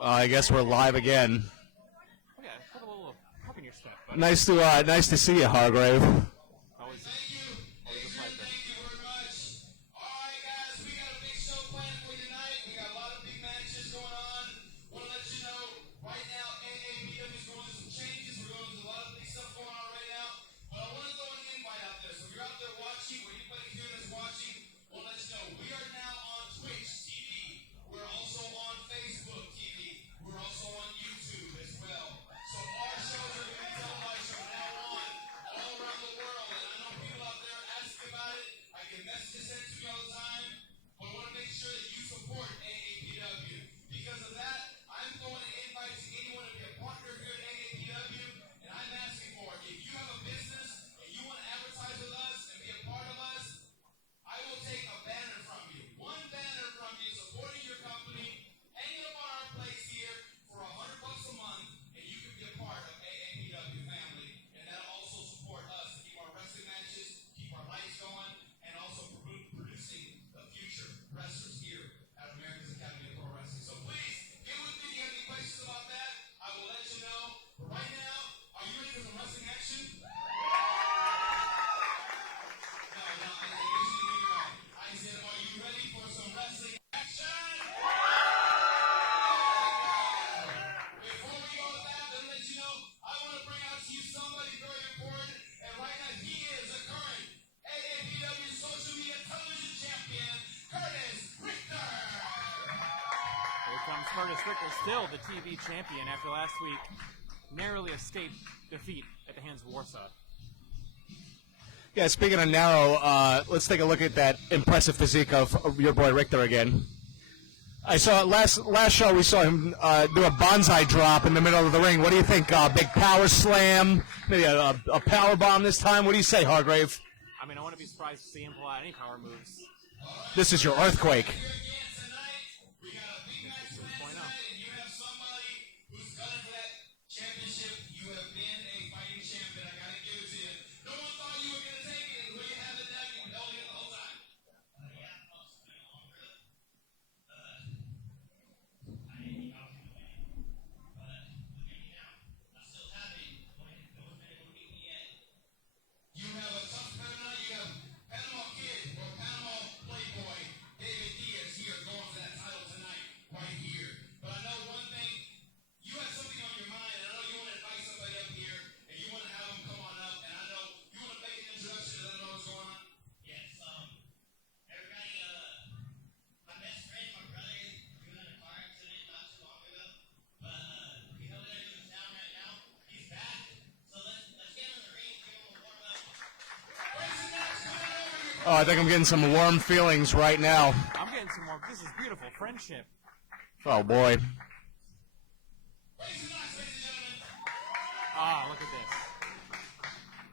I guess we're live again. Okay, put a little pep in your step. Nice to see you, Hargrave. Always a pleasure. Thank you very much. All right, guys, we got a big show planned for you tonight. We got a lot of big matches going on. Want to let you know, right now, AAPW is going through some changes. We're going through a lot of big stuff going on right now. But I want to throw an invite out there. So if you're out there watching, or anybody here that's watching, we'll let you know. We are now on Twitch TV. We're also on Facebook TV. We're also on YouTube as well. So our shows are going to be televised from now on all around the world. And I know people out there ask about it. I get messages sent to me all the time. But I want to make sure that you support AAPW. Because of that, I'm going to invite anyone to be a partner here at AAPW. And I'm asking for it. If you have a business and you want to advertise with us and be a part of us, I will take a banner from you. One banner from you supporting your company, hang it up on our place here for $100 a month, and you can be a part of AAPW family. And that'll also support us to keep our wrestling matches, keep our lights going, and also producing the future wrestlers here at America's Academy of Pro Wrestling. So please, get with me if you have any questions about that. I will let you know. But right now, are you ready for some wrestling action? No, I usually do right. I said, are you ready for some wrestling action? Before we go with that, let me let you know, I want to bring out to you somebody very important. And right now, he is a current AAPW social media television champion, Curtis Richter. Here comes Curtis Richter, still the TV champion after last week. Narrowly escaped defeat at the hands of Warsaw. Yeah, speaking of narrow, let's take a look at that impressive physique of your boy Richter again. I saw last show we saw him do a bonsai drop in the middle of the ring. What do you think? Big power slam, maybe a power bomb this time. What do you say, Hargrave? I mean, I wouldn't be surprised to see him pull out any power moves. This is your earthquake. Here again tonight, we got a big match planned tonight, and you have somebody who's gunning for that championship. You have been a fighting champion. I gotta give it to you. No one thought you were gonna take it, and who you have it now, you've been holding it the whole time. You have a tough opponent. You have Panama Kid or Panama Playboy David Diaz here going for that title tonight, right here. But I know one thing. You have something on your mind, and I know you want to invite somebody up here, and you want to have them come on up, and I know you want to make an introduction to let them know what's going on. Yes, everybody, my best friend, my brother, he was in a car accident not too long ago, but he's over there in town right now. He's back, so let's get him in the ring, give him a warm up. Oh, I think I'm getting some warm feelings right now. I'm getting some more. This is beautiful friendship. Oh boy. Raise the knives, ladies and gentlemen. Ah, look at this.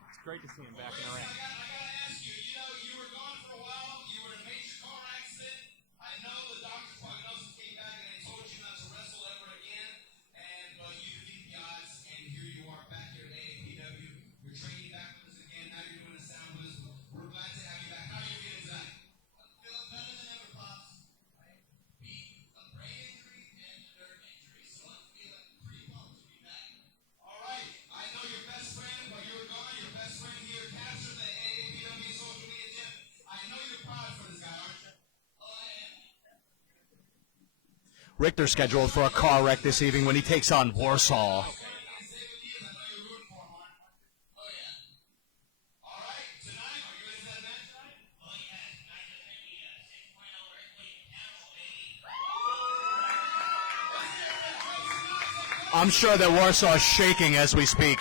It's great to see him back in the ring. I gotta ask you, you were gone for a while, you were in a major car accident. I know the doctor's prognosis came back and they told you not to wrestle ever again, but you defeated the odds, and here you are back here at AAPW. You're training back with us again, now you're doing a sound with us. We're glad to have you back. How are you feeling tonight? I'm feeling better than ever, Pops. I beat a brain injury and a nerve injury, so I'm feeling pretty pumped to be back. All right, I know your best friend, while you were gone, your best friend here captured the AAPW social media gym. I know you're proud for this guy, aren't you? Oh, I am. Richter scheduled for a car wreck this evening when he takes on Warsaw. Against David Diaz, I know you're rooting for him, aren't you? Oh, yeah. All right, tonight, are you ready for that match tonight? Oh, yeah. Tonight is going to be a 6.0 earthquake animal, baby. I'm sure that Warsaw is shaking as we speak.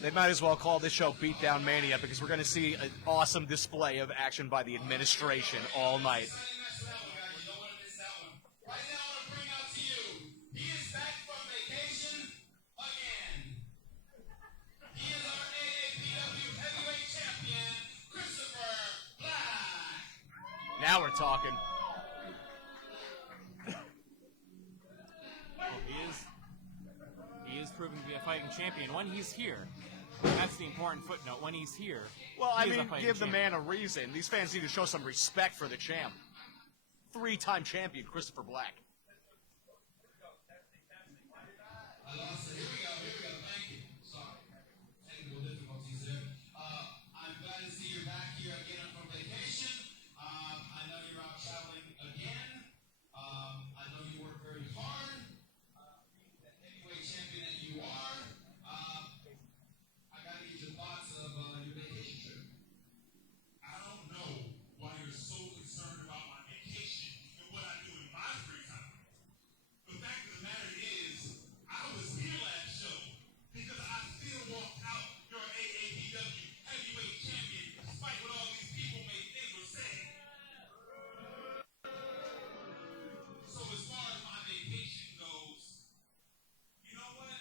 They might as well call this show Beatdown Mania because we're going to see an awesome display of action by the administration all night. You don't want to miss that one. Right now, I want to bring out to you, he is back from vacation again. He is our AAPW heavyweight champion, Christopher Black. Now we're talking. He is proving to be a fighting champion when he's here. That's the important footnote. When he's here, Well, I he is a mean, fighting give the champion. man a reason. These fans need to show some respect for the champ. 3-time champion Christopher Black. So here we go. Thank you. Sorry. Technical difficulties there. I'm glad to see you're back here again from vacation. I know you're out traveling again. I know you work very hard. Being the heavyweight champion that you are, I gotta get your thoughts of your vacation trip. I don't know why you're so concerned about my vacation and what I do in my free time. The fact of the matter is, I was here last show because I still walked out your AAPW heavyweight champion despite what all these people may think or say. So as far as my vacation goes, you know what?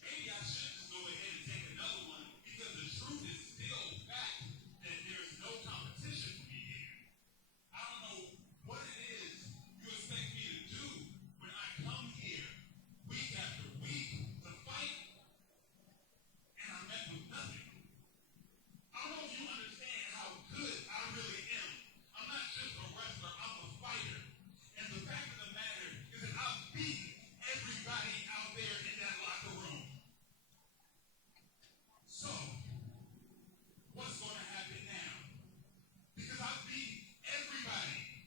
Maybe I should just go ahead and take another one because the truth is still fact that there's no competition for me here. I don't know what it is you expect me to do when I come here week after week to fight and I'm met with nothing. I don't know if you understand how good I really am. I'm not just a wrestler, I'm a fighter. And the fact of the matter is that I've beaten everybody out there in that locker room. So, what's going to happen now? Because I've beaten everybody.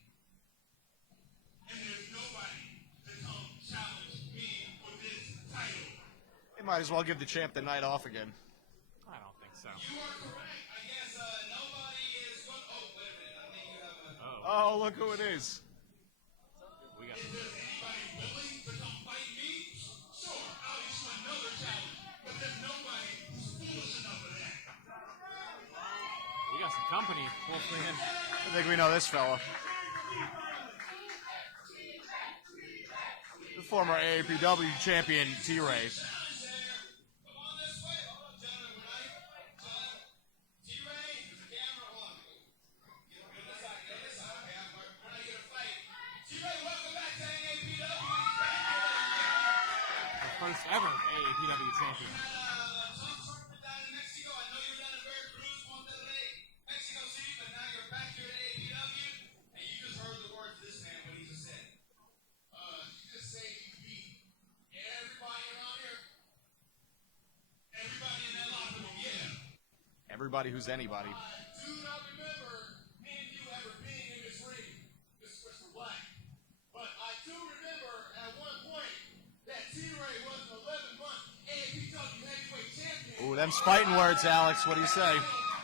And there's nobody to come challenge me for this title. They might as well give the champ the night off again. I don't think so. You are correct. I guess nobody is going. Oh, wait a minute. I think you have a. Oh, look who it is. We got If there's anybody willing to come fight me, sure, I'll issue another challenge. But there's nobody who's foolish enough for that. some company. Wolfman. I think we know this fella. The former AAPW champion, T-Ray. First ever AAPW champion. Everybody who's anybody. Do not remember me and you ever being in this ring, Mr. Christopher Black. But I do remember at one point that T-Ray was an 11-month AAPW heavyweight champion. Ooh, them's fighting words, Alex. What do you say?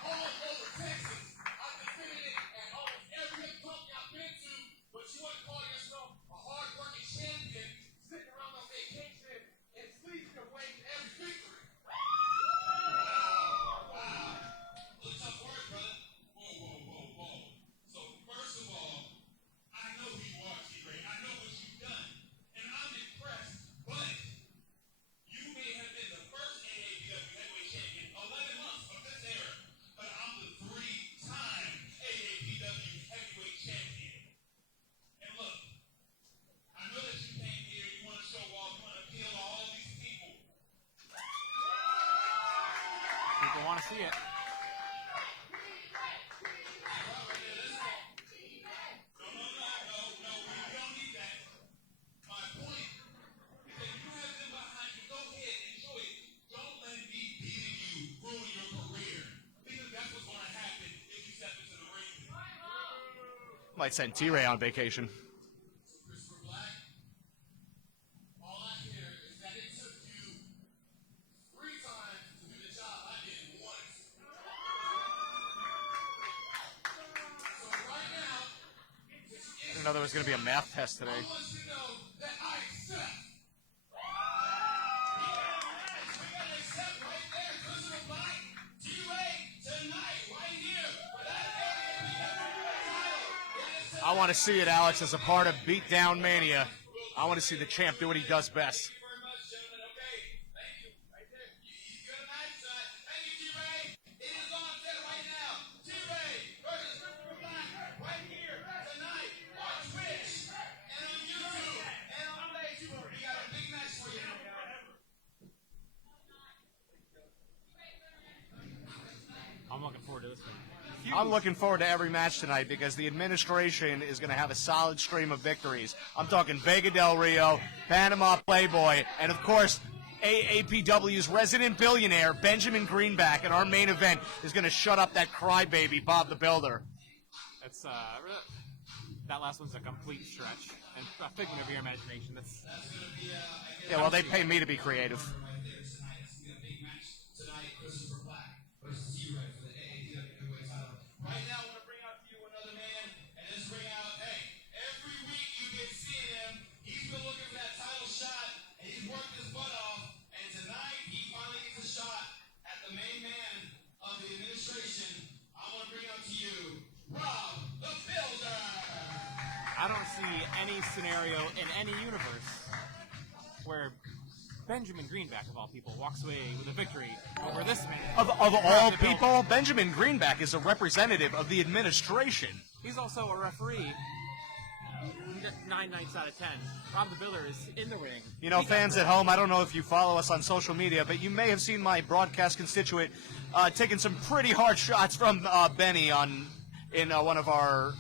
All over Texas. I've defended it at almost every company I've been to, but you want to call yourself a hard-working champion, sitting around on vacation and sleeping your way to every victory. Look, tough words, brother. Whoa. So, first of all, I know who you are, T-Ray. I know what you've done. And I'm impressed. But you may have been the first AAPW heavyweight champion 11 months of this era. But I'm the 3-time AAPW heavyweight champion. And look, I know that you came here, you want to show off, you want to appeal to all these people. People want to see it. No, we don't need that. My point is that you have them behind you. Go ahead, enjoy it. Don't let me beating you ruin your career. Because that's what's going to happen if you step into the ring. Might send T-Ray on vacation. Christopher Black, all I hear is that it took you 3 times to do the job I did once. So right now, I didn't know there was going to be a math test today. I want you to know that I accept. We got to accept right there, Christopher Black, T-Ray, tonight, right here, for that AAPW title. I want to see it, Alex, as a part of Beatdown Mania. I want to see the champ do what he does best. Thank you very much, gentlemen. Okay, thank you. Right there. You got a match tonight. Thank you, T-Ray. It is on set right now. T-Ray versus Christopher Black right here tonight on Twitch and on YouTube and on Facebook. We got a big match for you. I'm looking forward to every match tonight because the administration is going to have a solid stream of victories. I'm talking Vega del Rio, Panama Playboy, and of course AAPW's resident billionaire Benjamin Greenback. And our main event is going to shut up that crybaby Bob the Builder. That's that last one's a complete stretch and a figment of your imagination. That's Yeah, well, they pay me to be creative. Right there tonight. It's going to be a big match tonight. Christopher Black versus T-Ray for the AAPW heavyweight title. Right now, I want to bring out to you another man, and let's bring out, hey, every week you've been seeing him. He's been looking for that title shot, and he's worked his butt off. And tonight, he finally gets a shot at the main man of the administration. I want to bring out to you, Rob the Builder. I don't see any scenario in any universe where Benjamin Greenback, of all people, walks away with a victory over this man. Of Rob all the Builder. people, Benjamin Greenback is a representative of the administration. He's also a referee. 9 nights out of 10. Rob the Builder is in the ring. You know, He got fans at rid. home, I don't know if you follow us on social media, but you may have seen my broadcast constituent taking some pretty hard shots from Benny in one of our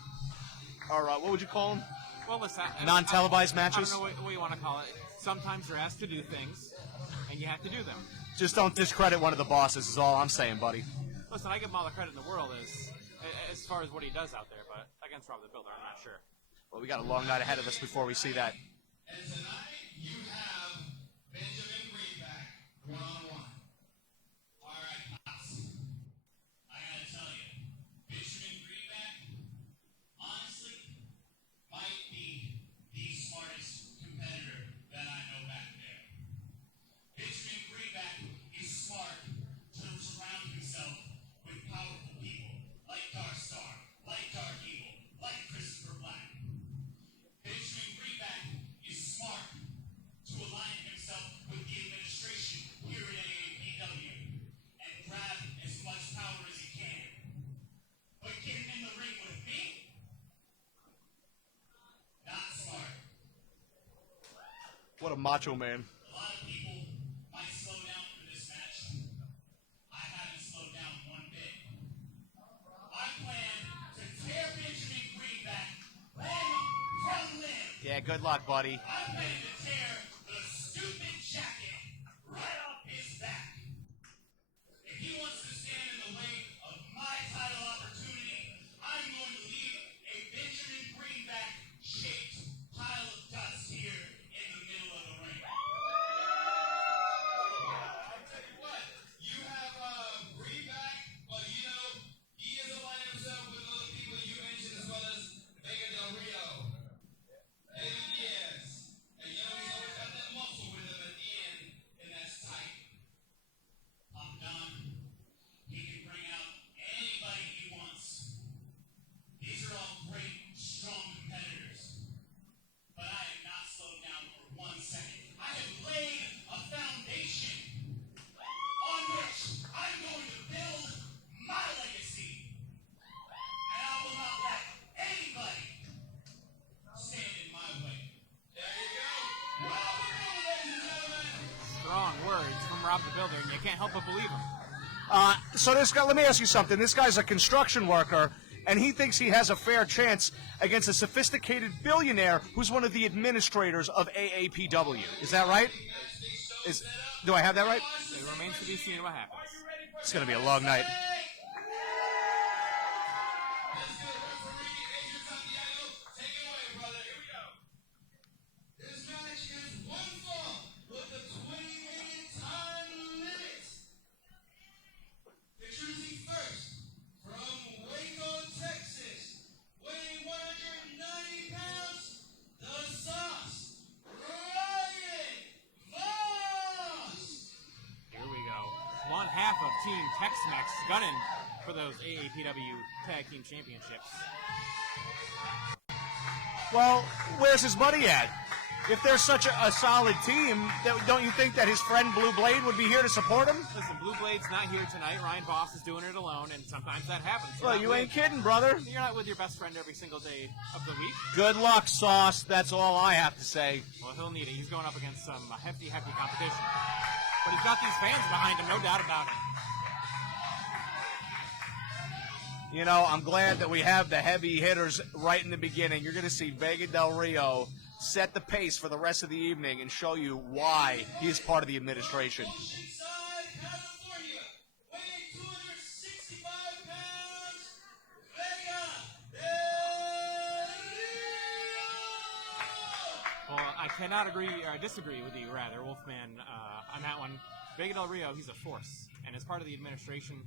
what would you call them? Well, listen, Non-televised I matches? don't know what you want to call it. Sometimes you're asked to do things, and you have to do them. Just don't discredit one of the bosses is all I'm saying, buddy. Listen, I give him all the credit in the world as far as what he does out there, but against Rob the Builder, I'm not sure. Well, we got a long night ahead of us before we see that. And tonight, you have Benjamin Greenback one-on-one. All right, Pops. I gotta tell you, Benjamin Greenback, honestly, might be the smartest competitor that I know back there. Benjamin Greenback is smart to surround himself with powerful people like Dark Star, like Dark Evil, like Christopher Black. Benjamin Greenback is smart to align himself with the administration here at AAPW and grab as much power as he can. But get him in the ring with me? Not smart. What a macho man. A lot of people might slow down for this match. I haven't slowed down one bit. I plan to tear Benjamin Greenback limb from limb. Yeah, good luck, buddy. I plan to tear the stupid jacket right off his back. If he wants to stand in the way of my title opportunity, I'm going to leave a Benjamin Greenback shaped pile of dust here in the middle of the ring. I'll tell you what, you have Greenback, but you know, he is aligning himself with other people you mentioned as well as Vega del Rio, David Diaz, and you know, he's always got that muscle with him at the end, and that's tight. I'm done. He can bring out anybody he wants. These are all great, strong competitors. But I am not slowed down for 1 second. I have laid a foundation on which I'm going to build my legacy. And I will not let anybody stand in my way. There you go. Rob the Builder, ladies and gentlemen. Strong words from Rob the Builder, and you can't help but believe him. So this guy, let me ask you something. This guy's a construction worker, and he thinks he has a fair chance against a sophisticated billionaire who's one of the administrators of AAPW. Is that right? Do I have that right? It remains to be seen what happens. It's going to be a long night. Let's go, referee Adrian Santiago. Take it away, brother. Here we go. This match is one fall with a 20-minute time limit. Introducing first, from Waco, Texas, weighing 190 pounds, the Sauce, Ryan Voss. Here we go. One half of Team Tex-Mex gunning for those AAPW Tag Team Championships. Well, where's his buddy at? If they're such a solid team, don't you think that his friend Blue Blade would be here to support him? Listen, Blue Blade's not here tonight. Ryan Voss is doing it alone, and sometimes that happens. Well, you ain't kidding, brother. You're not with your best friend every single day of the week. Good luck, Sauce. That's all I have to say. Well, he'll need it. He's going up against some hefty competition. But he's got these fans behind him, no doubt about it. You know, I'm glad that we have the heavy hitters right in the beginning. You're going to see Vega Del Rio set the pace for the rest of the evening and show you why he is part of the administration. Oceanside, California, weighing 265 pounds, Vega Del Rio! Well, I cannot agree, or disagree with you, rather, Wolfman, on that one. Vega Del Rio, he's a force, and as part of the administration,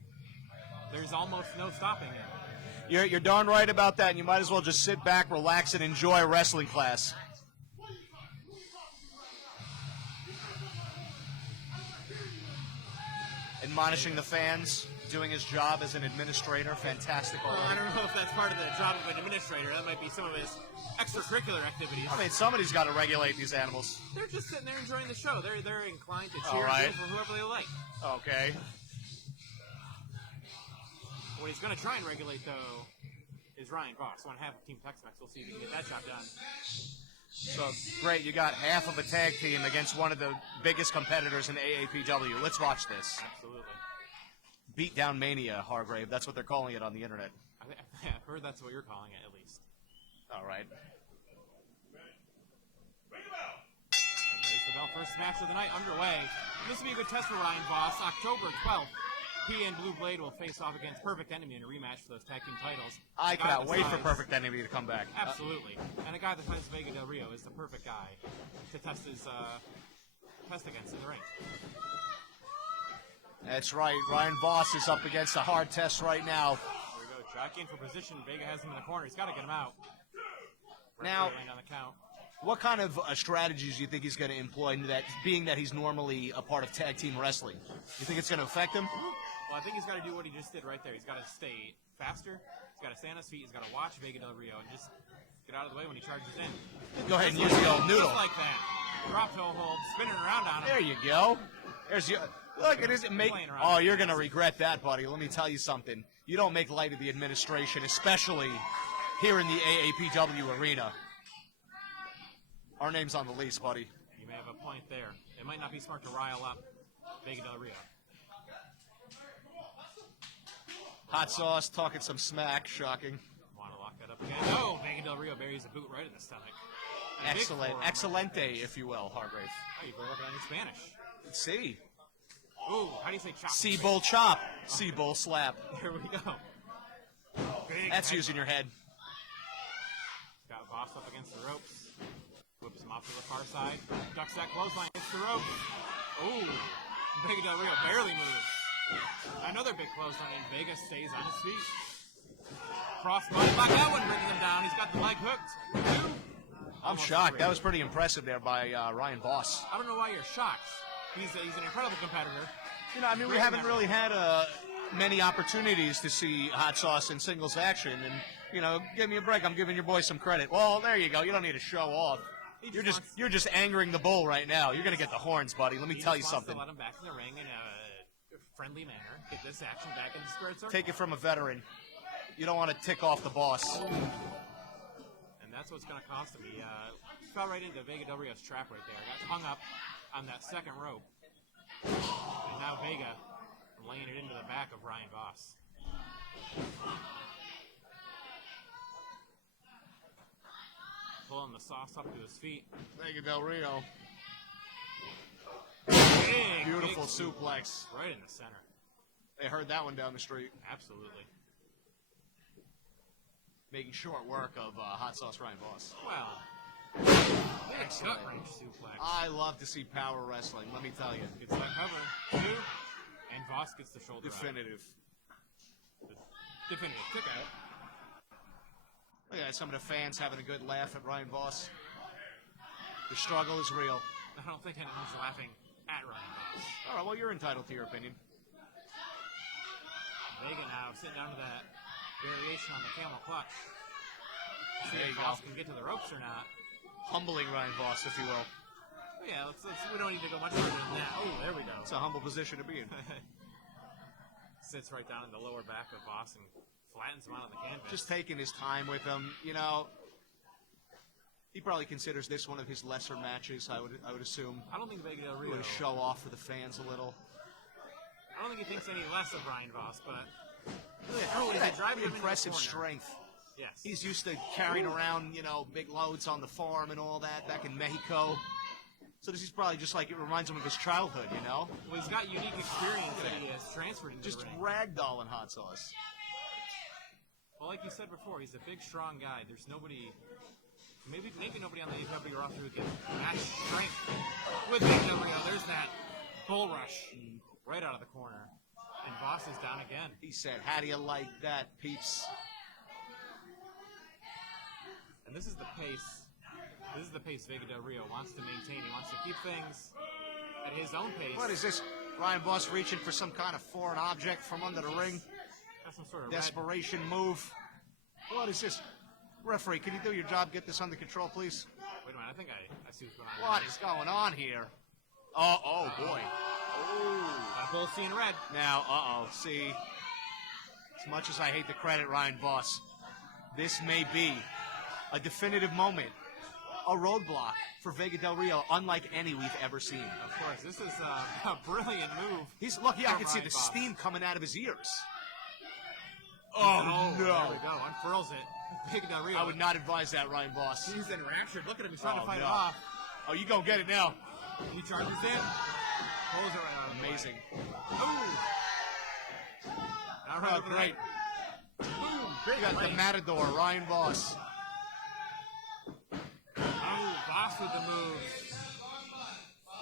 there's almost no stopping him. You're darn right about that, and you might as well just sit back, relax, and enjoy wrestling class. Admonishing the fans, doing his job as an administrator, fantastic. Well, I don't know if that's part of the job of an administrator. That might be some of his extracurricular activities. I mean, somebody's got to regulate these animals. They're just sitting there enjoying the show. They're inclined to All cheer right. and root for whoever they like. Okay. What he's going to try and regulate, though, is Ryan Voss. One half of Team Tex-Mex. We'll see if he can get that job done. So, great, you got half of a tag team against one of the biggest competitors in AAPW. Let's watch this. Absolutely. Beatdown Mania, Hargrave. That's what they're calling it on the internet. I've heard that's what you're calling it, at least. All right. And there's the bell. First match of the night underway. This will be a good test for Ryan Voss. October 12th, he and Blue Blade will face off against Perfect Enemy in a rematch for those tag team titles. I A guy cannot that wait for decides- Perfect Enemy to come back. Absolutely. And a guy that plays Vega Del Rio is the perfect guy to test his test against in the ring. That's right. Ryan Voss is up against a hard test right now. Here we go. Jock in for position. Vega has him in the corner. He's got to get him out. Now- Referee laying on the count. What kind of strategies do you think he's going to employ, being that he's normally a part of tag team wrestling? You think it's going to affect him? Well, I think he's got to do what he just did right there. He's got to stay faster. He's got to stay on his feet. He's got to watch Vega Del Rio and just get out of the way when he charges in. Go ahead and use Just the like- old noodle. Just like that. Drop toe hold, spinning around on him. There you go. There's your look. It isn't make. Playing around. Oh, you're gonna regret that, buddy. Let me tell you something. You don't make light of the administration, especially here in the AAPW arena. Our name's on the lease, buddy. You may have a point there. It might not be smart to rile up Vega Del Rio. Hot sauce talking some smack. Shocking. Want to lock that up again? No, Vega Del Rio buries a boot right in the stomach. And a big Excellent, forearm excelente, right in the face. if you will, Hargrave. Oh, you've been working on your Spanish. Let's see. Ooh, how do you say chop? C-bowl chop. C-bowl slap. Here we go. Big That's head using your bump. head. Got Voss up against the ropes. Whips him off to the far side. Ducks that clothesline. Hits the ropes. Ooh. Vega Del Rio barely moves. Another big clothesline, and Vega stays on his feet. Cross body block. That one bringing him down. He's got the leg hooked. Two. I'm Almost shocked. three. That was pretty impressive there by Ryan Voss. I don't know why you're shocked. He's an incredible competitor. You know, I mean, we haven't really had many opportunities to see Hot Sauce in singles action, and you know, give me a break. I'm giving your boy some credit. Well, there you go. You don't need to show off. He You're just angering the bull right now. You're gonna get the horns, buddy. Let me He tell you just wants something. to let him back in the ring in a friendly manner. Get this action back in the squared circle. Take it from a veteran. You don't want to tick off the boss. And that's what's going to cost him. He fell right into Vega Del Rio's trap right there. Got hung up on that second rope. And now Vega laying it into the back of Ryan Voss. Pulling the sauce up to his feet. Vega Del Rio. Big, Beautiful big suplex. right in the center. They heard that one down the street. Absolutely. Making short work of Hot Sauce Ryan Voss. Well, big gut-wrench suplex. I love to see power wrestling, let me tell you. Gets that cover. Two. And Voss gets the shoulder out. Definitive. Definitive. Kick out. Look at that, some of the fans having a good laugh at Ryan Voss. The struggle is real. I don't think anyone's laughing at Ryan Voss. All right, well, you're entitled to your opinion. Vega now sitting down to that variation on the camel clutch. See There if you Voss go. can get to the ropes or not. Humbling Ryan Voss, if you will. But yeah, we don't need to go much further than that. Oh, there we go. It's a humble position to be in. Sits right down in the lower back of Voss and flattens him out on the canvas. Just taking his time with him, you know. He probably considers this one of his lesser matches, I would assume. I don't think Vega Del Rio. To show off for the fans a little. I don't think he thinks any less of Ryan Voss, but Oh, he's driving him into the Impressive corner. strength. Yes. He's used to carrying around, you know, big loads on the farm and all that back in Mexico. So this is probably just like it reminds him of his childhood, you know? Well, he's got unique experience that he has transferred into Just the ring. ragdolling hot sauce. Well, like you said before, he's a big, strong guy. There's nobody, maybe nobody on the AAPW roster who can match strength with Vega Del Rio. There's that bull rush right out of the corner. And Voss is down again. He said, how do you like that, peeps? And this is the pace. This is the pace Vega Del Rio wants to maintain. He wants to keep things at his own pace. What is this? Ryan Voss reaching for some kind of foreign object from under the ring? That's some sort of Desperation move. What is this? Referee, can you do your job? Get this under control, please. Wait a minute, I think I see what's going on. What is going on here? Oh boy. That bull's seeing red. Now, see, as much as I hate to credit Ryan Voss, this may be a definitive moment, a roadblock for Vega Del Rio, unlike any we've ever seen. Of course, this is a brilliant move. He's lucky I from can see Ryan the Voss. steam coming out of his ears. Oh, no. There we go. Unfurls it. Vega Del Rio. I would not advise that, Ryan Voss. He's enraptured. Look at him. He's trying to fight no. it off. Oh, you gonna get it now. He charges in. Pulls it right out of the way. Amazing. Ooh. All right, Oh, great. Boom. Big You got the right. Matador, Ryan Voss. Oh, Voss with the move. 5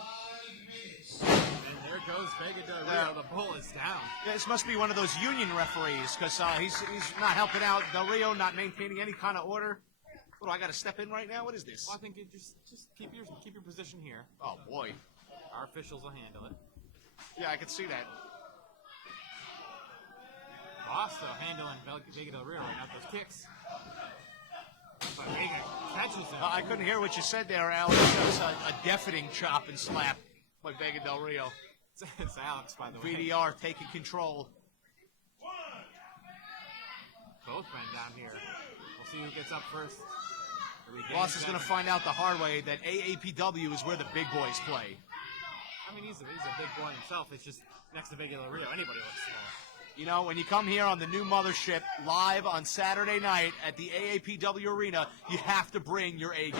minutes. And there goes Vega Del Rio. The bull is down. Yeah, this must be one of those union referees, because he's not helping out Del Rio, not maintaining any kind of order. What, do I got to step in right now? What is this? Well, I think you just keep your position here. Oh, boy. Our officials will handle it. Yeah, I can see that. Voss though handling Vega Del Rio right now with those kicks. But Vega catches him. I couldn't hear what you said there, Alex. That was a deafening chop and slap by Vega Del Rio. It's Alex, by the way. VDR taking control. Both men down here. We'll see who gets up first. Voss is going to find out the hard way that AAPW is where the big boys play. I mean, he's a big boy himself. It's just next to Vega Del Rio. Anybody looks small. You know, when you come here on the new mothership live on Saturday night at the AAPW arena, you have to bring your A game.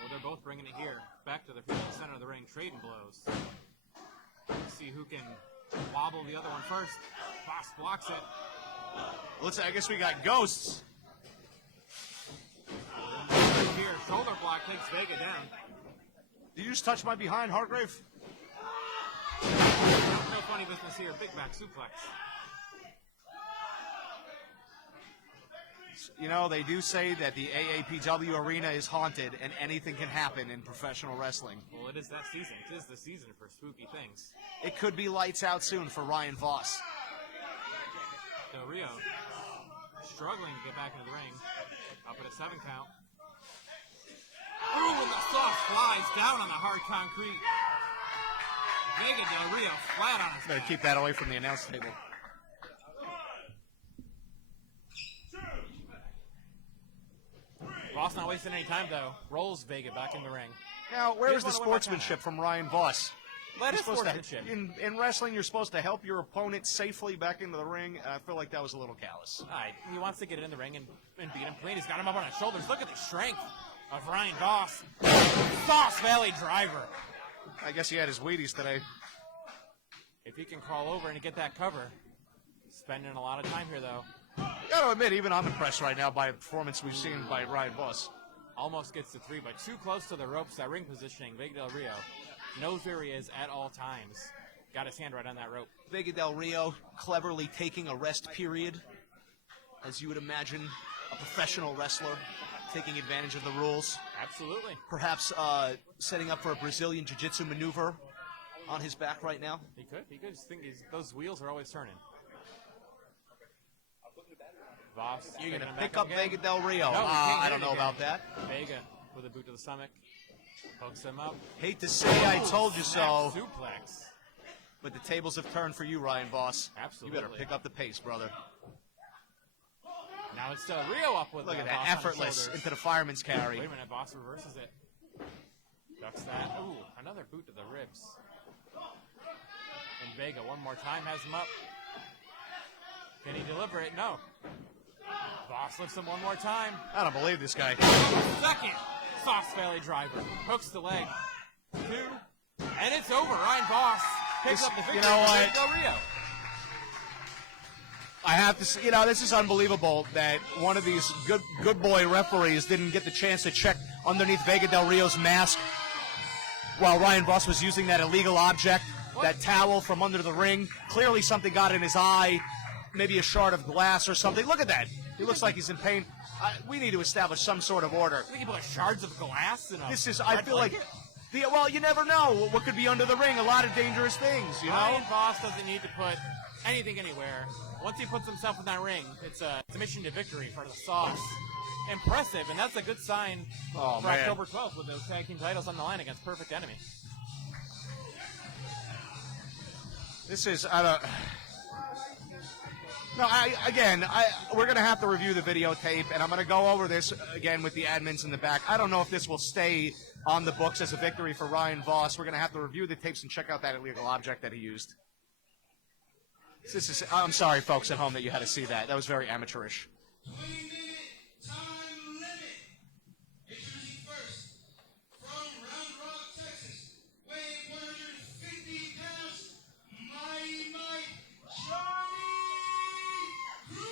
Well, they're both bringing it here. Back to the center of the ring, trading blows. Let's see who can wobble the other one first. Voss blocks it. I guess we got ghosts. Here, shoulder block takes Vega down. Did you just touch my behind, Hargrave? No funny business here. Big back suplex. You know, they do say that the AAPW arena is haunted and anything can happen in professional wrestling. Well, it is that season. It is the season for spooky things. It could be lights out soon for Ryan Voss. Del Rio struggling to get back into the ring. Up at a 7 count. Ooh, and the soft flies down on the hard concrete. Vega Del Rio flat on his Better back. keep that away from the announce table. Voss not wasting any time, though. Rolls Vega back in the ring. Now, where He's is the gonna win by sportsmanship from Ryan Voss? That You're is supposed to- sportsmanship. in wrestling, you're supposed to help your opponent safely back into the ring, and I feel like that was a little callous. All right, he wants to get in the ring and beat him clean. He's got him up on his shoulders. Look at the strength of Ryan Voss. Voss Valley driver. I guess he had his Wheaties today. If he can crawl over and get that cover, spending a lot of time here, though. Gotta admit, even I'm impressed right now by the performance we've seen by Ryan Voss. Almost gets to 3, but too close to the ropes. That ring positioning. Vega Del Rio knows where he is at all times. Got his hand right on that rope. Vega Del Rio cleverly taking a rest period, as you would imagine a professional wrestler taking advantage of the rules. Absolutely. Perhaps setting up for a Brazilian Jiu-Jitsu maneuver on his back right now. He could. Just think those wheels are always turning. Voss. You're going to picking him pick back up again. Vega Del Rio. No, he can't I get don't it know again. about that. Vega with a boot to the stomach. Hooks him up. Hate to say I told you so, Snap suplex. but the tables have turned for you, Ryan Voss. Absolutely. You better pick up the pace, brother. Now it's Del Rio up with Look at Voss that, on his effortless shoulders. into the fireman's carry. Wait a minute, Voss reverses it. Ducks that. Ooh, another boot to the ribs. And Vega one more time has him up. Can he deliver it? No. Voss lifts him one more time. I don't believe this guy. Second Sauce Valley driver. Hooks the leg. 2. And it's over. Ryan Voss picks up the victory. You know for what? Del Rio. I have to say, this is unbelievable that one of these good boy referees didn't get the chance to check underneath Vega Del Rio's mask while Ryan Voss was using that illegal object, that towel from under the ring. Clearly something got in his eye, maybe a shard of glass or something. Look at that. He looks like he's in pain. We need to establish some sort of order. I think he put shards of glass in a This is, I red feel like, blanket. well, you never know what could be under the ring. A lot of dangerous things, you know? Ryan Voss doesn't need to put anything anywhere. Once he puts himself in that ring, it's a mission to victory for the Sauce. Impressive, and that's a good sign for October 12th with those tag team titles on the line against Perfect Enemy. This is, we're going to have to review the videotape, and I'm going to go over this again with the admins in the back. I don't know if this will stay on the books as a victory for Ryan Voss. We're going to have to review the tapes and check out that illegal object that he used. I'm sorry, folks at home, that you had to see that. That was very amateurish. 20-minute time limit. Introducing first, from Round Rock, Texas, weighing 150 pounds, Mighty Mike Johnny Cruz.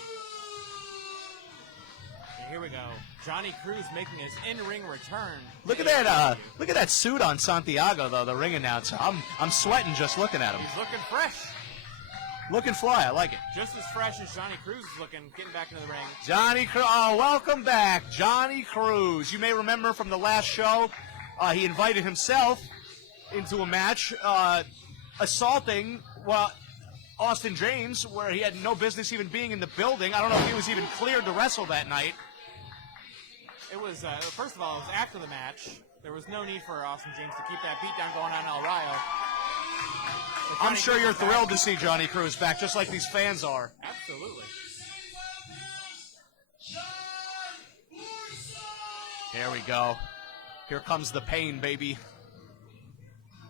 And here we go. Johnny Cruz making his in-ring return. Look at that! Look at that suit on Santiago, though. The ring announcer. I'm sweating just looking at him. He's looking fresh. Looking fly. I like it. Just as fresh as Johnny Cruz is looking, getting back into the ring. Johnny Cruz. Oh, welcome back, Johnny Cruz. You may remember from the last show, he invited himself into a match, assaulting Austin James, where he had no business even being in the building. I don't know if he was even cleared to wrestle that night. It was, first of all, it was after the match. There was no need for Austin James to keep that beatdown going on El Rayo. I'm sure you're thrilled to see Johnny Cruz back, just like these fans are. Absolutely. 75 pounds, John Warsaw. Here we go. Here comes the pain, baby.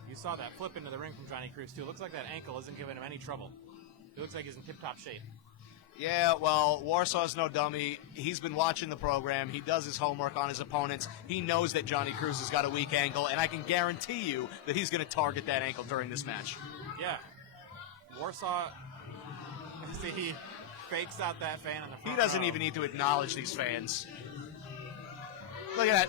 You saw that flip into the ring from Johnny Cruz, too. It looks like that ankle isn't giving him any trouble. It looks like he's in tip-top shape. Yeah, well, Warsaw's no dummy. He's been watching the program. He does his homework on his opponents. He knows that Johnny Cruz has got a weak ankle, and I can guarantee you that he's going to target that ankle during this match. Yeah. Warsaw, see, he fakes out that fan in the front He doesn't row. even need to acknowledge these fans. Look at that.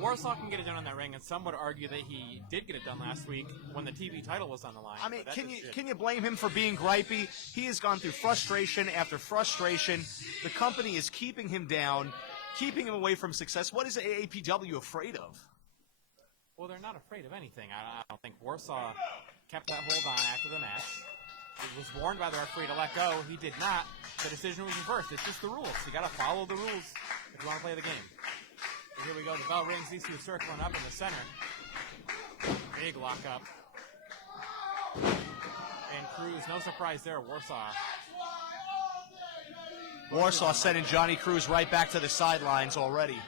Warsaw can get it done in that ring, and some would argue that he did get it done last week when the TV title was on the line. I mean, but that can you blame him for being gripey? He has gone through frustration after frustration. The company is keeping him down, keeping him away from success. What is AAPW afraid of? Well, they're not afraid of anything. I don't think Warsaw kept that hold on after the match. He was warned by the referee to let go. He did not. The decision was reversed. It's just the rules. You got to follow the rules if you want to play the game. So here we go. The bell rings. These two circling up in the center. Big lockup. And Cruz, no surprise there. Warsaw Sending Johnny Cruz right back to the sidelines already.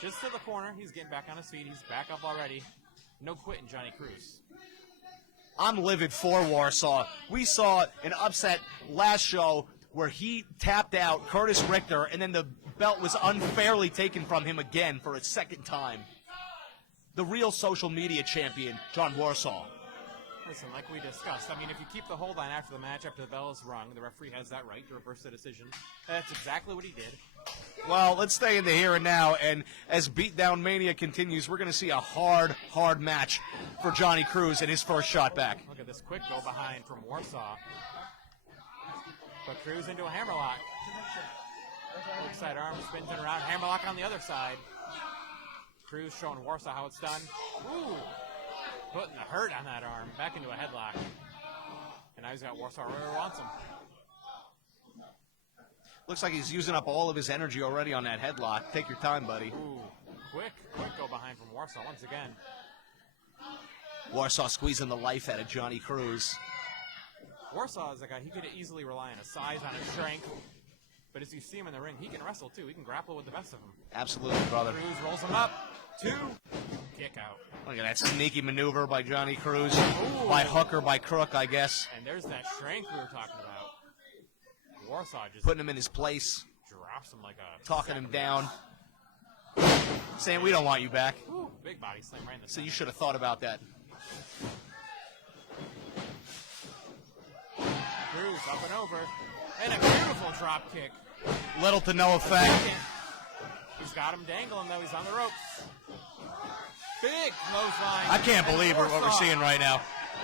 just to the corner. He's getting back on his feet. He's back up already. No quitting, Johnny Cruz. I'm livid for Warsaw. We saw an upset last show where he tapped out Curtis Richter, and then the belt was unfairly taken from him again for a second time. The real social media champion, John Warsaw. Listen, like we discussed, I mean, if you keep the hold on after the match, after the bell is rung, the referee has that right to reverse the decision. That's exactly what he did. Well, let's stay in the here and now, and as Beatdown Mania continues, we're going to see a hard match for Johnny Cruz in his first shot back. Look at this quick go behind from Warsaw. But Cruz into a hammerlock. Hook side arm spins it around. Hammerlock on the other side. Cruz showing Warsaw how it's done. Ooh! Putting the hurt on that arm. Back into a headlock. And now he's got Warsaw right where he wants him. Looks like he's using up all of his energy already on that headlock. Take your time, buddy. Ooh. Quick go behind from Warsaw once again. Warsaw squeezing the life out of Johnny Cruz. Warsaw is a guy, he could easily rely on his size, on his strength. But as you see him in the ring, he can wrestle too. He can grapple with the best of them. Absolutely, brother. Cruz rolls him up. 2. Kick out. Look at that sneaky maneuver by Johnny Cruz. By hook or by crook, I guess. And there's that strength we were talking about. Warsaw just Putting him in his place, drops him like a talking sack him of down, rocks. saying we don't want you back. Ooh, big body slam right in the So you center. should have thought about that. Cruz up and over. And a beautiful drop kick. Little to no effect. He's got him dangling, though. He's on the ropes. Big clothesline. I can't And believe what we're Warsaw- seeing right now.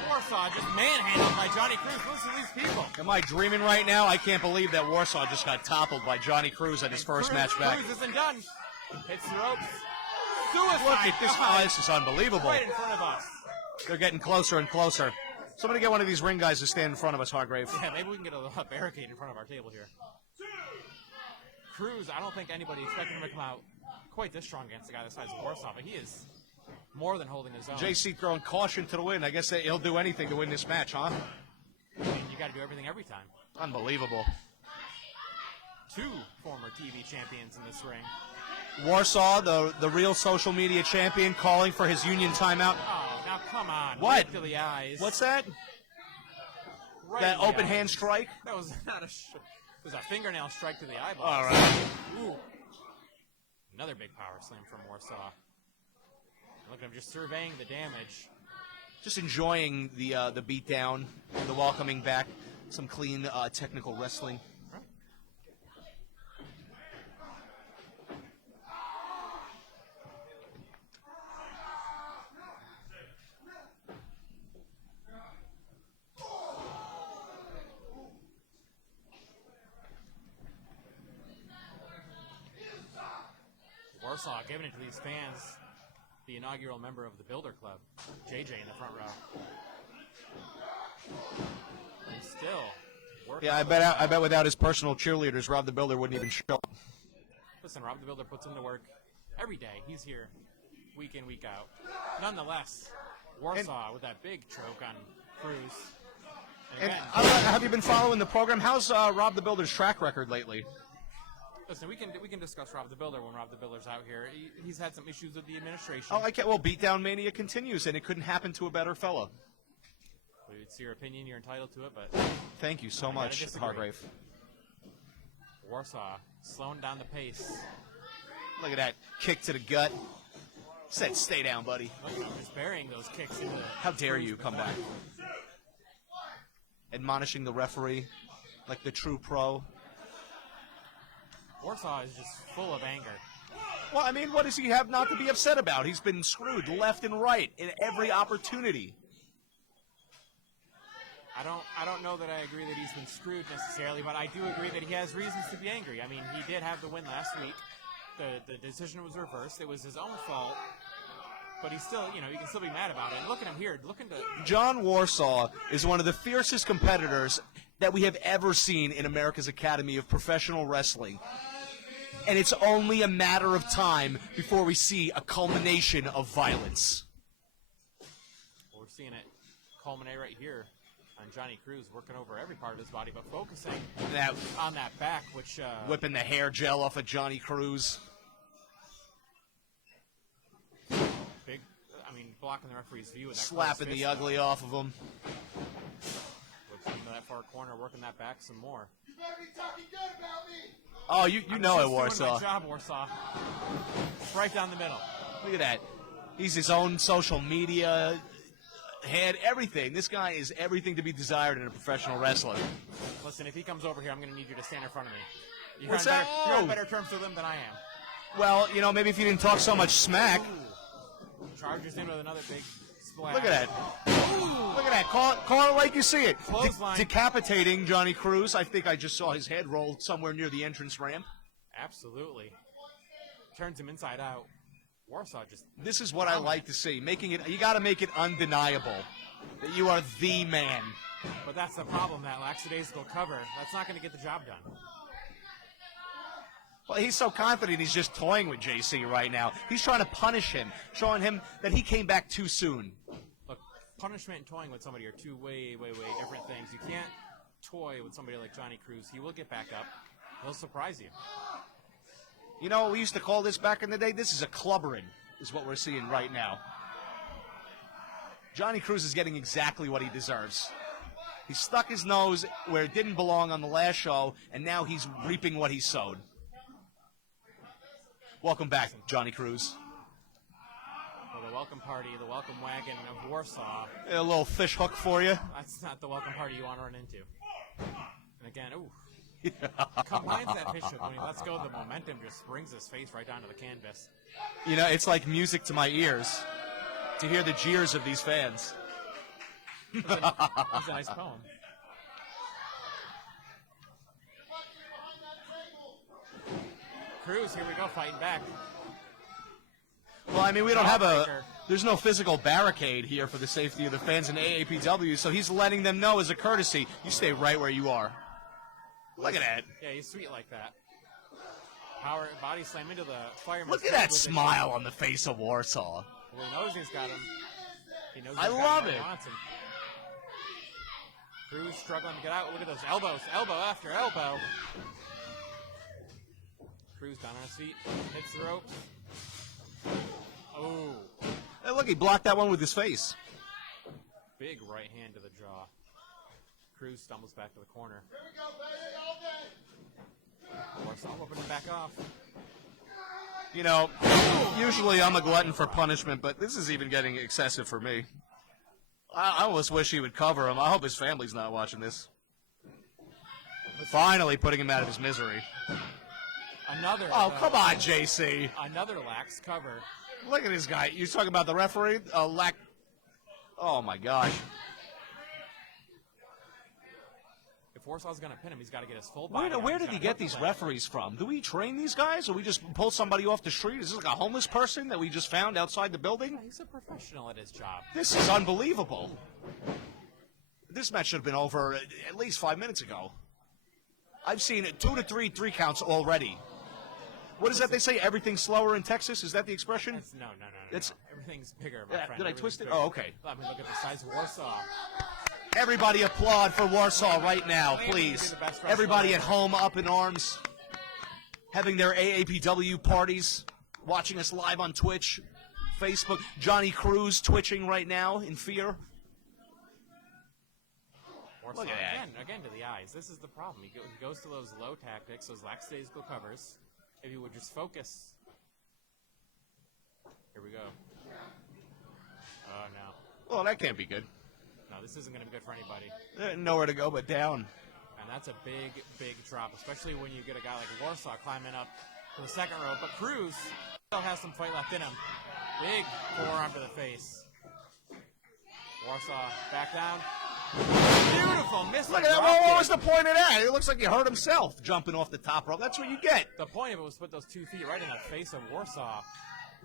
Warsaw just manhandled by Johnny Cruz. Listen to these people. Am I dreaming right now? I can't believe that Warsaw just got toppled by Johnny Cruz at his first Cruz, match back. Cruz isn't done. Hits the ropes. Suicide. Look at this. dive This is unbelievable. right in front of us. They're getting closer and closer. Somebody get one of these ring guys to stand in front of us, Hargrave. Yeah, maybe we can get a barricade in front of our table here. Cruz, I don't think anybody expected him to come out quite this strong against a guy the size of Warsaw, but he is more than holding his own. JC throwing caution to the wind. I guess that he'll do anything to win this match, huh? I mean, you got to do everything every time. Unbelievable. Two former TV champions in this ring. Warsaw, the real social media champion, calling for his union timeout. Oh, now come on. What? Right to the eyes. What's that? Right That in the open eyes. hand strike? That was not a. It was a fingernail strike to the eyeball. All right. Ooh. Another big power slam from Warsaw. Look at him just surveying the damage. Just enjoying the beatdown, the welcoming back, some clean technical wrestling. Warsaw giving it to these fans. The inaugural member of the Builder Club, JJ in the front row. And still working. Yeah, I bet without his personal cheerleaders, Rob the Builder wouldn't even show up. Listen, Rob the Builder puts him to work every day. He's here week in, week out. Nonetheless, Warsaw with that big choke on Cruz. And And again, have you been following the program? How's Rob the Builder's track record lately? listen, we can discuss Rob the Builder when Rob the Builder's out here. He's had some issues with the administration. Oh, I can't. Well, beatdown mania continues, and it couldn't happen to a better fella. It's your opinion. You're entitled to it, but Thank you so gotta much, disagree. Hargrave. Warsaw slowing down the pace. Look at that kick to the gut. Said, stay down, buddy. Look, I'm just burying those kicks into. How dare Cruz you come before. back? Admonishing the referee like the true pro. Warsaw is just full of anger. Well, I mean, what does he have not to be upset about? He's been screwed left and right in every opportunity. I don't know that I agree that he's been screwed necessarily, but I do agree that he has reasons to be angry. I mean, he did have the win last week. The decision was reversed. It was his own fault. But he's still, you can still be mad about it. And look at him here, looking to. John Warsaw is one of the fiercest competitors that we have ever seen in America's Academy of Professional Wrestling. And it's only a matter of time before we see a culmination of violence. We're seeing it culminate right here on Johnny Cruz, working over every part of his body, but focusing That on that back, which whipping the hair gel off of Johnny Cruz. big. I mean, blocking the referee's view with that Slapping closed the fist. ugly off of him. Whips him into that far corner, working that back some more. You better be talking good about me. Oh, you know it, Just doing Warsaw. my job, Warsaw. Right down the middle. Look at that. He's his own social media head, everything. This guy is everything to be desired in a professional wrestler. Listen, if he comes over here, I'm going to need you to stand in front of me. You're What's on that? better, you're on Oh. better terms with him than I am. Well, maybe if you didn't talk so much smack. Charges in with another big splash. Look at that. Look at that. Call it like you see it. Clothesline. Decapitating Johnny Cruz. I think I just saw his head roll somewhere near the entrance ramp. Absolutely. Turns him inside out. Warsaw just. This is what I like to see. You got to make it undeniable that you are the man. But that's the problem, that lackadaisical cover. That's not going to get the job done. Well, he's so confident he's just toying with JC right now. He's trying to punish him, showing him that he came back too soon. Look, punishment and toying with somebody are two way, way, way different things. You can't toy with somebody like Johnny Cruz. He will get back up. He'll surprise you. You know, we used to call this back in the day, this is a clubbering, is what we're seeing right now. Johnny Cruz is getting exactly what he deserves. He stuck his nose where it didn't belong on the last show, and now he's reaping what he sowed. Welcome back, Johnny Cruz. Well, the welcome party, the welcome wagon of Warsaw. A little fish hook for you. That's not the welcome party you want to run into. And again, combines that fish hook when he lets go. The momentum just brings his face right down to the canvas. You know, it's like music to my ears to hear the jeers of these fans. It's a nice poem. Cruz, here we go, fighting back. Well, I mean, we don't have Jawbreaker. there's no physical barricade here for the safety of the fans in AAPW, so he's letting them know as a courtesy, you stay right where you are. Look at that. Yeah, he's sweet like that. Power body slam into the fireman. Look at that smile on the face of Warsaw. Well, he knows he's got him. He knows I he's got love him. He it. wants him. Cruz struggling to get out. Look at those elbows. Elbow after elbow. Cruz down on his feet. Hits the ropes. Oh. Hey, look, he blocked that one with his face. Big right hand to the jaw. Cruz stumbles back to the corner. Warsaw whipping him back off. You know, usually I'm a glutton for punishment, but this is even getting excessive for me. I almost wish he would cover him. I hope his family's not watching this. Finally putting him out of his misery. Another. Oh, come on, JC. Another lax cover. Look at this guy. You talking about the referee? Oh, my gosh. If Warsaw's going to pin him, he's got to get his full body. Where did he get these referees from? Do we train these guys, or we just pull somebody off the street? Is this like a homeless person that we just found outside the building? He's a professional at his job. This is unbelievable. This match should have been over at least 5 minutes ago. I've seen 2 to 3 3 counts already. What is that they say? Everything's slower in Texas? Is that the expression? No. It's- Everything's bigger, my friend. Did I twist it? Everything's Oh, bigger. okay. I mean, look at the size of Warsaw. Everybody applaud for Warsaw right now, please. Everybody at home up in arms, having their AAPW parties, watching us live on Twitch, Facebook. Johnny Cruz twitching right now in fear. Warsaw, Look at that. again to the eyes. This is the problem. He goes to those low tactics, those lackadaisical covers. If he would just focus. Here we go. Oh, no. Well, that can't be good. No, this isn't going to be good for anybody. Nowhere to go but down. And that's a big, big drop, especially when you get a guy like Warsaw climbing up to the second row. But Cruz still has some fight left in him. Big forearm to the face. Warsaw back down. Beautiful miss. Look at that. What was the point of that? It looks like he hurt himself jumping off the top rope. That's what you get. The point of it was to put those 2 feet right in the face of Warsaw.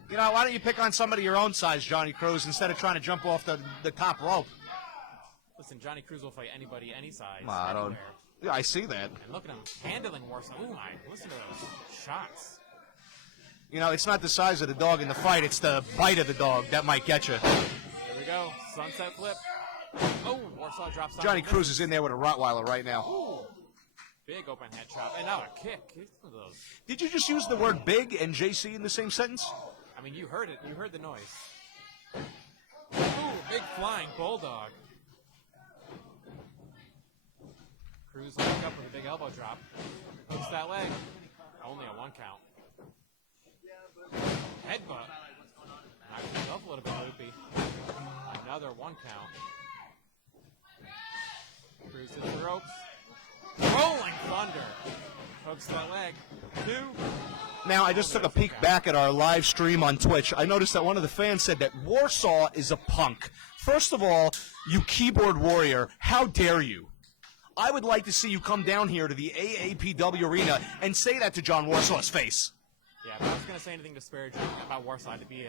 You know, why don't you pick on somebody your own size, Johnny Cruz, instead of trying to jump off the top rope? Listen, Johnny Cruz will fight anybody, any size, I don't. anywhere. Yeah, I see that. And look at him handling Warsaw. Oh my! Listen to those shots. You know, it's not the size of the dog in the fight; it's the bite of the dog that might get you. Here we go. Sunset flip. Oh, Warsaw drops down. Johnny Cruz is in there with a Rottweiler right now. Ooh. Big open head chop. And now a kick. Listen to those. Did you just use the word big and JC in the same sentence? I mean, you heard it. You heard the noise. Ooh, big flying bulldog. Cruz will pick up with a big elbow drop. Hooks that leg. Only a 1 count. Headbutt. Knocks himself a little bit loopy. Another 1 count. Cruz hits the ropes. Rolling thunder. Hooks that leg. 2. Now, I just took a peek back at our live stream on Twitch. I noticed that one of the fans said that Warsaw is a punk. First of all, you keyboard warrior, how dare you? I would like to see you come down here to the AAPW arena and say that to John Warsaw's face. Yeah, if I was going to say anything disparaging about Warsaw, I'd be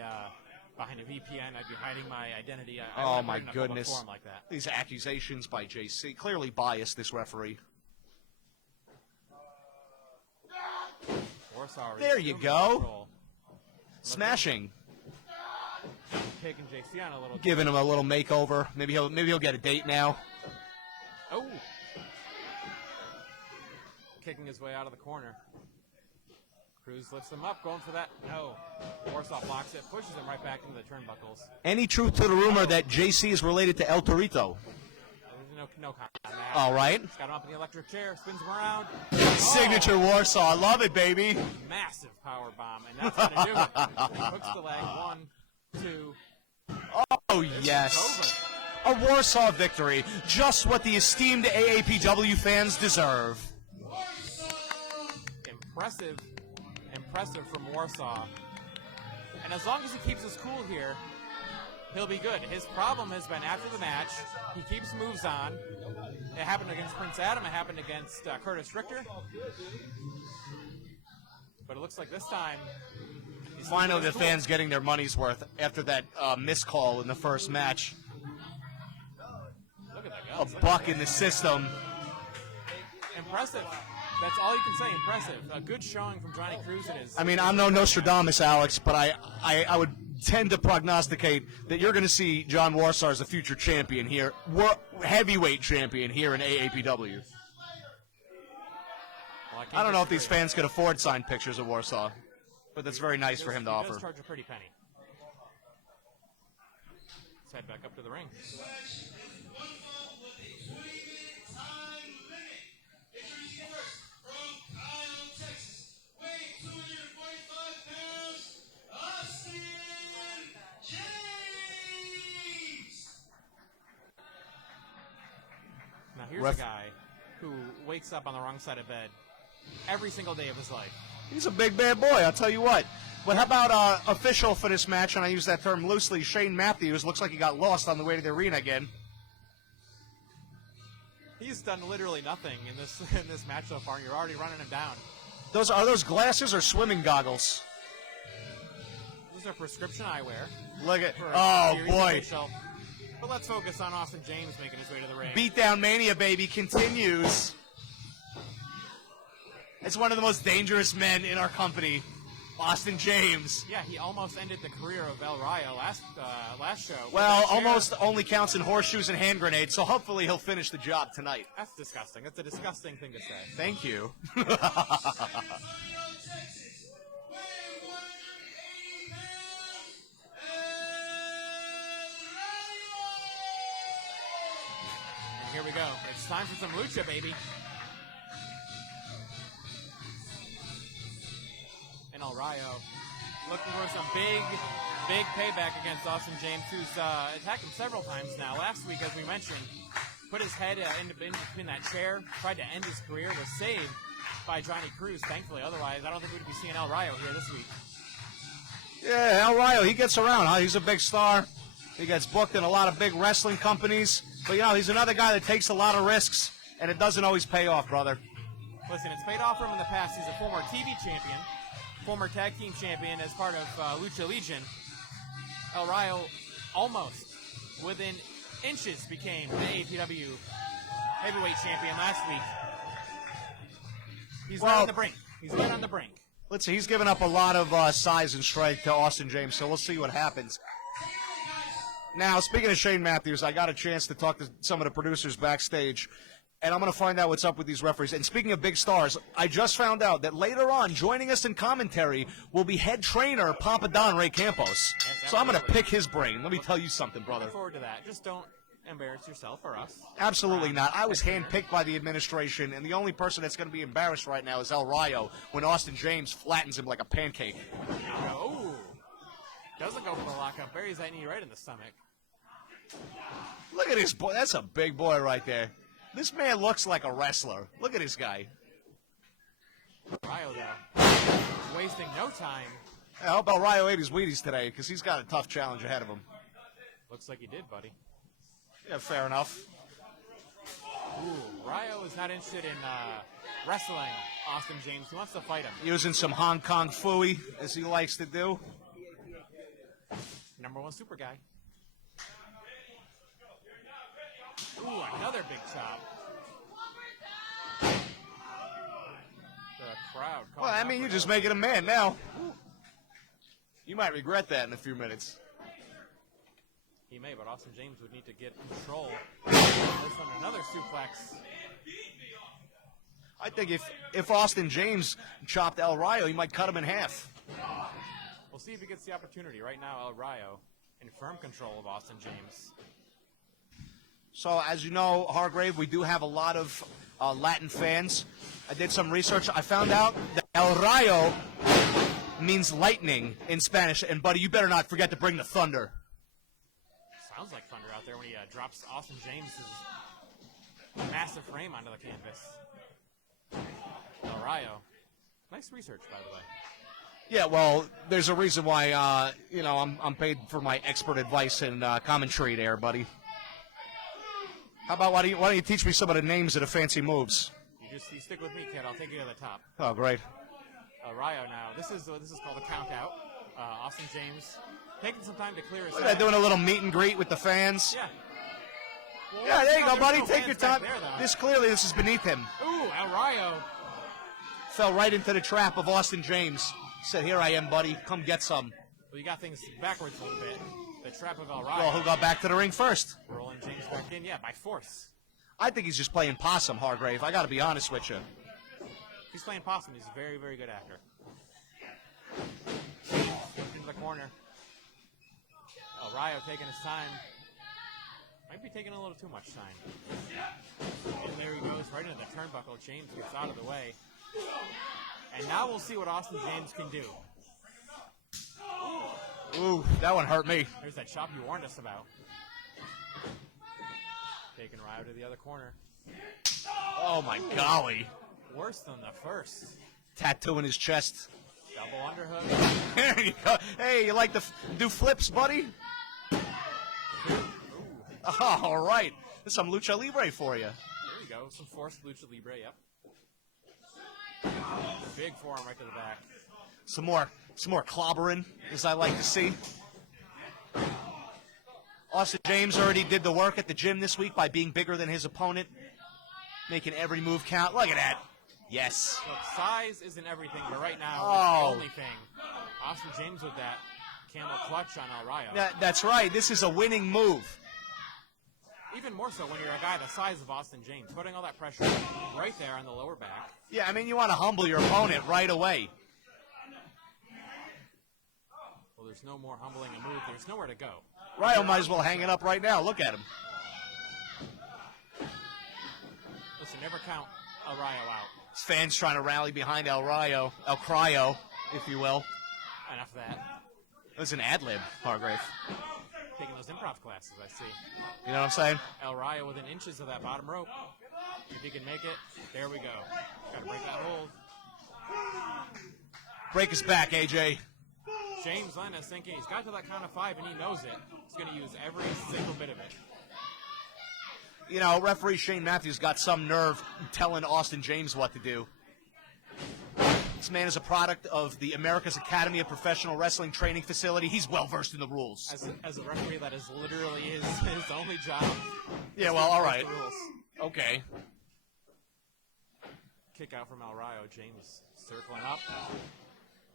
behind a VPN. I'd be hiding my identity. I Oh, wouldn't my put it in a public goodness. forum like that. These accusations by JC. Clearly biased, this referee. Warsaw There you resuming go. control. Smashing. Taking JC on a little. Giving him a little makeover. Maybe he'll get a date now. Oh. Kicking his way out of the corner. Cruz lifts him up, going for that. No. Warsaw blocks it, pushes him right back into the turnbuckles. Any truth to the rumor that JC is related to El Torito? no comment on that. All right. He's got him up in the electric chair, spins him around. Signature Warsaw. I love it, baby. Massive power bomb, and that's going to do it. Hooks the leg. 1, 2. Oh, yes. A Warsaw victory. Just what the esteemed AAPW fans deserve. Impressive from Warsaw. And as long as he keeps his cool here, he'll be good. His problem has been after the match, he keeps moves on. It happened against Prince Adam. It happened against Curtis Richter. But it looks like this time, Finally, the fans getting their money's worth after that missed call in the first match. look at that A guy. buck in the system. Impressive. That's all you can say. Impressive. A good showing from Johnny Cruz. It is. I mean, I'm no Nostradamus, Alex, but I would tend to prognosticate that you're going to see John Warsaw as a future champion here, heavyweight champion here in AAPW. Well, I don't know if these disagree. fans could afford signed pictures of Warsaw, but that's very nice for him to He offer. does charge a pretty penny. Let's head back up to the ring. Now here's a guy who wakes up on the wrong side of bed every single day of his life. He's a big bad boy, I'll tell you what. But how about official for this match, and I use that term loosely, Shane Matthews. Looks like he got lost on the way to the arena again. He's done literally nothing in this match so far, and you're already running him down. Are those glasses or swimming goggles? Those are prescription eyewear. Look at, for a oh series boy. official. But let's focus on Austin James making his way to the ring. Beatdown Mania, baby, continues. It's one of the most dangerous men in our company, Austin James. Yeah, he almost ended the career of El Rayo last show. With Well, that chair. almost only counts in horseshoes and hand grenades, so hopefully he'll finish the job tonight. That's disgusting. That's a disgusting thing to say. Thank you. Here we go. It's time for some lucha, baby. And El Rayo looking for some big payback against Austin James, who's attacked him several times now. Last week, as we mentioned, put his head in between that chair, tried to end his career, was saved by Johnny Cruz, thankfully. Otherwise, I don't think we'd be seeing El Rayo here this week. Yeah, El Rayo, he gets around, huh? He's a big star. He gets booked in a lot of big wrestling companies. But, you know, he's another guy that takes a lot of risks, and it doesn't always pay off, brother. Listen, it's paid off for him in the past. He's a former TV champion, former tag team champion as part of Lucha Legion. El Rayo almost, within inches, became the AAPW heavyweight champion last week. He's right on the brink. He's right on the brink. Let's see, he's given up a lot of size and strength to Austin James, so we'll see what happens. Now, speaking of Shane Matthews, I got a chance to talk to some of the producers backstage, and I'm going to find out what's up with these referees. And speaking of big stars, I just found out that later on, joining us in commentary will be head trainer Papa Don Ray Campos. So I'm going to pick his brain. Let me tell you something, brother. Look forward to that. Just don't embarrass yourself or us. Absolutely not. I was handpicked by the administration, and the only person that's going to be embarrassed right now is El Rayo when Austin James flattens him like a pancake. Oh, doesn't go for the lockup. Buries that knee right in the stomach. Look at this boy. That's a big boy right there. This man looks like a wrestler. Look at this guy. Rayo, though, wasting no time. I hope El Rayo ate his Wheaties today because he's got a tough challenge ahead of him. Looks like he did, buddy. Yeah, fair enough. Ooh, Rayo is not interested in wrestling Austin James. He wants to fight him. Using some Hong Kong Fooey, as he likes to do. Number one super guy. Ooh, another big chop. The crowd. Well, I mean, you're just making a man now. You might regret that in a few minutes. He may, but Austin James would need to get control. This one, another suplex. I think if Austin James chopped El Rayo, he might cut him in half. We'll see if he gets the opportunity. Right now, El Rayo in firm control of Austin James. So, as you know, Hargrave, we do have a lot of Latin fans. I did some research. I found out that El Rayo means lightning in Spanish. And, buddy, you better not forget to bring the thunder. Sounds like thunder out there when he drops Austin James' massive frame onto the canvas. El Rayo. Nice research, by the way. Yeah, well, there's a reason why, I'm paid for my expert advice and commentary there, buddy. How about why don't you teach me some of the names of the fancy moves? You stick with me, kid. I'll take you to the top. Oh, great. Rayo now. This is called a count out. Austin James taking some time to clear his Look at that, head. doing a little meet and greet with the fans. Yeah. Well, Yeah, there you go, there's buddy. no Take your fans back time. there, though. This is beneath him. Ooh, El Rayo. Fell right into the trap of Austin James. Said, "Here I am, buddy. Come get some." Well, you got things backwards a little bit. The trap of El Rayo. Well, who got back to the ring first? Rolling James back in, yeah, by force. I think he's just playing possum, Hargrave. I got to be honest with you. He's playing possum. He's a very, very good actor. Into the corner. El Rayo taking his time. Might be taking a little too much time. And there he goes, right into the turnbuckle. James gets out of the way. And now we'll see what Austin James can do. Ooh, that one hurt me. There's that chop you warned us about. Taking Rayo to the other corner. Oh, my golly. Worse than the first. Tattoo in his chest. Double underhook. There you go. Hey, you like to do flips, buddy? Oh, all right. There's some lucha libre for you. There you go. Some forced lucha libre, yep. Big forearm right to the back. Some more clobbering, as I like to see. Austin James already did the work at the gym this week by being bigger than his opponent, making every move count. Look at that. Yes. Look, size isn't everything, but right now Oh. it's the only thing. Austin James with that camel clutch on El Rayo. That's right. This is a winning move. Even more so when you're a guy the size of Austin James, putting all that pressure right there on the lower back. Yeah, I mean, you want to humble your opponent right away. Well, there's no more humbling a move. There's nowhere to go. Rayo might as well hang it up right now. Look at him. Listen, never count El Rayo out. His fans trying to rally behind El Rayo, El Cryo, if you will. Enough of that. It was an ad-lib, Hargrave. Taking those improv classes, I see. You know what I'm saying? El Rayo within inches of that bottom rope. If he can make it, there we go. Got to break that hold. Break his back, AJ. James Lynn is thinking he's got to that count of 5 and he knows it. He's going to use every single bit of it. You know, referee Shane Matthews got some nerve telling Austin James what to do. This man is a product of the America's Academy of Professional Wrestling Training Facility. He's well-versed in the rules. As a referee, that is literally his only job. Yeah, well, all right. The rules. Okay. Kick out from El Rayo. James circling up.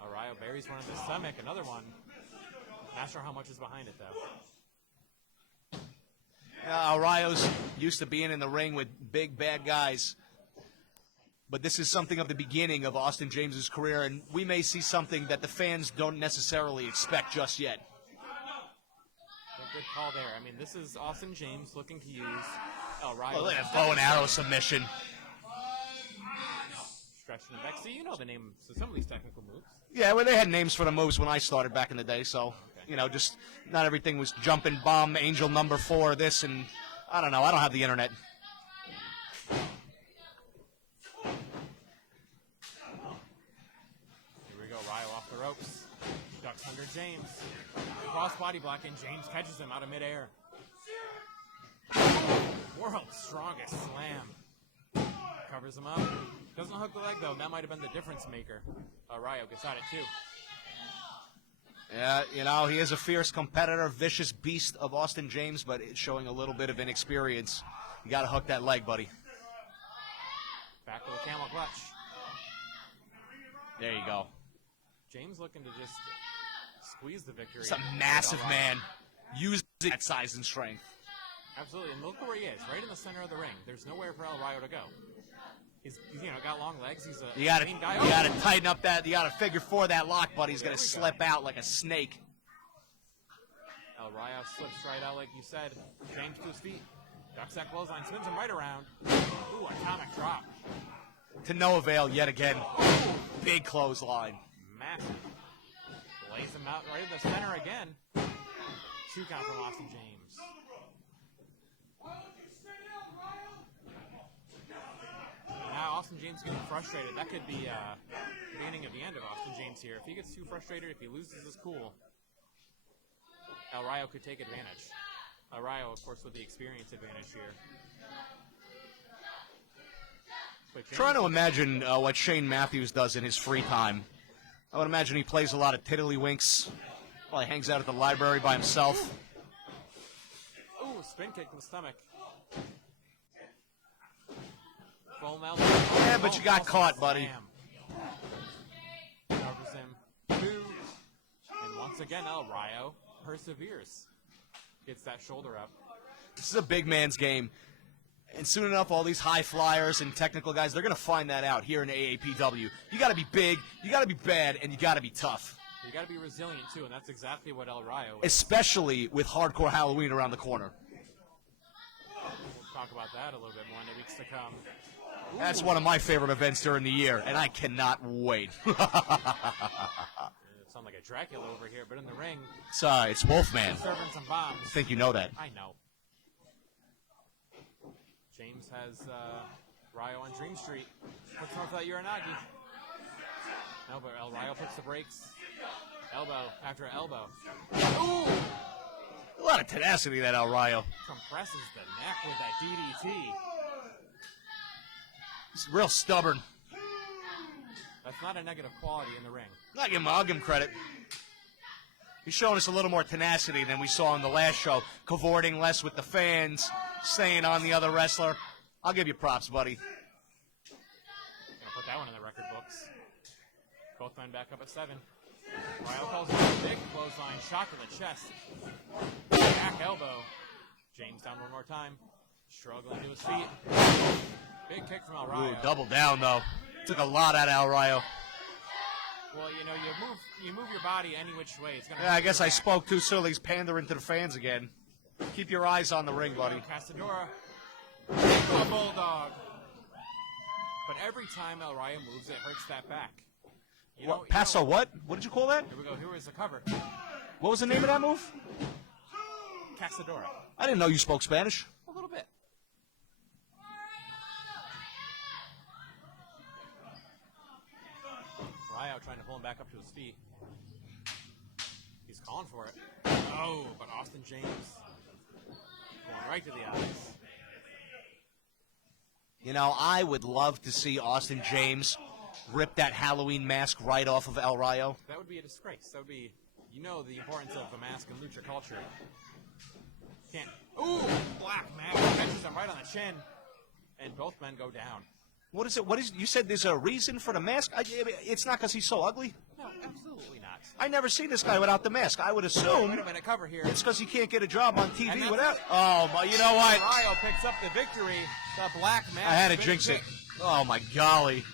El Rayo buries one in the stomach. Another one. Not sure how much is behind it, though. Rayo's used to being in the ring with big, bad guys. But this is something of the beginning of Austin James's career, and we may see something that the fans don't necessarily expect just yet. Good call there. I mean, this is Austin James looking to use El Rayo. Look at that bow and arrow submission. Stretching him back. See, you know the name of some of these technical moves. Yeah, well, they had names for the moves when I started back in the day, so, you know, just not everything was jumping bomb, angel number 4, this, and I don't know. I don't have the internet. Here we go. Rayo off the ropes. Ducks under James. Cross body block, and James catches him out of midair. World's strongest slam. Covers him up. Doesn't hook the leg, though. That might have been the difference maker. Rayo gets out it, too. Yeah, you know, he is a fierce competitor, vicious beast of Austin James, but it's showing a little bit of inexperience. You got to hook that leg, buddy. Back to the camel clutch. There you go. James looking to just squeeze the victory. It's a massive man using that size and strength. Absolutely, and look where he is, right in the center of the ring. There's nowhere for El Rayo to go. He's got long legs. He's a You got clean guy. to tighten up that. You got to figure 4 that lock, buddy. He's going to slip out like a snake. El Rayo slips right out, like you said. James to his feet. Ducks that clothesline, spins him right around. Ooh, atomic drop. To no avail yet again. Big clothesline. Massive. Lays him out right in the center again. 2 count from Austin James. Now Austin James getting frustrated. That could be the beginning of the end of Austin James here. If he gets too frustrated, if he loses his cool, El Rayo could take advantage. El Rayo, of course, with the experience advantage here. But James, Trying to imagine what Shane Matthews does in his free time. I would imagine he plays a lot of tiddlywinks. Probably hangs out at the library by himself. ooh, spin kick to the stomach. Full melt. Yeah, but you got caught, buddy. Covers him. 2. And once again, El Rayo perseveres. Gets that shoulder up. This is a big man's game. And soon enough, all these high flyers and technical guys, they're going to find that out here in AAPW. You got to be big, you got to be bad, and you got to be tough. You got to be resilient, too, and that's exactly what El Rayo is. Especially with Hardcore Halloween around the corner. We'll talk about that a little bit more in the weeks to come. That's one of my favorite events during the year, and I cannot wait. It sounds like a Dracula over here, but in the ring, It's Wolfman. serving some bombs. I think you know that. I know. James has Rayo on Dream Street. Puts north of that Uranagi. No, but El Rayo puts the brakes. Elbow after elbow. Ooh! A lot of tenacity, that El Rayo. Compresses the neck with that DDT. He's real stubborn. That's not a negative quality in the ring. I'll give him credit. He's showing us a little more tenacity than we saw in the last show. Cavorting less with the fans, staying on the other wrestler. I'll give you props, buddy. Gonna put that one in the record books. Both men back up at 7. Rayo calls it a big clothesline, shot to the chest. Back elbow. James down one more time. Struggling to his feet. Big kick from El Rayo. Ooh, double down, though. Took a lot out of El Rayo. Well, you know, you move your body any which way. It's gonna. Yeah, I guess I spoke too soon. He's pandering to the fans again. Keep your eyes on the ring, buddy. Castadora. Into a bulldog. But every time El Rayo moves, it hurts that back. What, Paso what? What did you call that? Here we go. Here is the cover. What was the name of that move? Castadora. I didn't know you spoke Spanish. A little bit. Rayo trying to pull him back up to his feet. He's calling for it. Oh, but Austin James going right to the eyes. You know, I would love to see Austin James rip that Halloween mask right off of El Rayo. That would be a disgrace. That would be, you know, the importance of the mask in lucha culture. Can't. Ooh, black mask catches him right on the chin, and both men go down. What is it? You said there's a reason for the mask? It's not because he's so ugly? No, absolutely not. I never seen this guy without the mask. I would assume Wait a minute, cover here. it's because he can't get a job on And TV that's without. it. Oh, my, you know what? Rayo picks up the victory. The black mask. I had to spin jinx it. kick. Oh, my golly.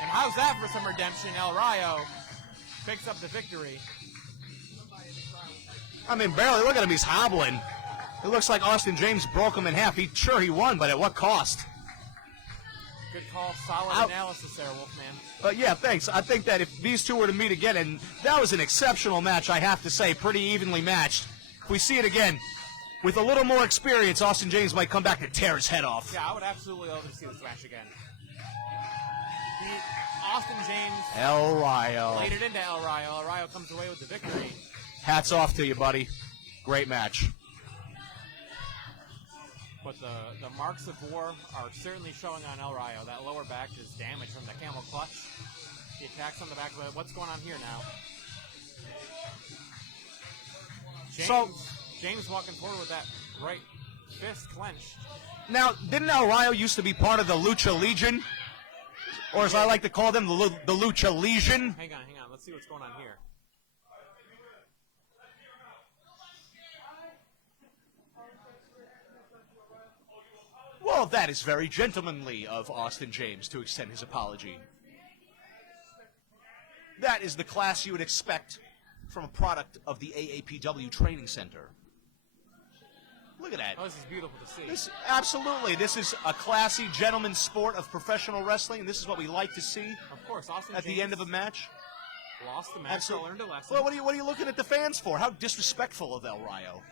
And how's that for some redemption? El Rayo picks up the victory. I mean, barely. Look at him. He's hobbling. It looks like Austin James broke him in half. Sure, he won, but at what cost? Good call. Solid analysis there, Wolfman. Yeah, thanks. I think that if these two were to meet again, and that was an exceptional match, I have to say, pretty evenly matched. If we see it again, with a little more experience, Austin James might come back to tear his head off. Yeah, I would absolutely love to see this match again. Austin James El Rayo. laid it into El Rayo. El Rayo comes away with the victory. Hats off to you, buddy. Great match. But the marks of war are certainly showing on El Rayo. That lower back is damaged from the camel clutch. He attacks on the back of it. What's going on here now? James walking forward with that right fist clenched. Now, didn't El Rayo used to be part of the Lucha Legion? Or as I like to call them, the Lucha Legion? Hang on. Let's see what's going on here. Well, that is very gentlemanly of Austin James to extend his apology. That is the class you would expect from a product of the AAPW training center. Look at that. Oh, this is beautiful to see. Absolutely. This is a classy gentleman's sport of professional wrestling, and this is what we like to see Of course, Austin at James the end of a match. lost the match, so learned a lesson. Well, what are you looking at the fans for? How disrespectful of El Rayo.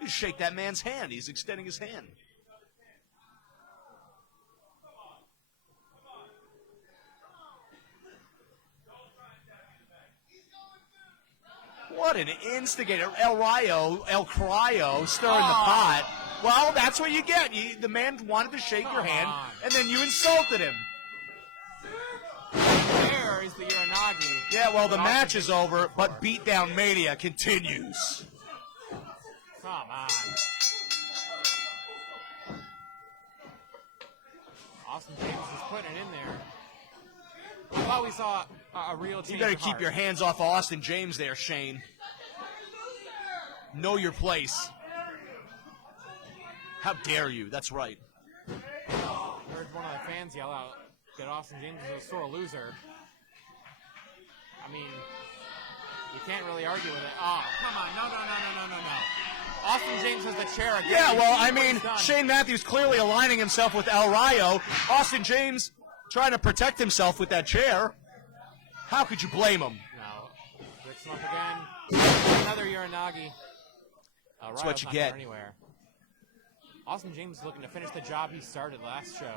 You shake that man's hand. He's extending his hand. What an instigator. El Rayo, El Cryo, stirring the pot. Well, that's what you get. The man wanted to shake your hand, and then you insulted him. There is the Uranagi. Yeah, well, the match is over, but Beatdown Mania continues. Come on. Austin James is putting it in there. I thought we saw a real change. You better of keep heart. your hands off of Austin James there, Shane. Know your place. How dare you? That's right. I heard one of the fans yell out that Austin James is a sore loser. I mean, you can't really argue with it. Oh, come on. No. Austin James has the chair again. Yeah, well, I What he's mean, done. Shane Matthews clearly aligning himself with El Rayo. Austin James trying to protect himself with that chair. How could you blame him? No. Picks him up again. Another Uranagi. That's what you Rayo's not get. going anywhere. Austin James is looking to finish the job he started last show.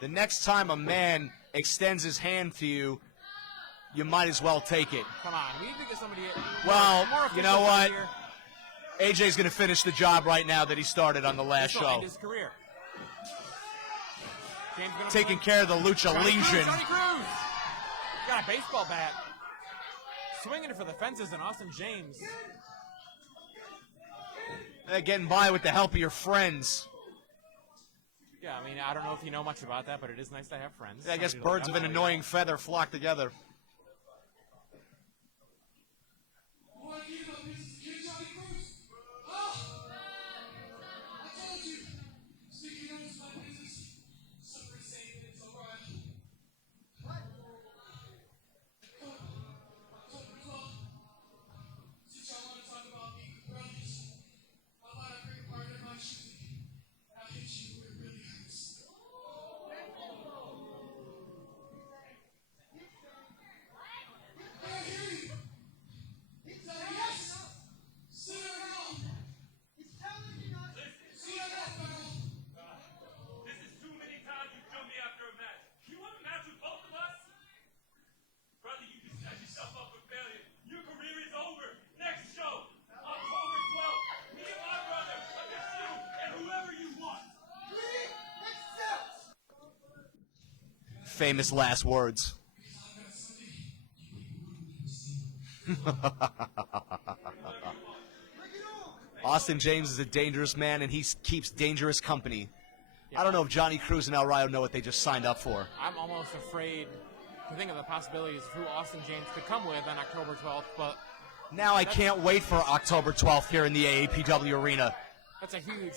The next time a man extends his hand to you, you might as well take it. Come on, we need to get somebody. Well, more you know officials what? Here. AJ's going to finish the job right now that he started on the last This will show. end his career. James gonna Taking play. care of the Lucha Johnny Cruz, Legion. Johnny Cruz! Got a baseball bat. Swinging it for the fences, and Austin James. Getting by with the help of your friends. Yeah, I mean, I don't know if you know much about that, but it is nice to have friends. I guess Somebody to look birds of out an for you. annoying feather flock together. Boy, give up business again, Johnny Cruz. Oh! I told you. Speaking of this, my business. Somebody saying that it's all right. What? October 12th. Since y'all want to talk about being brothers, how about I bring a partner of my shooting? I'll hit you where it really hurts. I hear you. Is that a yes? Sit around. Sit around, This is too many times you throw me after a match. You want a match with both of us? Brother, you just set yourself up for failure. Your career is over. Next show, October 12th. Me and my brother against you and whoever you want. Famous last words. Austin James is a dangerous man, and he keeps dangerous company. I don't know if Johnny Cruz and El Rayo know what they just signed up for. I'm almost afraid to think of the possibilities of who Austin James could come with on October 12th, but Now I can't wait for October 12th here in the AAPW arena. that's a huge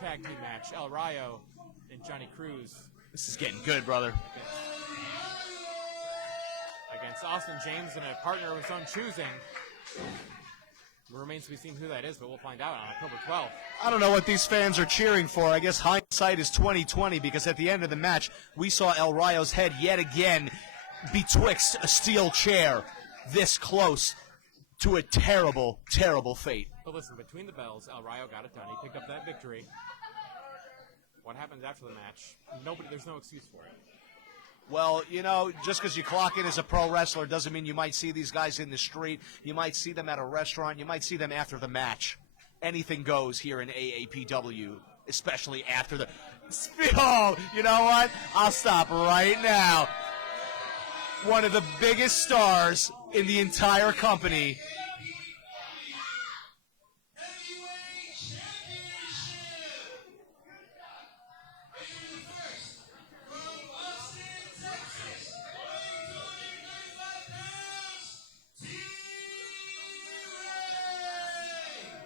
tag team match. El Rayo and Johnny Cruz This is getting good, brother. against Austin James and a partner of his own choosing. It remains to be seen who that is, but we'll find out on October 12th. I don't know what these fans are cheering for. I guess hindsight is 20/20 because at the end of the match, we saw El Rayo's head yet again betwixt a steel chair, this close to a terrible, terrible fate. But listen, between the bells, El Rayo got it done. He picked up that victory. What happens after the match? There's no excuse for it. Well, you know, just because you clock in as a pro wrestler doesn't mean you might see these guys in the street. You might see them at a restaurant. You might see them after the match. Anything goes here in AAPW, especially after the... Oh, you know what? I'll stop right now. One of the biggest stars in the entire company. Heavyweight Championship. Here's the first. From Austin, Texas, weighing 235 pounds,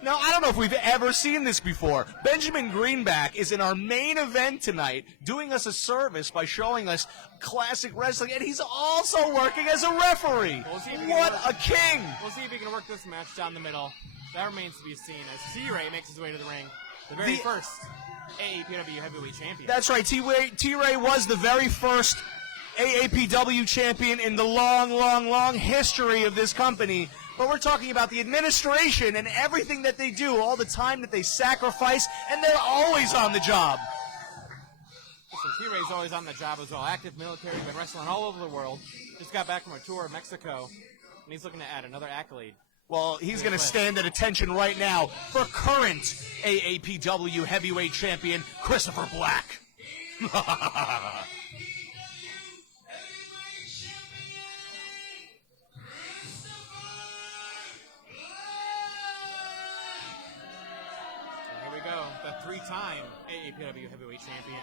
T-Ray. Now, I don't know if we've ever seen this before. Benjamin Greenback is in our main event tonight, doing us a service by showing us classic wrestling, and he's also working as a referee. We'll see if he can What work. a king! We'll see if he can work this match down the middle. That remains to be seen as T-Ray makes his way to the ring. The very first AAPW heavyweight champion. That's right. T-Ray was the very first AAPW champion in the long history of this company. But we're talking about the administration and everything that they do, all the time that they sacrifice, and they're always on the job. Listen, T-Ray's always on the job as well. Active military, been wrestling all over the world. Just got back from a tour of Mexico, and he's looking to add another accolade. Well, he's going to stand at attention right now for current AAPW heavyweight champion Christopher Black. Here we go, the three-time AAPW heavyweight champion.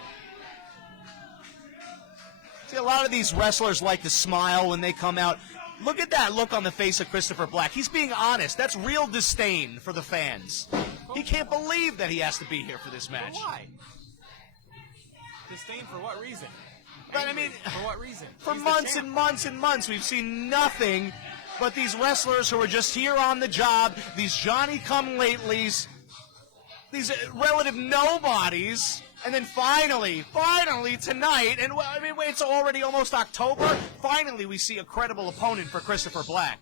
See, a lot of these wrestlers like to smile when they come out. Look at that look on the face of Christopher Black. He's being honest. That's real disdain for the fans. He can't believe that he has to be here for this match. But why? Disdain for what reason? But I mean, for what reason? For He's the months champ. and months and months, we've seen nothing but these wrestlers who are just here on the job, these Johnny-come-latelys, these relative nobodies, and then finally, tonight, and I mean, it's already almost October, finally we see a credible opponent for Christopher Black.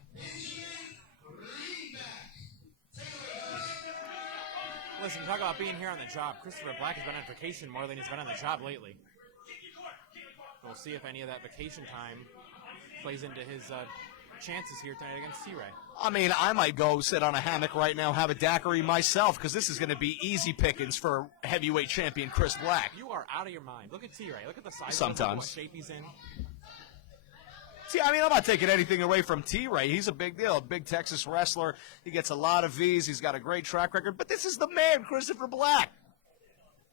Listen, talk about being here on the job. Christopher Black has been on vacation more than he's been on the job lately. We'll see if any of that vacation time plays into his chances here tonight against T-Ray. I mean, I might go sit on a hammock right now, have a daiquiri myself, because this is going to be easy pickings for heavyweight champion Chris Black. You are out of your mind. Look at T-Ray. Look at the size Sometimes. of him, what shape he's in. See, I mean, I'm not taking anything away from T-Ray. He's a big deal, a big Texas wrestler. He gets a lot of V's. He's got a great track record. But this is the man, Christopher Black,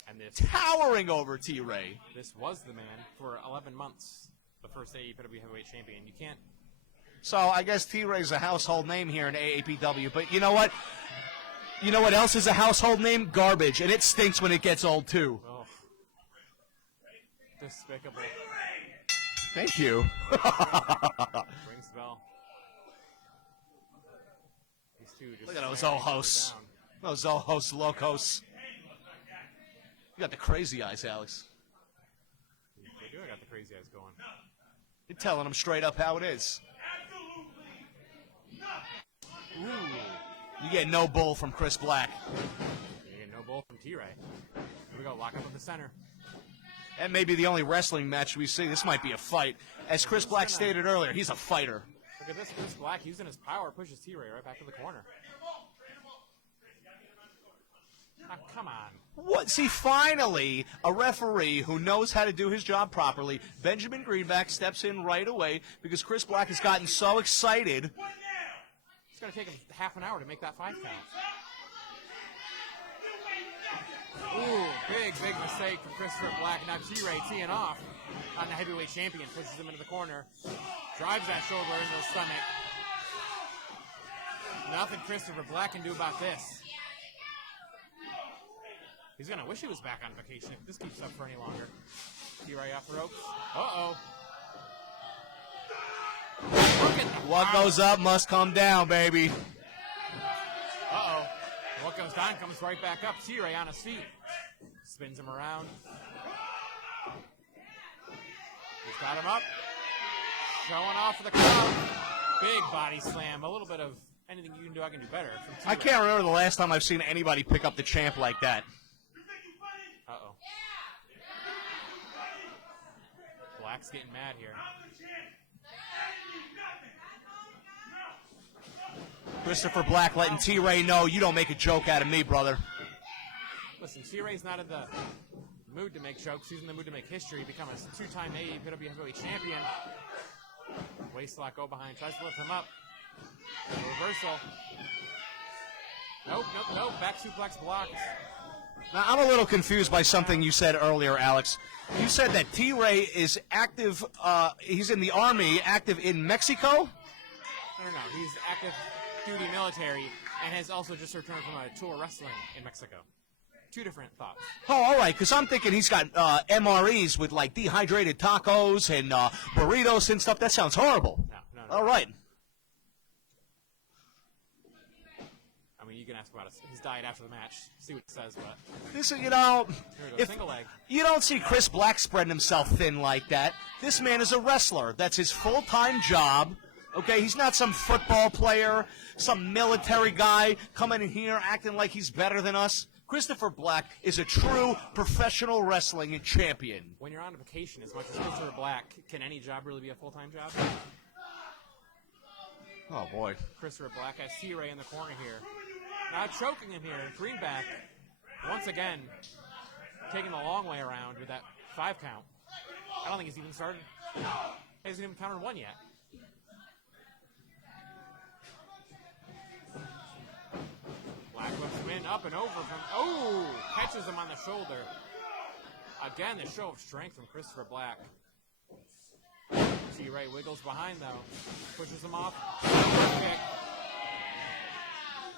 And towering over T-Ray. this was the man for 11 months, the first AAPW heavyweight champion. You can't. So I guess T-Ray's a household name here in AAPW. But you know what? You know what else is a household name? Garbage. And it stinks when it gets old, too. Oh. Despicable. Thank you. Rings the bell. These two just Look at those staring each other ojos. down. Those ojos locos. You got the crazy eyes, Alex. They do got the crazy eyes going. You're telling them straight up how it is. Ooh. You get no bull from Chris Black. You get no bull from T-Ray. Here we go, lock up at the center. That may be the only wrestling match we see. This might be a fight. As Chris Black stated earlier, he's a fighter. Look at this, Chris Black using his power, pushes T-Ray right back to the corner. Ah, come on. What? See, finally, a referee who knows how to do his job properly. Benjamin Greenback steps in right away because Chris Black has gotten so excited. It's going to take him half an hour to make that 5 count. Ooh, big mistake from Christopher Black. Now T-Ray teeing off on the heavyweight champion. Pushes him into the corner. Drives that shoulder into the stomach. Nothing Christopher Black can do about this. He's going to wish he was back on vacation if this keeps up for any longer. T-Ray off the ropes. Uh-oh. Look at the What power. goes up must come down, baby. Uh-oh. What goes down comes right back up. T-Ray on his feet. Spins him around. He's got him up. Showing off for the crowd. Big body slam. A little bit of anything you can do, I can do better. From T-Ray. I can't remember the last time I've seen anybody pick up the champ like that. Uh-oh. Black's getting mad here. Christopher Black letting T-Ray know you don't make a joke out of me, brother. Listen, T-Ray's not in the mood to make jokes. He's in the mood to make history, become a 2-time AAPW heavyweight champion. Waistlock go behind, tries to lift him up. Reversal. Nope. Back suplex blocked. Now, I'm a little confused by something you said earlier, Alex. You said that T-Ray is active, he's in the Army, active in Mexico? No. He's active duty military and has also just returned from a tour wrestling in Mexico. Two different thoughts. Oh, all right, because I'm thinking he's got MREs with, like, dehydrated tacos and burritos and stuff. That sounds horrible. No. All right. I mean, you can ask about his diet after the match, see what it says, but This is, here we go, if single leg. you don't see Chris Black spreading himself thin like that, this man is a wrestler. That's his full-time job. Okay, he's not some football player, some military guy coming in here acting like he's better than us. Christopher Black is a true professional wrestling champion. When you're on vacation, as much as Christopher Black, can any job really be a full-time job? Oh, boy. Christopher Black has T-Ray in the corner here. Now choking him here. Greenback, once again, taking the long way around with that 5 count. I don't think he's even started. He hasn't even counted 1 yet. Black whips him in, up and over from... Oh! Catches him on the shoulder. Again, the show of strength from Christopher Black. T-Ray wiggles behind, though. Pushes him off. Kick.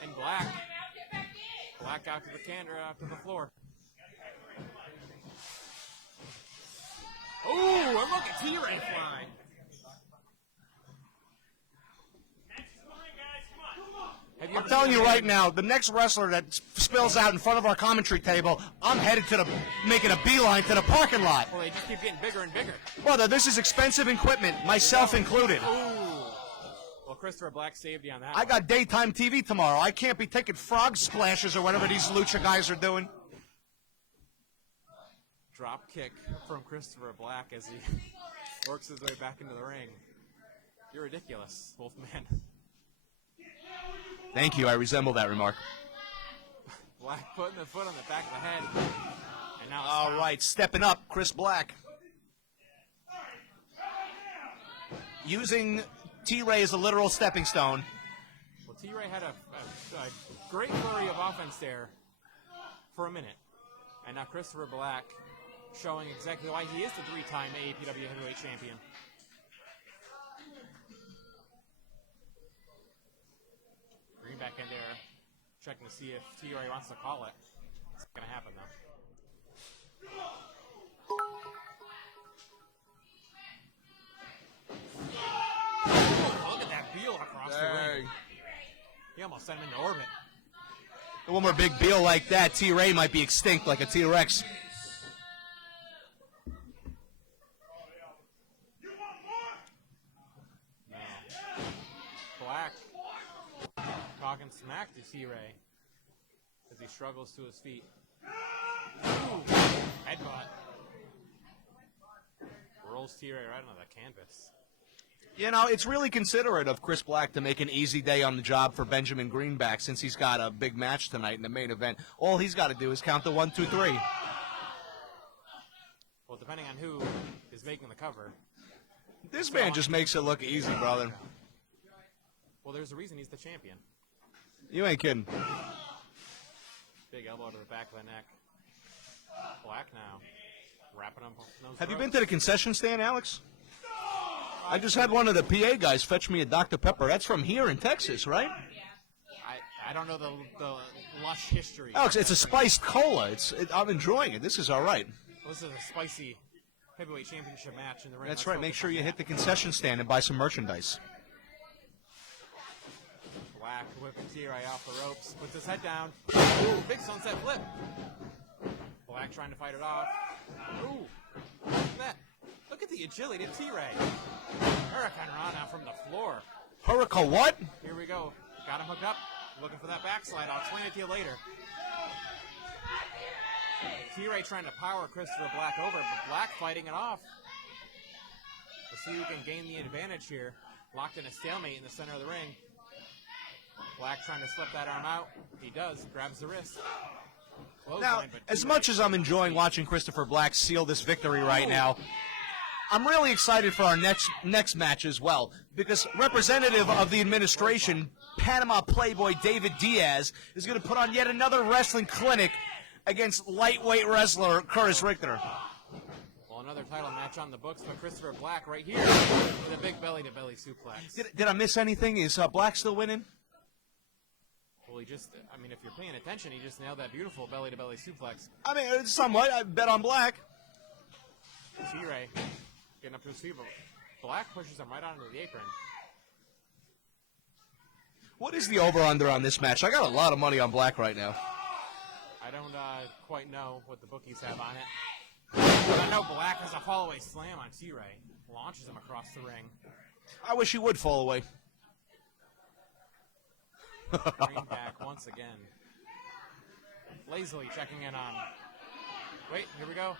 And Black out to the out to the floor. Oh, and look at T-Ray fly. I'm telling you right now, the next wrestler that spills out in front of our commentary table, I'm headed to making a beeline to the parking lot. Well, they just keep getting bigger and bigger. Brother, this is expensive equipment, myself included. Ooh. Well, Christopher Black saved you on that. I got daytime TV tomorrow. I can't be taking frog splashes or whatever these lucha guys are doing. Drop kick from Christopher Black as he works his way back into the ring. You're ridiculous, Wolfman. Thank you. I resemble that remark. Black putting the foot on the back of the head. And now All right, stepping up, Chris Black. Using T-Ray as a literal stepping stone. Well, T-Ray had a great flurry of offense there for a minute. And now Christopher Black showing exactly why he is the 3-time AAPW heavyweight champion. Greenback in there, checking to see if T-Ray wants to call it. It's not going to happen, though. Oh, look at that Beal across the ring. He almost sent him into orbit. One more big Beal like that, T-Ray might be extinct like a T-Rex. No. Black talking smack to T-Ray as he struggles to his feet. Ooh, headbutt. Rolls T-Ray right onto the canvas. You know, it's really considerate of Chris Black to make an easy day on the job for Benjamin Greenback since he's got a big match tonight in the main event. All he's got to do is count the 1, 2, 3. Well, depending on who is making the cover. This man just makes it look easy, brother. Well, there's a reason he's the champion. You ain't kidding. Big elbow to the back of the neck. Black now. Wrapping up those Have you ropes. been to the concession stand, Alex? I just had one of the PA guys fetch me a Dr. Pepper. That's from here in Texas, right? I don't know the lush history. Alex, it's a spiced cola. I'm enjoying it. This is all right. Well, this is a spicy heavyweight championship match in the ring. That's Let's right. Make focus sure on you that. hit the concession stand and buy some merchandise. Black whipping T-Ray off the ropes. Puts his head down. Ooh, big sunset flip. Black trying to fight it off. Ooh, look at that. Look at the agility of T-Ray. Hurricane Rana from the floor. Hurricane what? Here we go. Got him hooked up. Looking for that backslide. I'll explain it to you later. T-Ray trying to power Christopher Black over, but Black fighting it off. We'll see who can gain the advantage here. Locked in a stalemate in the center of the ring. Black trying to slip that arm out. He does. Grabs the wrist. Now, Clothesline, but as T-Ray- much as I'm enjoying watching Christopher Black seal this victory right now, I'm really excited for our next match as well, because representative of the administration, Panama Playboy David Diaz, is going to put on yet another wrestling clinic against lightweight wrestler Curtis Richter. Well, another title match on the books, but Christopher Black right here with a big belly-to-belly suplex. Did I miss anything? Is Black still winning? Well, if you're paying attention, he just nailed that beautiful belly-to-belly suplex. I mean, somewhat. I bet on Black. T-Ray getting up to his feet, but Black pushes him right onto the apron. What is the over-under on this match? I got a lot of money on Black right now. I don't quite know what the bookies have on it. But I know Black has a fall-away slam on T-Ray. Launches him across the ring. I wish he would fall away. Greenback once again. Lazily checking in on. Wait, here we go.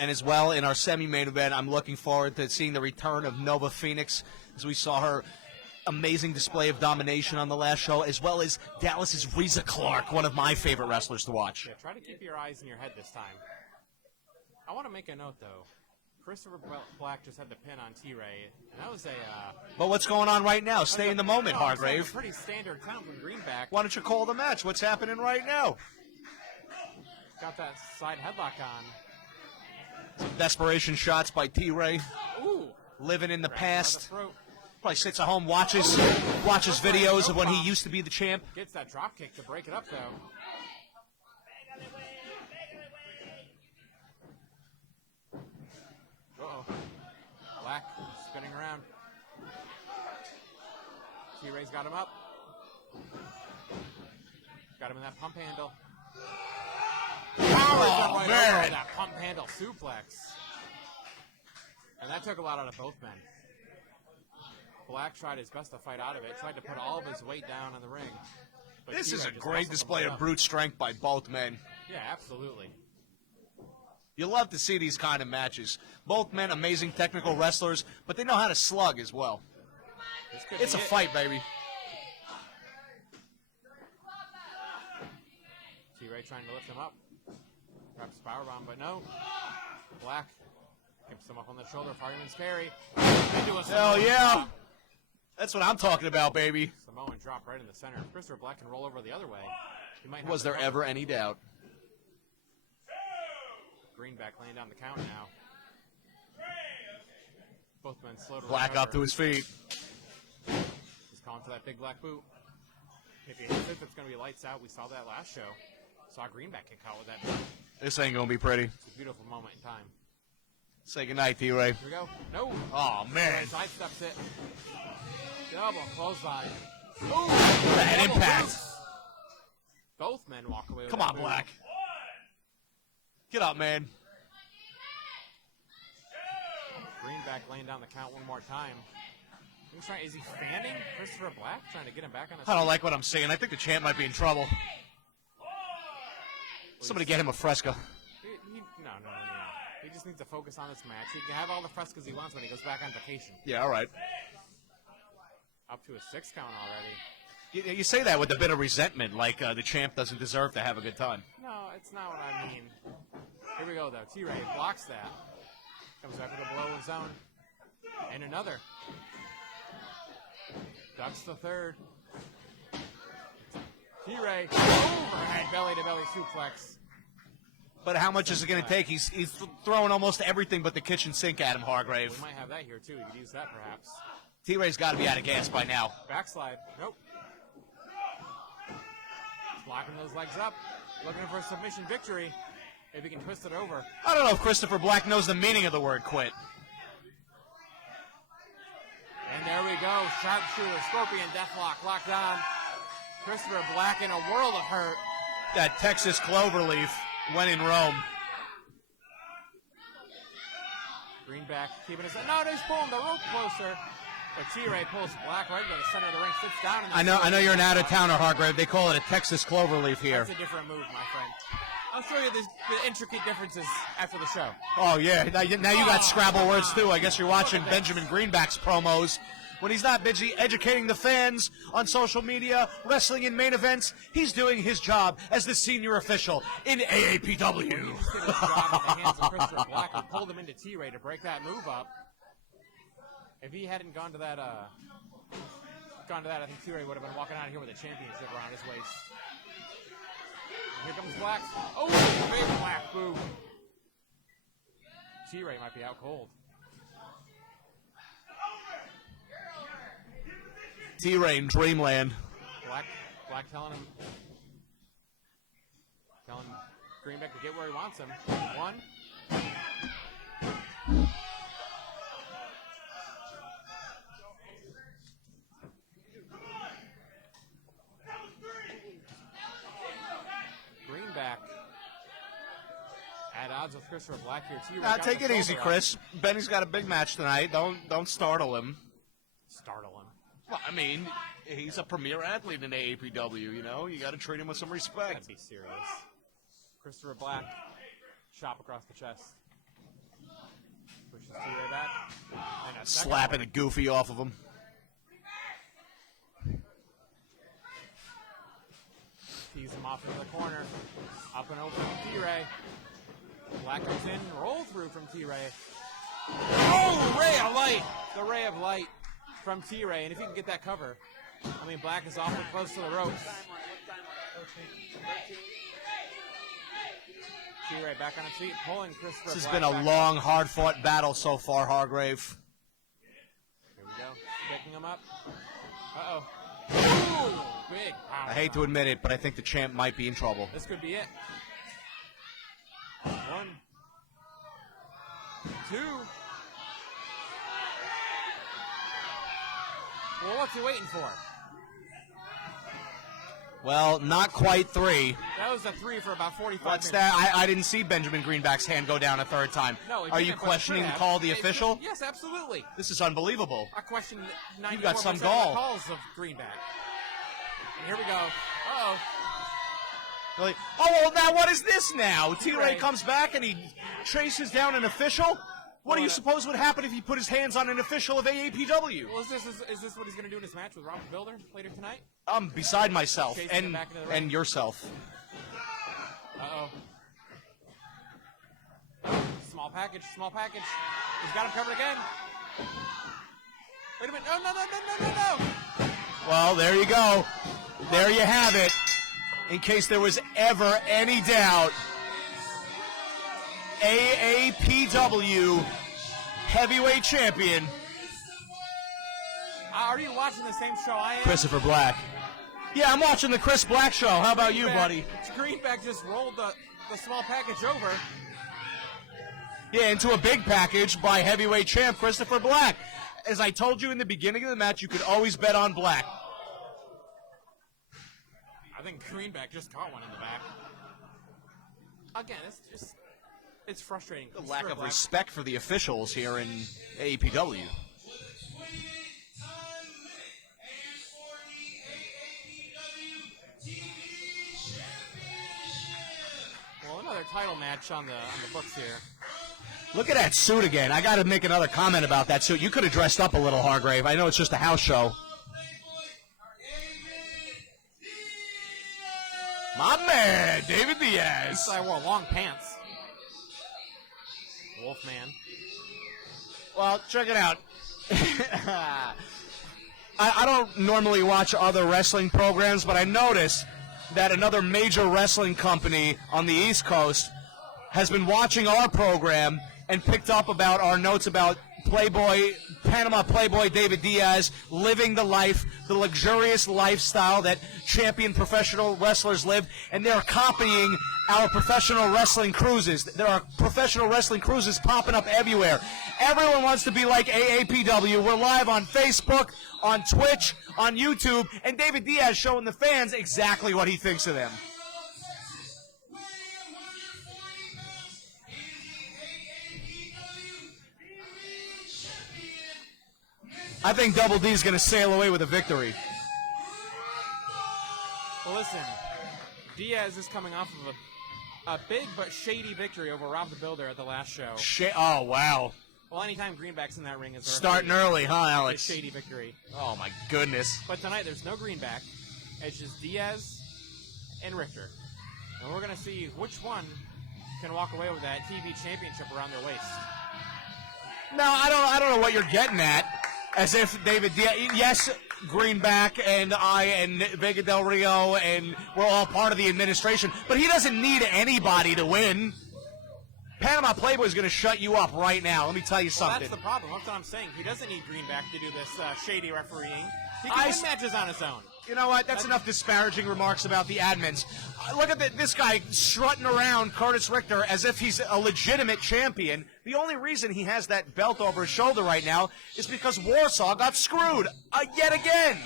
And as well, in our semi-main event, I'm looking forward to seeing the return of Nova Phoenix, as we saw her amazing display of domination on the last show, as well as Dallas's Reza Clark, one of my favorite wrestlers to watch. Yeah, try to keep your eyes in your head this time. I want to make a note, though. Christopher Black just had the pin on T-Ray. That was a... But what's going on right now? Stay in the moment, Hargrave. A pretty standard count from Greenback. Why don't you call the match? What's happening right now? Got that side headlock on. Some desperation shots by T-Ray. Ooh. Living in the past. The Probably sits at home, watches videos of when he used to be the champ. Gets that drop kick to break it up, though. Uh-oh. Black spinning around. T-Ray's got him up. Got him in that pump handle. Oh, man. That pump handle suplex. And that took a lot out of both men. Black tried his best to fight out of it. Tried to put all of his weight down in the ring. But This is T-Ray a just great muscled display him of up. brute strength by both men. Yeah, absolutely. You love to see these kind of matches. Both men amazing technical wrestlers, but they know how to slug as well. It's a fight, baby. T-Ray trying to lift him up. Perhaps powerbomb, but no. Black picks him up on the shoulder. Fireman's carry. Into a Hell Samoan yeah. drop. That's what I'm talking about, baby. Samoan drop right in the center. If Christopher Black can roll over the other way, he might have Was to there cover. ever any doubt? Greenback laying down the count now. Both men slow to Black up to his feet. He's calling for that big black boot. If he hits it, it's going to be lights out. We saw that last show. Saw Greenback kick out with that boot. This ain't gonna be pretty. It's a beautiful moment in time. Say goodnight, T-Ray. Here we go. No. Oh, man. Sidesteps it. Double clothesline. Ooh. That Double impact. boots. Both men walk away with Come that on, boot. Black. Get up, man. Greenback laying down the count one more time. Is he fanning Christopher Black? Trying to get him back on his I don't feet? like what I'm seeing. I think the champ might be in trouble. Somebody get him a Fresca. No. He just needs to focus on this match. He can have all the frescas he wants when he goes back on vacation. Yeah, all right. Up to a 6 count already. You say that with a bit of resentment, like the champ doesn't deserve to have a good time. No, it's not what I mean. Here we go, though. T-Ray blocks that. Comes back with a blow of his own. And another. Ducks the third. T-Ray overhead belly-to-belly suplex. But how much is it going to take? He's throwing almost everything but the kitchen sink at him, Hargrave. We might have that here, too. We could use that, perhaps. T-Ray's got to be out of gas by now. Backslide. Nope. Locking those legs up. Looking for a submission victory. Maybe he can twist it over. I don't know if Christopher Black knows the meaning of the word quit. And there we go. Sharpshooter, Scorpion, Deathlock locked on. Christopher Black in a world of hurt. That Texas cloverleaf went in Rome. Greenback keeping his... No, he's pulling the rope closer. But T-Ray pulls Black right into the center of the ring, sits down. I know you're an out-of-towner, Hargrave. They call it a Texas cloverleaf here. That's a different move, my friend. I'll show you the intricate differences after the show. Oh, yeah. Now you got Scrabble words, too. I guess you're watching Benjamin Greenback's promos. When he's not busy educating the fans on social media, wrestling in main events, he's doing his job as the senior official in AAPW. He just did his job in the hands of Christopher Black and pulled him into T-Ray to break that move up. If he hadn't gone to that, I think T-Ray would have been walking out of here with a championship around his waist. Here comes Black. Oh, big Black boot. T-Ray might be out cold. T-Ray in Dreamland. Black telling Greenback to get where he wants him. 1. Greenback at odds with Christopher Black here. T-Ray Take it easy, Chris. Benny's got a big match tonight. Don't startle him. Startle him. Well, I mean, he's a premier athlete in AAPW, you know? You got to treat him with some respect. Can't be serious. Christopher Black, chop across the chest. Pushes T-Ray back. And a second Slapping one. the goofy off of him. Tees him off into the corner. Up and over from T-Ray. Black comes in, roll through from T-Ray. Oh, ray of light! The ray of light from T-Ray, and if he can get that cover, I mean, Black is awfully close to the ropes. T-Ray back on his feet, pulling Christopher This has Black been a back long, hard-fought battle so far, Hargrave. Here we go, picking him up. Uh-oh. Ooh, big power. I hate to admit it, but I think the champ might be in trouble. This could be it. 1, 2. Well, what's he waiting for? Well, not quite 3. That was a 3 for about 45 What's minutes. that? I didn't see Benjamin Greenback's hand go down a third time. No, it Are didn't, you but it questioning could the have. call of the It- official? Yes, absolutely. This is unbelievable. I question 94% You got some of gall. the calls of Greenback. And here we go. Uh-oh. Like, oh, well, now what is this now? T-Ray Right. comes back and he chases down an official? What do you suppose would happen if he put his hands on an official of AAPW? Well, is this what he's going to do in his match with Robert Builder later tonight? I'm beside myself Chasing him and back into the ring. and yourself. Uh-oh. Small package, small package. He's got him covered again. Wait a minute. No. Well, there you go. There you have it. In case there was ever any doubt, AAPW heavyweight champion Are you watching the same show I am? Christopher Black. Yeah, I'm watching the Chris Black show. How about you, buddy? Greenback just rolled the small package over. Yeah, into a big package by heavyweight champ Christopher Black. As I told you in the beginning of the match, you could always bet on Black. I think Greenback just caught one in the back. Again, it's frustrating. The lack of Black- respect for the officials here in AAPW. Well, another title match on the books here. Look at that suit again. I got to make another comment about that suit. You could have dressed up a little, Hargrave. I know it's just a house show. My man, David Diaz. I wore long pants. Wolfman. Well, check it out. I don't normally watch other wrestling programs, but I noticed that another major wrestling company on the East Coast has been watching our program and picked up about our notes about Panama Playboy David Diaz living the life, the luxurious lifestyle that champion professional wrestlers live, and they're copying our professional wrestling cruises. There are professional wrestling cruises popping up everywhere. Everyone wants to be like AAPW. We're live on Facebook, on Twitch, on YouTube, and David Diaz showing the fans exactly what he thinks of them. I think Double D's going to sail away with a victory. Well, listen, Diaz is coming off of a big but shady victory over Rob the Builder at the last show. Oh, wow. Well, anytime Greenback's in that ring is Starting early, huh, a Alex? shady victory. Oh, my goodness. But tonight there's no Greenback. It's just Diaz and Richter. And we're going to see which one can walk away with that TV championship around their waist. No, I don't know what you're getting at. As if David Diaz, yes, Greenback and I and Vega del Rio and we're all part of the administration, but he doesn't need anybody to win. Panama Playboy's going to shut you up right now. Let me tell you Well, something. that's the problem. That's what I'm saying. He doesn't need Greenback to do this shady refereeing. He can win matches on his own. You know what? That's enough disparaging remarks about the admins. Look at this guy strutting around Curtis Richter as if he's a legitimate champion. The only reason he has that belt over his shoulder right now is because Warsaw got screwed yet again.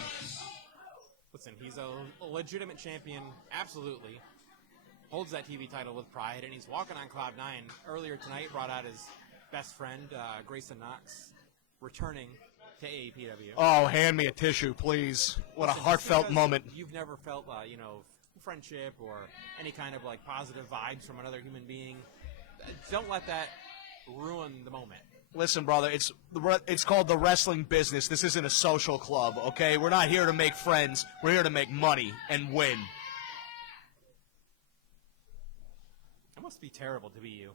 Listen, he's a legitimate champion, absolutely. Holds that TV title with pride, and he's walking on cloud nine. Earlier tonight, brought out his best friend, Grayson Knox, returning to AAPW. Oh, hand me a tissue, please. What a heartfelt moment. You've never felt, friendship or any kind of positive vibes from another human being. Don't let that ruin the moment. Listen, brother, it's called the wrestling business. This isn't a social club, okay? We're not here to make friends. We're here to make money and win. It must be terrible to be you.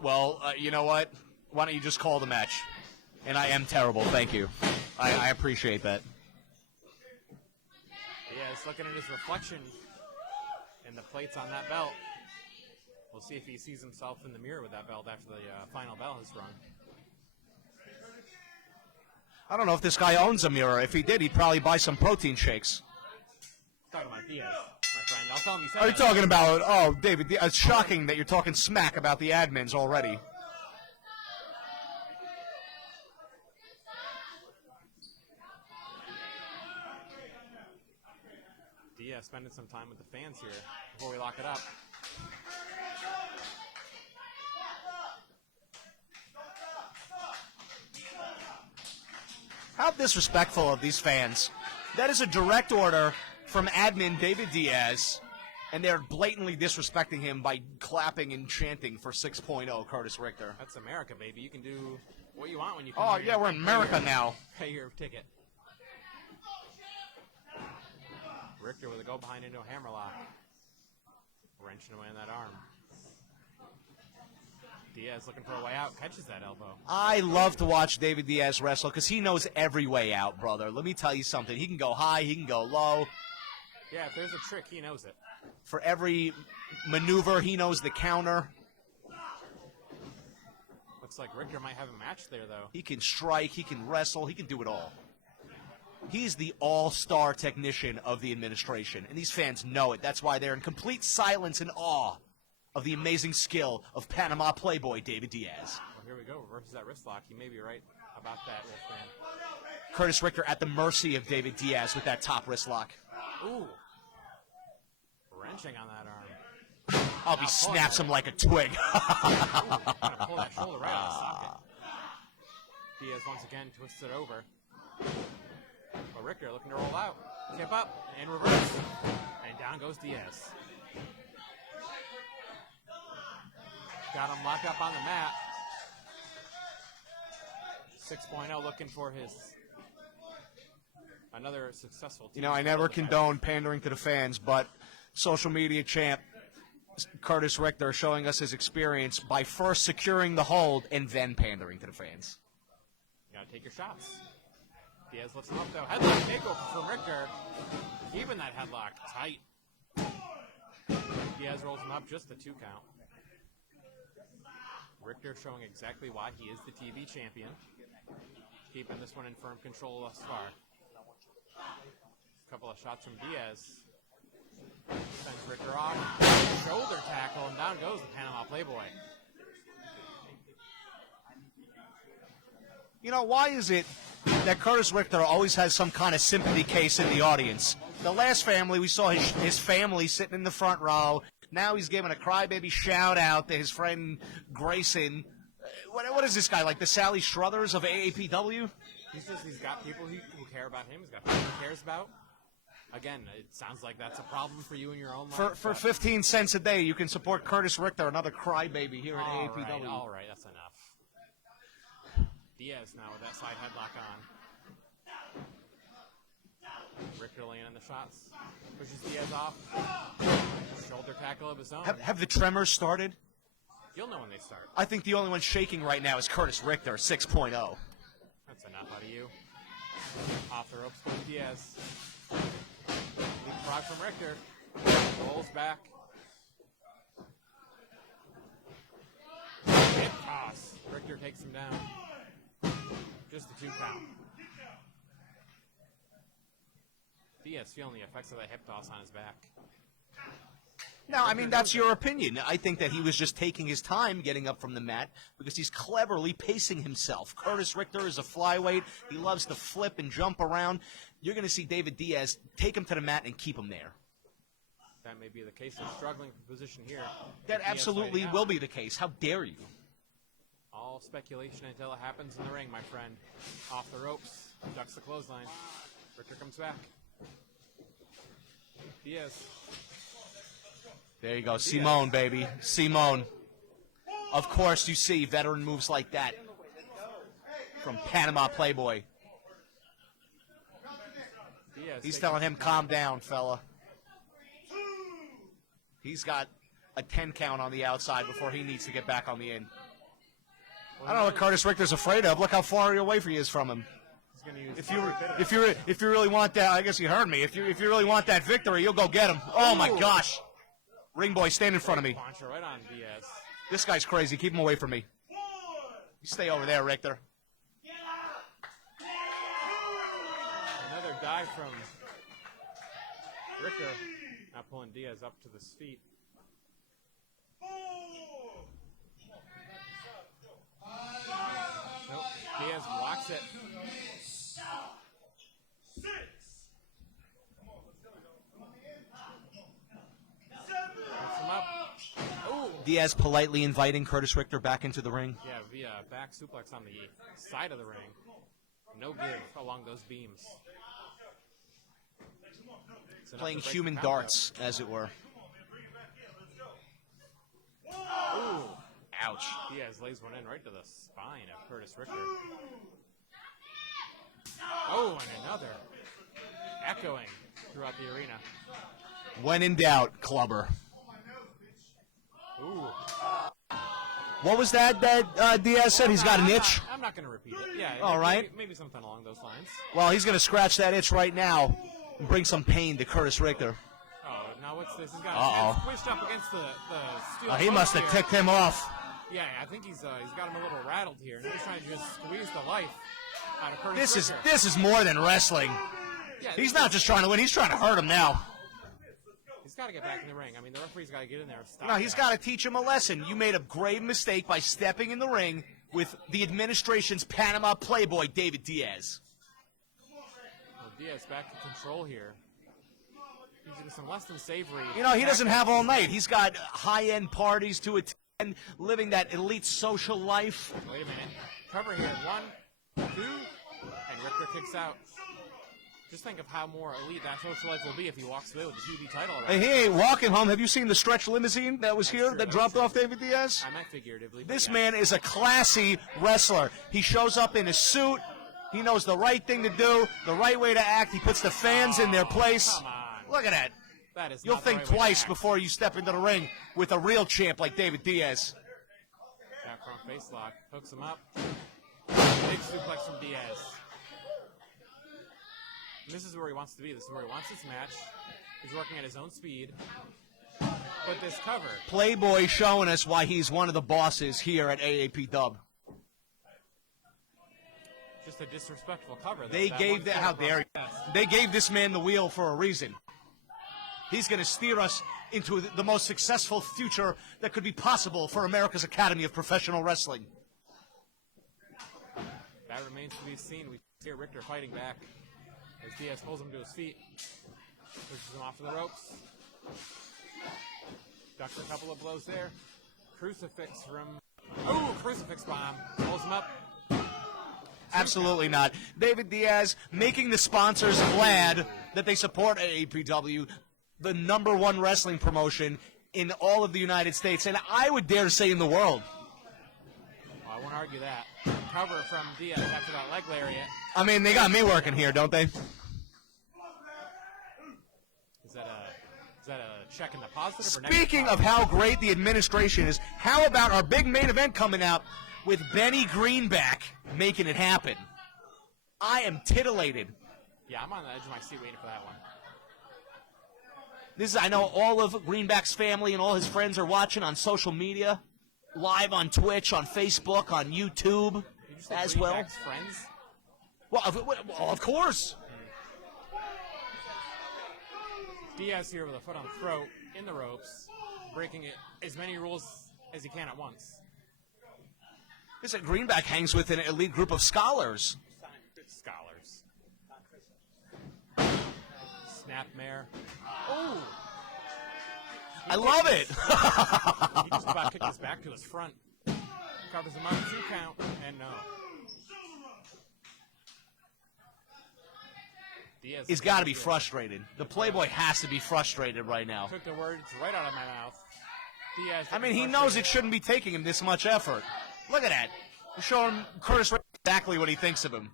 Well, you know what? Why don't you just call the match? And I am terrible, thank you. I appreciate that. Yeah, he's looking at his reflection in the plates on that belt. We'll see if he sees himself in the mirror with that belt after the final bell is rung. I don't know if this guy owns a mirror. If he did, he'd probably buy some protein shakes. Talking about Diaz, my friend. I'll tell him you said Are you that. talking about, oh, David, it's shocking that you're talking smack about the admins already. Diaz spending some time with the fans here before we lock it up. How disrespectful of these fans. That is a direct order from admin David Diaz, and they're blatantly disrespecting him by clapping and chanting for 6.0 Curtis Richter. That's America, baby. You can do what you want when you come Oh, here. yeah, we're in America now. Pay your ticket. Richter with a go behind into a hammerlock. Wrenching away on that arm. Diaz looking for a way out. Catches that elbow. I love to watch David Diaz wrestle because he knows every way out, brother. Let me tell you something. He can go high, he can go low. Yeah, if there's a trick, he knows it. For every maneuver, he knows the counter. Looks like Richter might have a match there, though. He can strike, he can wrestle, he can do it all. He's the all-star technician of the administration, and these fans know it. That's why they're in complete silence and awe of the amazing skill of Panama Playboy David Diaz. Well, here we go. Reverses that wrist lock. He may be right about that, wristband. Curtis Richter at the mercy of David Diaz with that top wrist lock. Ooh. Wrenching on that arm. I'll be snaps him like a twig. Gonna pull that shoulder right out of the socket. Diaz once again twists it over. But Richter looking to roll out. Tip up and reverse. And down goes Diaz. Got him locked up on the mat. 6.0 looking for his another successful team. You know, I never condone pandering to the fans, but social media champ Curtis Richter showing us his experience by first securing the hold and then pandering to the fans. You gotta take your shots. Diaz lifts him up though. Headlock takeover from Richter. Keeping that headlock tight. Diaz rolls him up, just the 2 count. Richter showing exactly why he is the TV champion. Keeping this one in firm control thus far. A couple of shots from Diaz. Sends Richter off. Shoulder tackle, and down goes the Panama Playboy. You know, why is it that Curtis Richter always has some kind of sympathy case in the audience? The last family, we saw his family sitting in the front row. Now he's giving a crybaby shout-out to his friend Grayson. What is this guy, like the Sally Struthers of AAPW? He says he's got people who care about him. He's got people he cares about. Again, it sounds like that's a problem for you in your own life. For 15 cents a day, you can support Curtis Richter, another crybaby here at All AAPW. right, all right, that's enough. Diaz now with that side headlock on. Richter laying in the shots. Pushes Diaz off. Shoulder tackle of his own. Have the tremors started? You'll know when they start. I think the only one shaking right now is Curtis Richter, 6.0. That's enough out of you. Off the ropes goes Diaz. Leapfrog from Richter. Rolls back. Hip toss. Richter takes him down. Just a 2 count. Diaz feeling the effects of that hip toss on his back. No, I mean, that's your opinion. I think that he was just taking his time getting up from the mat because he's cleverly pacing himself. Curtis Richter is a flyweight. He loves to flip and jump around. You're going to see David Diaz take him to the mat and keep him there. That may be the case. They're struggling for position here. That Diaz absolutely fighting out. will be the case. How dare you? All speculation until it happens in the ring, my friend. Off the ropes. Ducks the clothesline. Richter comes back. Diaz. There you go. Simone, baby. Simone. Of course you see veteran moves like that from Panama Playboy. Diaz He's taking- telling him, calm down, fella. He's got a 10 count on the outside before he needs to get back on the in. I don't know what Curtis Richter's afraid of. Look how far away he is from him. He's gonna use If you really want that, I guess you heard me. If you really want that victory, you'll go get him. Oh my gosh. Ring boy, stand in front of me. Poncho right on Diaz. This guy's crazy. Keep him away from me. You stay over there, Richter. Another dive from Richter. Now pulling Diaz up to his feet. Nope. Diaz blocks it. Picks him up. Ooh. Diaz politely inviting Curtis Richter back into the ring. Yeah, via back suplex on the side of the ring. No give along those beams. It's enough Playing to break human the count, darts, as it were. though. Ooh. Ouch. Diaz lays one in right to the spine of Curtis Richter. Oh, and another. Echoing throughout the arena. When in doubt, clubber. Ooh. What was that Diaz said? He's got an itch? I'm not going to repeat it. Yeah. All right. Maybe something along those lines. Well, he's going to scratch that itch right now and bring some pain to Curtis Richter. Oh, now what's this? He's got Uh-oh. his hands squished up against the steel He post must have here. ticked him off. Yeah, I think he's got him a little rattled here. Now he's trying to just squeeze the life out of Curtis Richter. This is more than wrestling. Yeah, He's not just trying to win, he's trying to hurt him now. He's got to get back in the ring. I mean, the referee's got to get in there and stop No, he's that. got to teach him a lesson. You made a grave mistake by stepping in the ring with the administration's Panama Playboy, David Diaz. Well, Diaz back to control here. He's doing some less than savory. You know, he doesn't have all night. He's got high-end parties to attend, living that elite social life. Wait a minute. Cover here. 1, 2, and Richter kicks out. Just think of how more elite that social life will be if he walks away with the TV title around. Hey, he ain't walking home. Have you seen the stretch limousine that was here true, that that's dropped true. off David Diaz? I meant figuratively. but This yeah. man is a classy wrestler. He shows up in a suit. He knows the right thing to do, the right way to act. He puts the fans in their place. Come on. Look at that. That is You'll not the think right way to twice act. before you step into the ring with a real champ like David Diaz. Back front face lock. Hooks him up. Big suplex from Diaz. And this is where he wants to be. This is where he wants this match. He's working at his own speed. But this cover. Playboy showing us why he's one of the bosses here at AAPW. Just a disrespectful cover. They gave that. How dare you? They gave this man the wheel for a reason. He's going to steer us into the most successful future that could be possible for America's Academy of Professional Wrestling. That remains to be seen. We see Richter fighting back as Diaz pulls him to his feet. Pushes him off to the ropes. Ducks a couple of blows there. Crucifix from... Oh, crucifix bomb. Pulls him up. Absolutely not. David Diaz making the sponsors glad that they support AAPW, the #1 wrestling promotion in all of the United States, and I would dare say in the world. Well, I won't argue that. Cover from Diaz after that leg lariat. I mean, they got me working here, don't they? Is that a check in the positive or negative? Speaking of how great the administration is, how about our big main event coming out with Benny Greenback making it happen? I am titillated. Yeah, I'm on the edge of my seat waiting for that one. I know all of Greenback's family and all his friends are watching on social media. live on Twitch, on Facebook, on YouTube as well. Friends? Well, of course. Diaz here with a foot on the throat, in the ropes, breaking it as many rules as he can at once. Listen, Greenback hangs with an elite group of scholars. Scholars. Snapmare. Oh! I love it. He just about kicked his back to his front. Covers him up, 2 count, and no. Diaz He's got to be frustrated. The Playboy has to be frustrated right now. took the words right out of my mouth. Diaz. I mean, he knows it shouldn't be taking him this much effort. Look at that. We're showing Curtis exactly what he thinks of him.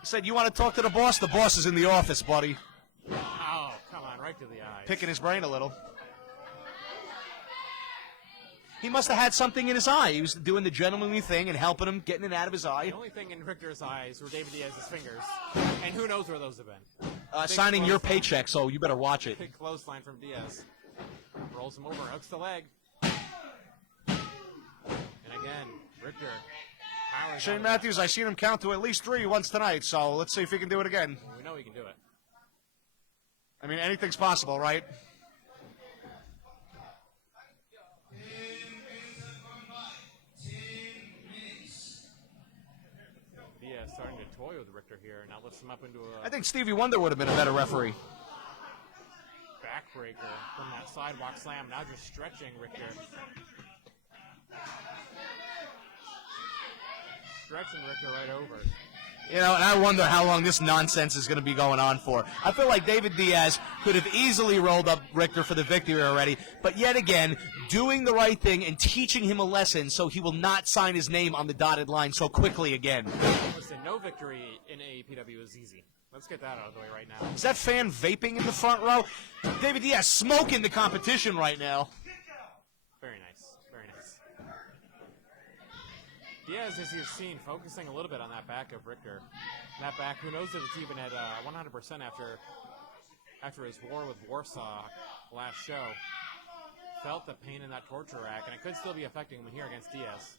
He said, "You want to talk to the boss? The boss is in the office, buddy." Oh, come on, right to the eyes. Picking his brain a little. He must have had something in his eye. He was doing the gentlemanly thing and helping him, getting it out of his eye. The only thing in Richter's eyes were David Diaz's fingers, and who knows where those have been. Signing your paycheck, so you better watch it. Big clothesline from Diaz. Rolls him over, hooks the leg. And again, Richter powers Shane out. Matthews, I seen him count to at least 3 once tonight, so let's see if he can do it again. We know he can do it. I mean, anything's possible, right? Diaz starting to toy with Richter here. Now lifts him up into I a think Stevie Wonder would have been a better referee. backbreaker from that sidewalk slam. Now just stretching Richter. Stretching Richter right over. You know, and I wonder how long this nonsense is going to be going on for. I feel like David Diaz could have easily rolled up Richter for the victory already, but yet again, doing the right thing and teaching him a lesson so he will not sign his name on the dotted line so quickly again. Listen, no victory in AAPW is easy. Let's get that out of the way right now. Is that fan vaping in the front row? David Diaz smoking the competition right now. Very nice. Very nice. Diaz, as you've seen, focusing a little bit on that back of Richter. That back, who knows if it's even at 100% after his war with Warsaw last show. Felt the pain in that torture rack, and it could still be affecting him here against Diaz.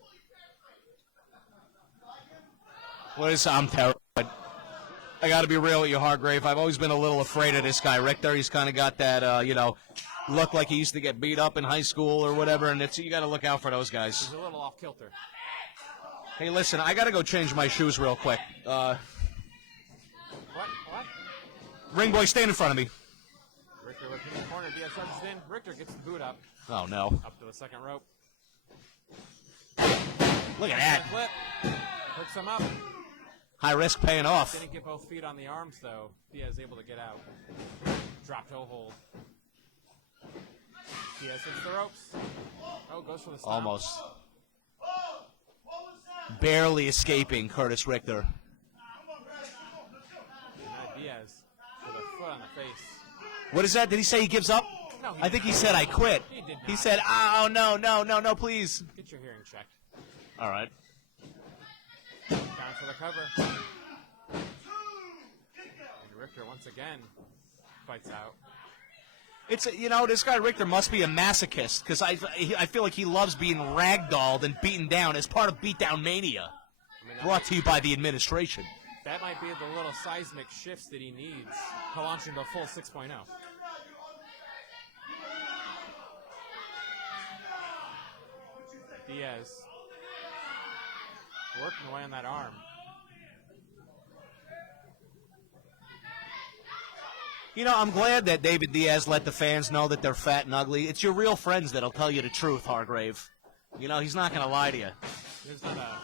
I'm terrified. I got to be real with you, Hargrave. I've always been a little afraid of this guy, Richter. He's kind of got that, look like he used to get beat up in high school or whatever, and you got to look out for those guys. He's a little off kilter. Hey, listen, I got to go change my shoes real quick. What? Ring boy, stand in front of me. Richter looking in the corner. Diaz touches in. Richter gets the boot up. Oh, no. Up to the second rope. Look at that. Flip. Hooks him up. High risk paying off. Didn't get both feet on the arms, though. Diaz able to get out. Drop toe hold. Diaz hits the ropes. Oh, goes for the stop. Almost. Barely escaping Curtis Richter. And now Diaz with a foot on the face. What is that? Did he say he gives up? No, he I think he said, I quit. He did not. He said, oh, no, please. Get your hearing checked. All right. Down for the cover. And Richter once again fights out. It's this guy Richter must be a masochist because I feel like he loves being ragdolled and beaten down as part of Beatdown Mania. Brought to you by the administration. That might be the little seismic shifts that he needs to launch into a full 6.0. Diaz working away on that arm. I'm glad that David Diaz let the fans know that they're fat and ugly. It's your real friends that'll tell you the truth, Hargrave. He's not going to lie to you. There's not a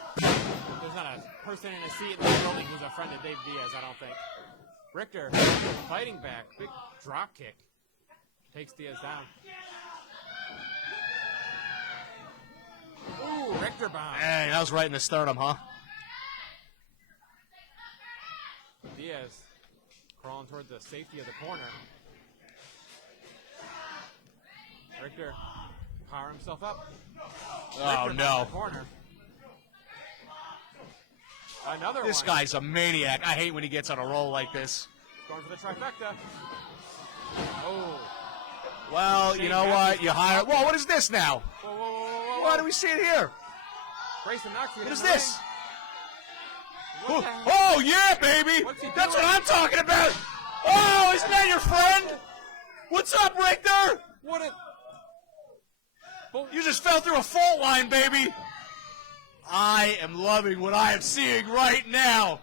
person in a seat in the building who's a friend of Dave Diaz, I don't think. Richter fighting back. Big drop kick. Takes Diaz down. Ooh, Richter bomb. Hey, that was right in the sternum, huh? Diaz crawling toward the safety of the corner. Richter power himself up. Oh, Richter no. from the corner. Another This one. guy's a maniac. I hate when he gets on a roll like this. Going for the trifecta. Oh. Well, you know what? You hire. Whoa, what is this now? Whoa, whoa, whoa, whoa, whoa. Why do we see it here? Grayson Knox. What is this? What the hell? Oh, yeah, baby! What's he That's doing? what I'm talking about! Oh, isn't that your friend? What's up, Richter? What a... You just fell through a fault line, baby! I am loving what I am seeing right now.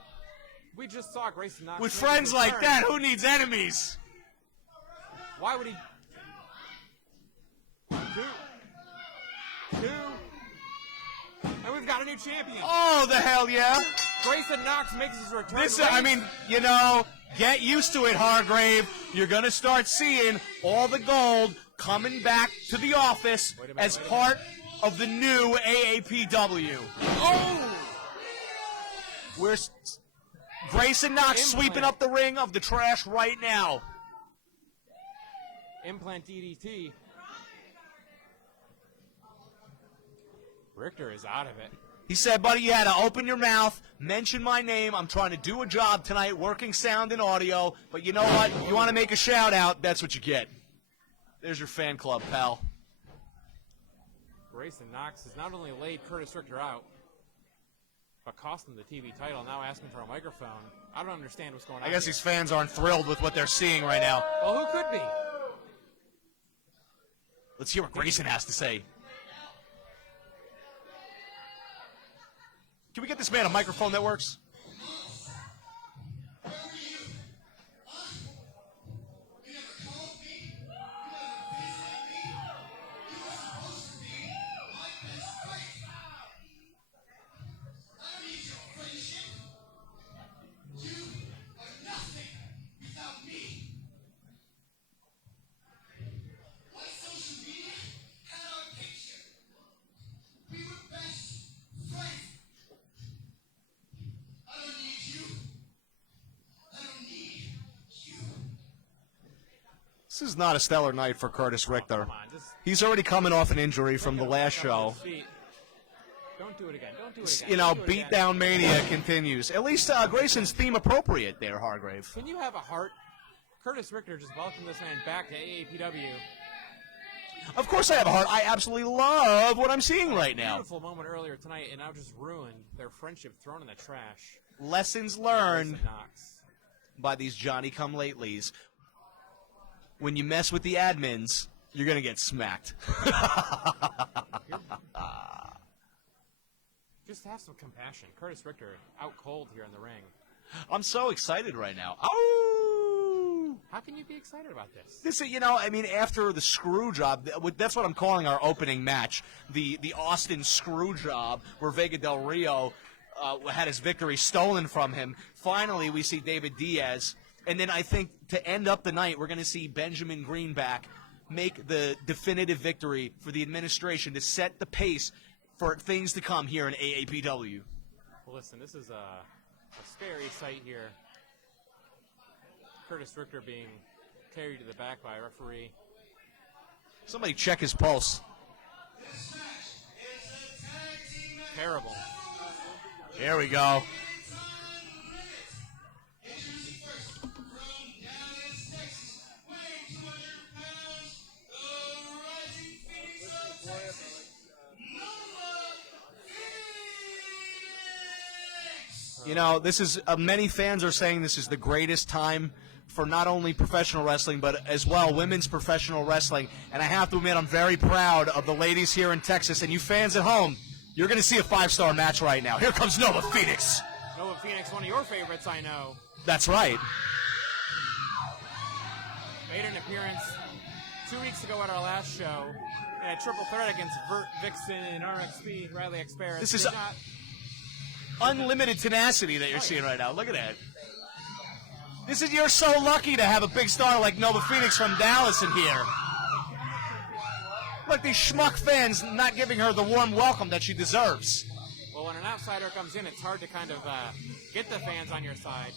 We just saw Grayson Knox. With make friends his like return. that, who needs enemies? Why would he... Two. And we've got a new champion. Oh, the hell yeah! Grayson Knox makes his return. This, I mean, you know, get used to it, Hargrave. You're going to start seeing all the gold coming back to the office as part of the new AAPW. Oh! Where's Grayson Knox sweeping up the ring of the trash right now? Implant DDT. Richter is out of it. He said, buddy, you had to open your mouth, mention my name. I'm trying to do a job tonight, working sound and audio. But you know what? You want to make a shout out, that's what you get. There's your fan club, pal. Grayson Knox has not only laid Curtis Richter out, but cost him the TV title, now asking for a microphone. I don't understand what's going on. I guess here. these fans aren't thrilled with what they're seeing right now. Well, who could be? Let's hear what Grayson has to say. Can we get this man a microphone that works? Where were you? Huh? You never called me. You never visited me. You were supposed to be my best friend. I don't need your friendship. You are nothing without me. My social media had our picture. We were best friends. I don't need you. I don't need you. This is not a stellar night for Curtis Richter. Come on, just He's already coming off an injury from the last show. Don't do it again. Don't do it again. You know, Don't do it again. beatdown mania continues. At least Grayson's theme appropriate there, Hargrave. Can you have a heart? Curtis Richter just welcomed this man back to AAPW. Of course I have a heart. I absolutely love what I'm seeing right now. Beautiful moment earlier tonight, and now just ruined their friendship, thrown in the trash. Lessons learned Grayson Knox. by these Johnny-come-latelys. When you mess with the admins, you're going to get smacked. Just have some compassion. Curtis Richter out cold here in the ring. I'm so excited right now. Oh! How can you be excited about this? This, you know, I mean, after the screw job, that's what I'm calling our opening match, the Austin screw job, where Vega del Rio had his victory stolen from him. Finally, we see David Diaz, and then I think to end up the night, we're going to see Benjamin Greenback make the definitive victory for the administration to set the pace for things to come here in AAPW. Well, listen, this is a scary sight here. Curtis Richter being carried to the back by a referee. Somebody check his pulse. Terrible. There we go. Introducing first, from Dallas, Texas, weighing 200 pounds, the rising phoenix of Texas, Nova Phoenix! You know, this is many fans are saying this is the greatest time for not only professional wrestling, but as well women's professional wrestling. And I have to admit, I'm very proud of the ladies here in Texas. And you fans at home, you're going to see a 5-star match right now. Here comes Nova Phoenix. Nova Phoenix, one of your favorites, I know. That's right. Made an appearance 2 weeks ago at our last show in a triple threat against Vert, Vixen, and RXP, Riley Experis. This is Did not- unlimited tenacity that you're seeing right now. Look at that. You're so lucky to have a big star like Nova Phoenix from Dallas in here. Look, these schmuck fans not giving her the warm welcome that she deserves. Well, when an outsider comes in, it's hard to kind of get the fans on your side.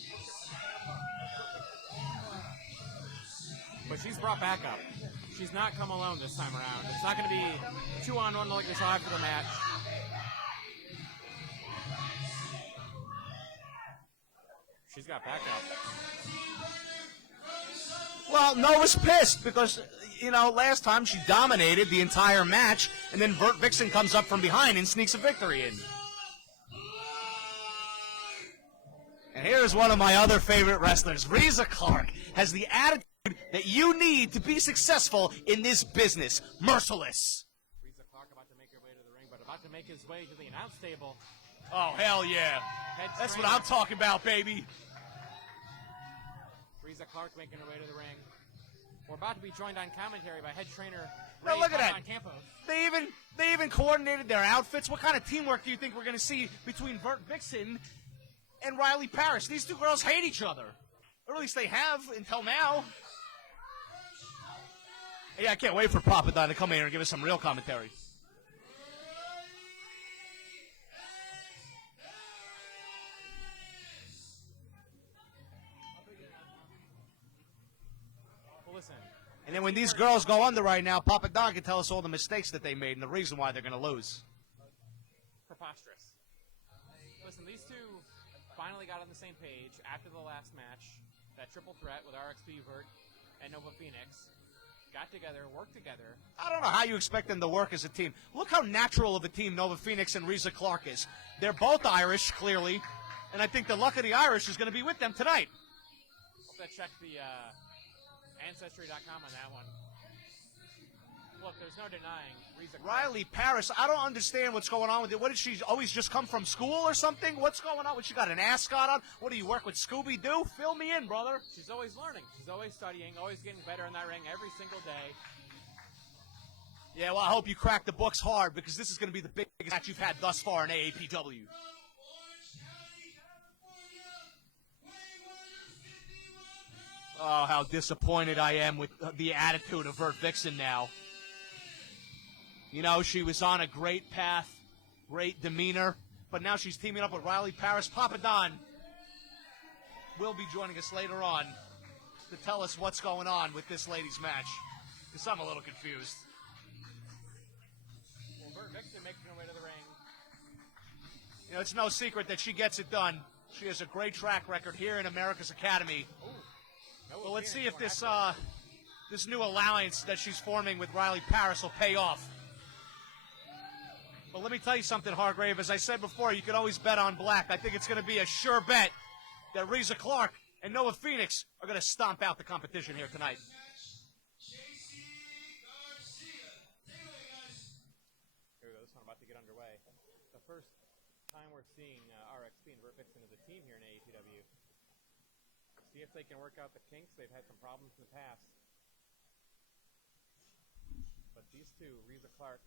But she's brought back up. She's not come alone this time around. It's not going to be 2-on-1 like we saw after the match. She's got backup. Well, Nova's pissed because you know, last time she dominated the entire match, and then Vert Vixen comes up from behind and sneaks a victory in. And here's one of my other favorite wrestlers. Reza Clark has the attitude that you need to be successful in this business. Merciless. Reza Clark about to make her way to the ring, but about to make his way to the announce table. Oh, hell yeah. That's what I'm talking about, baby. Reza Clark making her way to the ring. We're about to be joined on commentary by head trainer Now Ray look at that. Campos. They even coordinated their outfits. What kind of teamwork do you think we're going to see between Vert Vixen and Riley Parrish? These two girls hate each other. Or at least they have until now. Yeah, I can't wait for Papa Don to come in here and give us some real commentary. Well, listen, And then when these girls go under right now, Papa Don can tell us all the mistakes that they made and the reason why they're going to lose. preposterous. Listen, these two finally got on the same page after the last match. That triple threat with RXP, Vert, and Nova Phoenix. Got together, worked together. I don't know how you expect them to work as a team. Look how natural of a team Nova Phoenix and Reza Clark is. They're both Irish, clearly, and I think the luck of the Irish is going to be with them tonight. Hope that checked the Ancestry.com on that one. Look, there's no denying Reza Clark. Riley Parrish, I don't understand what's going on with it. What did she always just come from school or something? What's going on? What, she got an ascot on? What, do you work with Scooby-Doo? Fill me in, brother. She's always learning. She's always studying, always getting better in that ring every single day. Yeah, well, I hope you crack the books hard because this is going to be the biggest match you've had thus far in AAPW. Oh, how disappointed I am with the attitude of Vert Vixen now. You know, she was on a great path, great demeanor, but now she's teaming up with Riley Parrish. Papa Don will be joining us later on to tell us what's going on with this ladies' match, because I'm a little confused. Well, Vert Vixen making her way to the ring. You know, it's no secret that she gets it done. She has a great track record here in America's Academy. Well, let's see if this this new alliance that she's forming with Riley Parrish will pay off. But let me tell you something, Hargrave. As I said before, you can always bet on black. I think it's going to be a sure bet that Reza Clark and Nova Phoenix are going to stomp out the competition here tonight. Here we go. This one about to get underway. The first time we're seeing RXP and Vert Vixen as a team here in AAPW. See if they can work out the kinks. They've had some problems in the past. But these two, Reza Clark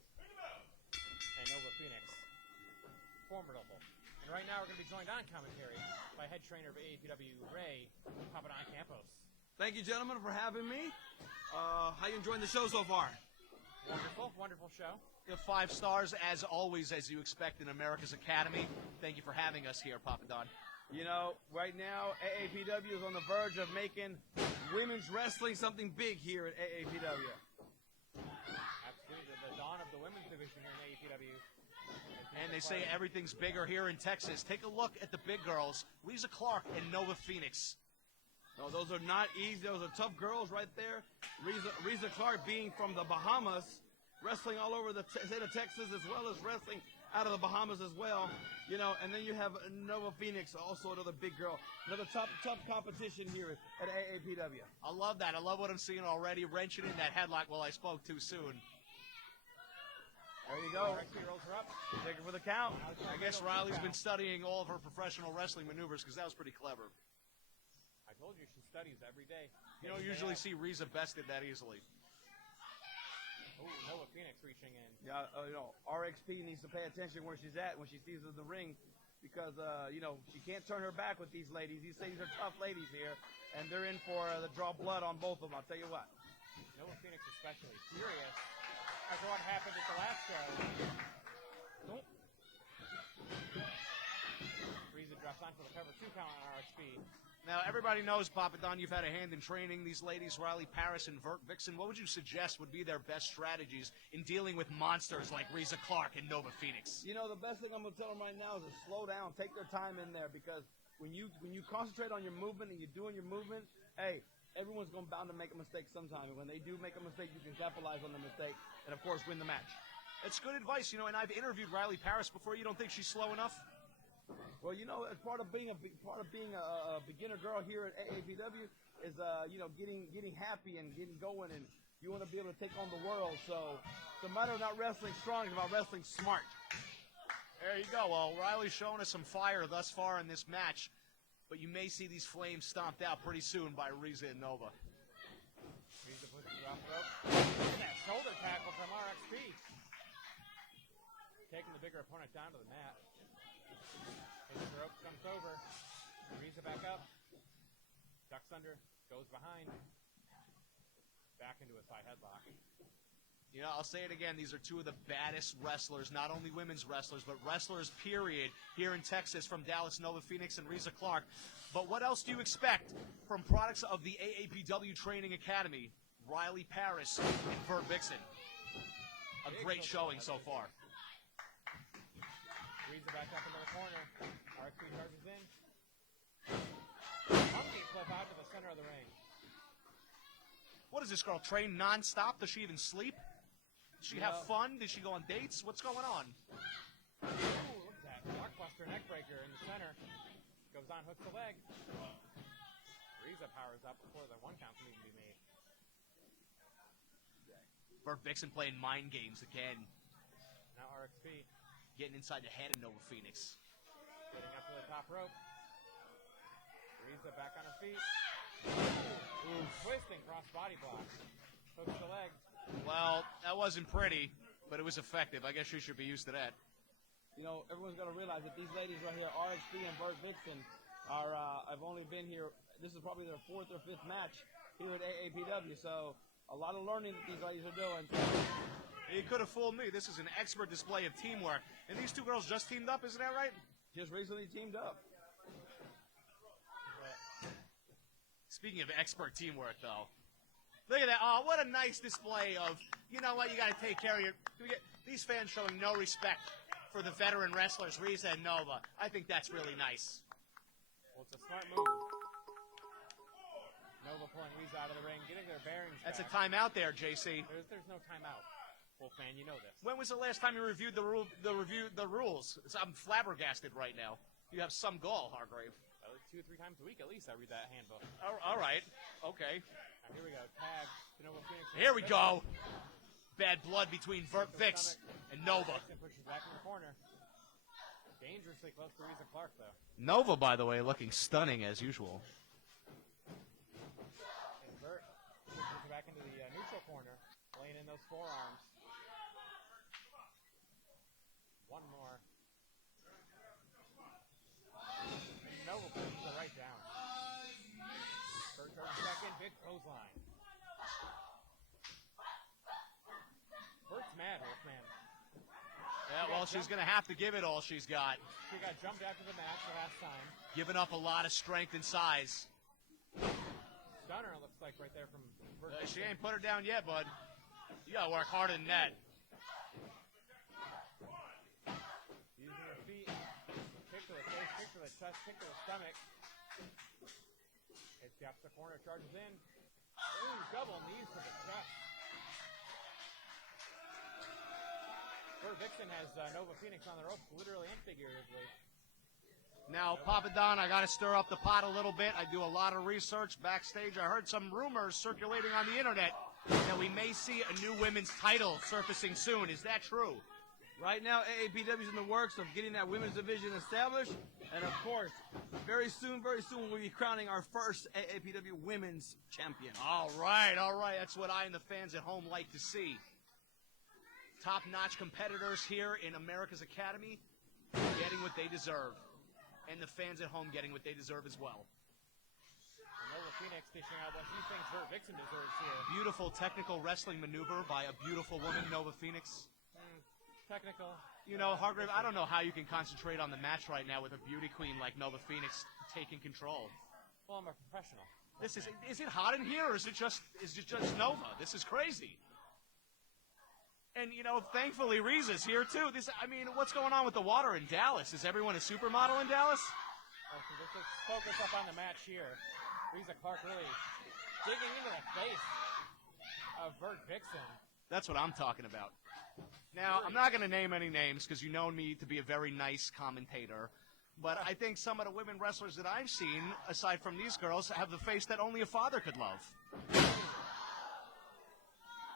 and Nova Phoenix, formidable. And right now we're going to be joined on commentary by head trainer of AAPW, Ray Campos. Thank you, gentlemen, for having me. How you enjoying the show so far? Wonderful, wonderful show. You have 5 stars, as always, as you expect in America's Academy. Thank you for having us here, Papa Don. You know, right now, AAPW is on the verge of making women's wrestling something big here at AAPW. Absolutely, the dawn of the women's division here in AAPW. And they say everything's bigger here in Texas. Take a look at the big girls, Reza Clark and Nova Phoenix. No, those are not easy. Those are tough girls right there. Reza Clark being from the Bahamas, wrestling all over the state of Texas, as well as wrestling out of the Bahamas as well. You know, and then you have Nova Phoenix, also another big girl. Another tough competition here at AAPW. I love that. I love what I'm seeing already. Wrenching in that headlock. Well, I spoke too soon. There you go. RXP rolls her up. Take it for the count. I guess Riley's been studying all of her professional wrestling maneuvers because that was pretty clever. I told you she studies every day. You don't usually see Reza bested that easily. Oh, Nova Phoenix reaching in. Yeah, you know, RXP needs to pay attention where she's at when she sees her in the ring because, you know, she can't turn her back with these ladies. These are tough ladies here, and they're in for the draw blood on both of them, I'll tell you what. Nova Phoenix especially furious after what happened at the last show. Reza drops onto the cover 2 count on RXP. Now, everybody knows, Papa Don, you've had a hand in training these ladies, Riley Parrish and Vert Vixen. What would you suggest would be their best strategies in dealing with monsters like Reza Clark and Nova Phoenix? You know, the best thing I'm going to tell them right now is to slow down, take their time in there because when you concentrate on your movement and you're doing your movement, hey, everyone's bound to make a mistake sometime. And when they do make a mistake, you can capitalize on the mistake and, of course, win the match. It's good advice, you know, and I've interviewed Riley Paris before. You don't think she's slow enough? Well, you know, as part of being a beginner girl here at AAPW is you know, getting happy and getting going, and you want to be able to take on the world. So it's a matter of not wrestling strong, it's about wrestling smart. There you go. Well, Riley's showing us some fire thus far in this match, but you may see these flames stomped out pretty soon by Riza and Nova. Riza puts the off rope. Look at that shoulder tackle from RXP. Taking the bigger opponent down to the mat. Hits the rope, comes over. Riza back up. Ducks under, goes behind. Back into a side headlock. You know, I'll say it again, these are two of the baddest wrestlers, not only women's wrestlers, but wrestlers, period, here in Texas from Dallas, Nova Phoenix, and Riza Clark. But what else do you expect from products of the AAPW Training Academy, Riley Paris and Vert Vixen? A great showing so far. Riza back up into the corner. RXP charges in. Monkey flip out to the center of the ring. What does this girl train non-stop? Does she even sleep? Does she have fun? Does she go on dates? What's going on? Ooh, look at that. Blockbuster neck breaker in the center. Goes on, hooks the leg. Riza powers up before the one count can even be made. Vert Vixen playing mind games again. Now RXP Getting inside the head of Nova Phoenix. getting up to the top rope. Riza back on her feet. Ooh. Twisting cross body block. Hooks the leg. Well, that wasn't pretty, but it was effective. I guess you should be used to that. You know, everyone's got to realize that these ladies right here, RXP and Vert Vixen, have only been here. This is probably their 4th or 5th match here at AAPW. So a lot of learning that these ladies are doing. You could have fooled me. This is an expert display of teamwork. And these two girls just teamed up, isn't that right? Just recently teamed up. Speaking of expert teamwork, though, look at that. Oh, what a nice display of, you know what, you got to take care of your... These fans showing no respect for the veteran wrestlers, Riza and Nova. I think that's really nice. Well, it's a smart move. Nova pulling Riza out of the ring, getting their bearings That's a back. timeout there, JC. There's no timeout. Full fan, you know this. When was the last time you reviewed the rules? I'm flabbergasted right now. You have some gall, Hargrave. 2 or 3 times a week at least I read that handbook. All right. Okay. Now, here we go. Tag to Nova Phoenix. Here we go. Bad blood between Vert Vix and Nova. Vixen pushes back in the corner. Dangerously close to Riza Clark, though. Nova, by the way, looking stunning as usual. And Vert pushes back into the neutral corner, laying in those forearms. One more. And Nova pushes the right down. Vert charges back in, big clothesline. Vert's mad, Wolfman. Yeah, well, she's going to have to give it all she's got. She got jumped after the match the last time. Giving up a lot of strength and size. Stunner, it looks like, right there from Vert. She ain't put her down yet, bud. You got to work harder than that. Using her feet. Kick to the face, kick to the chest, kick to the stomach. Hits the opposite corner, charges in. Ooh, double knees to the chest. Vert Vixen has Nova Phoenix on the ropes, literally and figuratively. Now, Papa Don, I got to stir up the pot a little bit. I do a lot of research backstage. I heard some rumors circulating on the internet that we may see a new women's title surfacing soon. Is that true? Right now, AAPW is in the works of getting that women's division established. And, of course, very soon, we'll be crowning our first AAPW women's champion. All right. That's what I and the fans at home like to see. Top-notch competitors here in America's Academy getting what they deserve. And the fans at home getting what they deserve as well. Nova Phoenix dishing out what she thinks Vert Vixen deserves here. Beautiful technical wrestling maneuver by a beautiful woman, Nova Phoenix. Technical. You know, Hargrave, I don't know how you can concentrate on the match right now with a beauty queen like Nova Phoenix taking control. Well, I'm a professional. This is it hot in here, or is it just Nova? This is crazy. And, you know, thankfully Riza's here, too. What's going on with the water in Dallas? Is everyone a supermodel in Dallas? So this is focus up on the match here. Riza Clark really digging into the face of Bert Vixen. That's what I'm talking about. Now, I'm not going to name any names because you know me to be a very nice commentator. But I think some of the women wrestlers that I've seen, aside from these girls, have the face that only a father could love.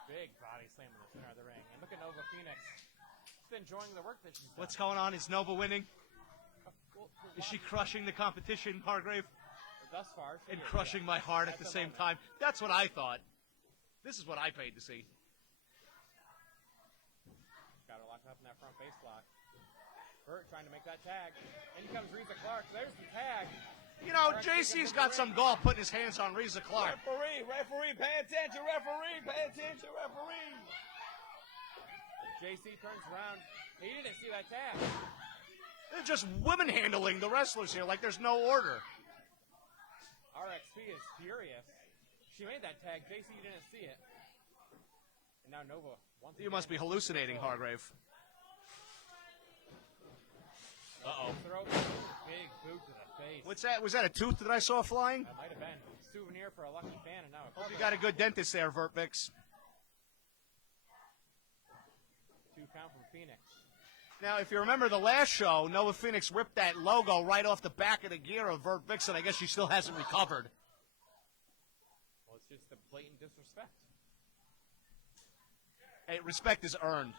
Big body slam in the center of the ring. And look at Nova Phoenix. She's enjoying the work that she's done. What's going on? Is Nova winning? Is she crushing the competition, Hargrave? Thus far. And crushing my heart at the same time? That's what I thought. This is what I paid to see. Got her locked up in that front face lock. Bert trying to make that tag. In comes Riza Clark. There's the tag. You know, JC's got some gall putting his hands on Riza Clark. Referee, pay attention, referee, pay attention, referee. JC turns around. He didn't see that tag. They're just women handling the wrestlers here like there's no order. RXP is furious. She made that tag. JC didn't see it. And now Nova once You must be hallucinating, Hargrave. Uh-oh. Throw big boot to the face. What's that? Was that a tooth that I saw flying? That might have been. Souvenir for a lucky fan, and now a Hope you got a good dentist there, Vertvix. 2 count from Phoenix. Now, if you remember the last show, Nova Phoenix ripped that logo right off the back of the gear of Vert Vixen. I guess she still hasn't recovered. Well, it's just a blatant disrespect. Hey, respect is earned.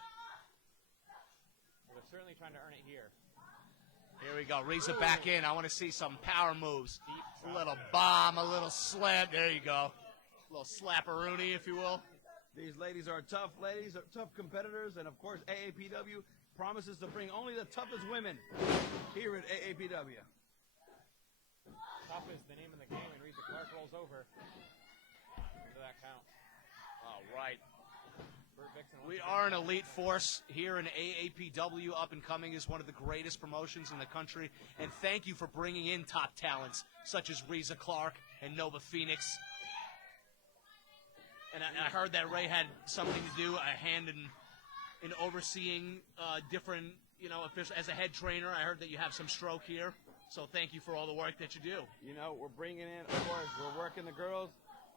Well, they're certainly trying to earn it here. Here we go. Riza back in. I want to see some power moves. Deep A little bomb, a little slap. There you go. A little slapperoonie, if you will. These ladies are tough ladies, are tough competitors, and of course AAPW promises to bring only the toughest women here at AAPW. Tough is the name of the game, and Riza Clark rolls over. Into that count. All right. Bert Vixen We are an elite force here in AAPW. Up and Coming is one of the greatest promotions in the country. And thank you for bringing in top talents such as Riza Clark and Nova Phoenix. And I heard that Ray had something to do, a hand in overseeing different, as a head trainer. I heard that you have some stroke here. So thank you for all the work that you do. You know, we're bringing in, of course, we're working the girls.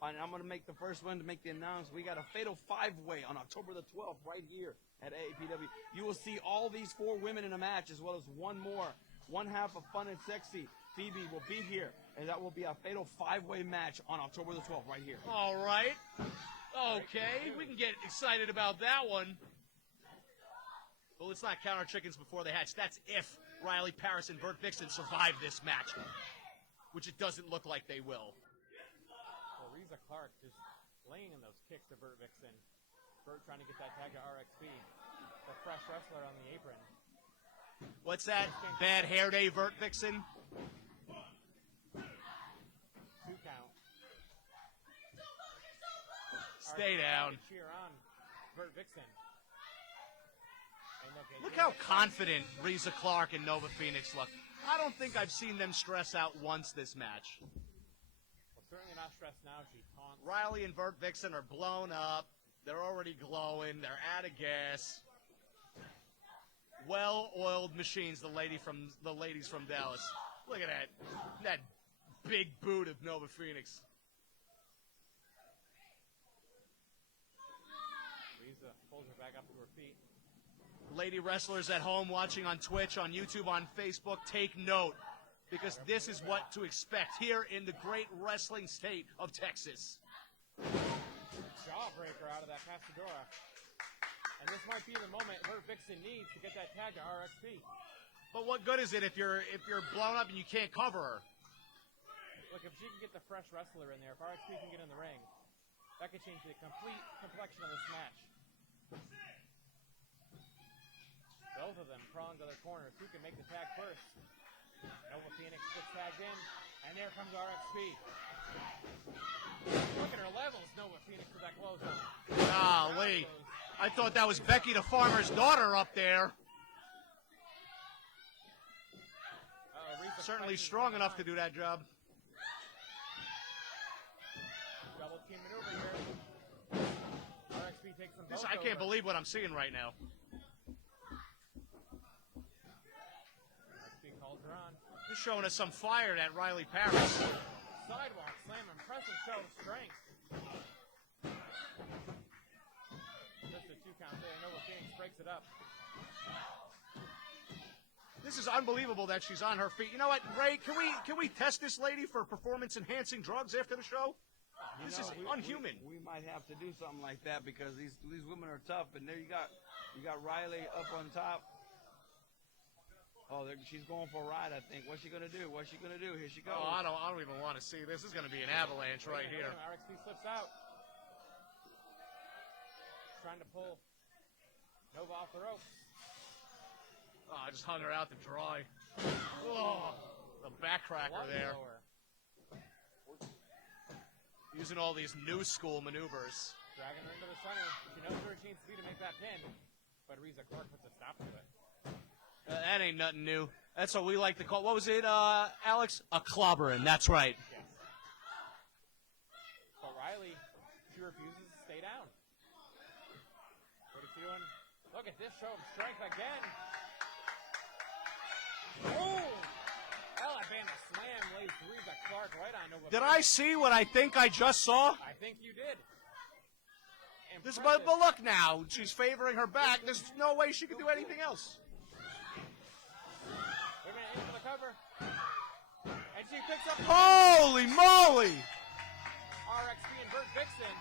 And I'm going to make the first one to make the announcement. We got a fatal 5-way on October the 12th right here at AAPW. You will see all these 4 women in a match as well as one more. One half of Fun and Sexy. Phoebe will be here. And that will be a fatal 5-way match on October the 12th right here. All right. Okay. We can get excited about that one. But let's not count our chickens before they hatch. That's if Riley Paris and Bert Vixen survive this match, which it doesn't look like they will. Riza Clark just laying in those kicks to Bert Vixen. Bert trying to get that tag to RXP. The fresh wrestler on the apron. What's that? Bad hair day, Vert Vixen? 2 count. Stay down. Cheer on Bert Vixen. And Look how confident Riza Clark and Nova Phoenix look. I don't think I've seen them stress out once this match. Certainly not stressed now. She taunts. Riley and Vert Vixen are blown up. They're already glowing. They're out of gas. Well-oiled machines, the ladies from Dallas. Look at that big boot of Nova Phoenix. Riza pulls her back up to her feet. Lady wrestlers at home watching on Twitch, on YouTube, on Facebook, take note. Because this is what to expect here in the great wrestling state of Texas. Jawbreaker out of that Pasadora. And this might be the moment Bert Vixen needs to get that tag to RXP. But what good is it if you're blown up and you can't cover her? Look, if she can get the fresh wrestler in there, if RXP can get in the ring, that could change the complete complexion of this match. Both of them crawling to their corners. Who can make the tag first? Nova Phoenix gets tagged in, and there comes RXP. Look at her levels, Nova Phoenix with that clothesline. Golly. I thought that was Becky the Farmer's daughter up there. Certainly strong enough to do that job. Double team maneuver here. RXP takes them both I can't believe what I'm seeing right now. RXP calls her on. He's showing us some fire, that Riley Paris. Sidewalk slam, impressive show of strength. Just a 2 count there. Nova Phoenix breaks it up. This is unbelievable that she's on her feet. You know what, Ray? Can we test this lady for performance-enhancing drugs after the show? This is unhuman. We might have to do something like that because these women are tough. And there you got Riley up on top. Oh, she's going for a ride, I think. What's she gonna do? Here she goes. Oh, I don't even want to see this. This is going to be an avalanche right here. RXP slips out. Trying to pull Nova off the ropes. Oh, I just hung her out to dry. Oh, the backcracker there. Using all these new school maneuvers. Dragging her into the center. She knows where she needs to be to make that pin. But Riza Clark puts a stop to it. That ain't nothing new. That's what we like to call. What was it, Alex? A clobbering. That's right. Yes. But Riley, she refuses to stay down. What is she doing? Look at this show of strength again. Oh! Alabama slam lays Riza Clark right on Nova. Did I see what I think I just saw? I think you did. But look now. She's favoring her back. There's no way she can do anything else. They're going to aim for the cover. And she picks up. Holy moly! RXP and Bert Vixen.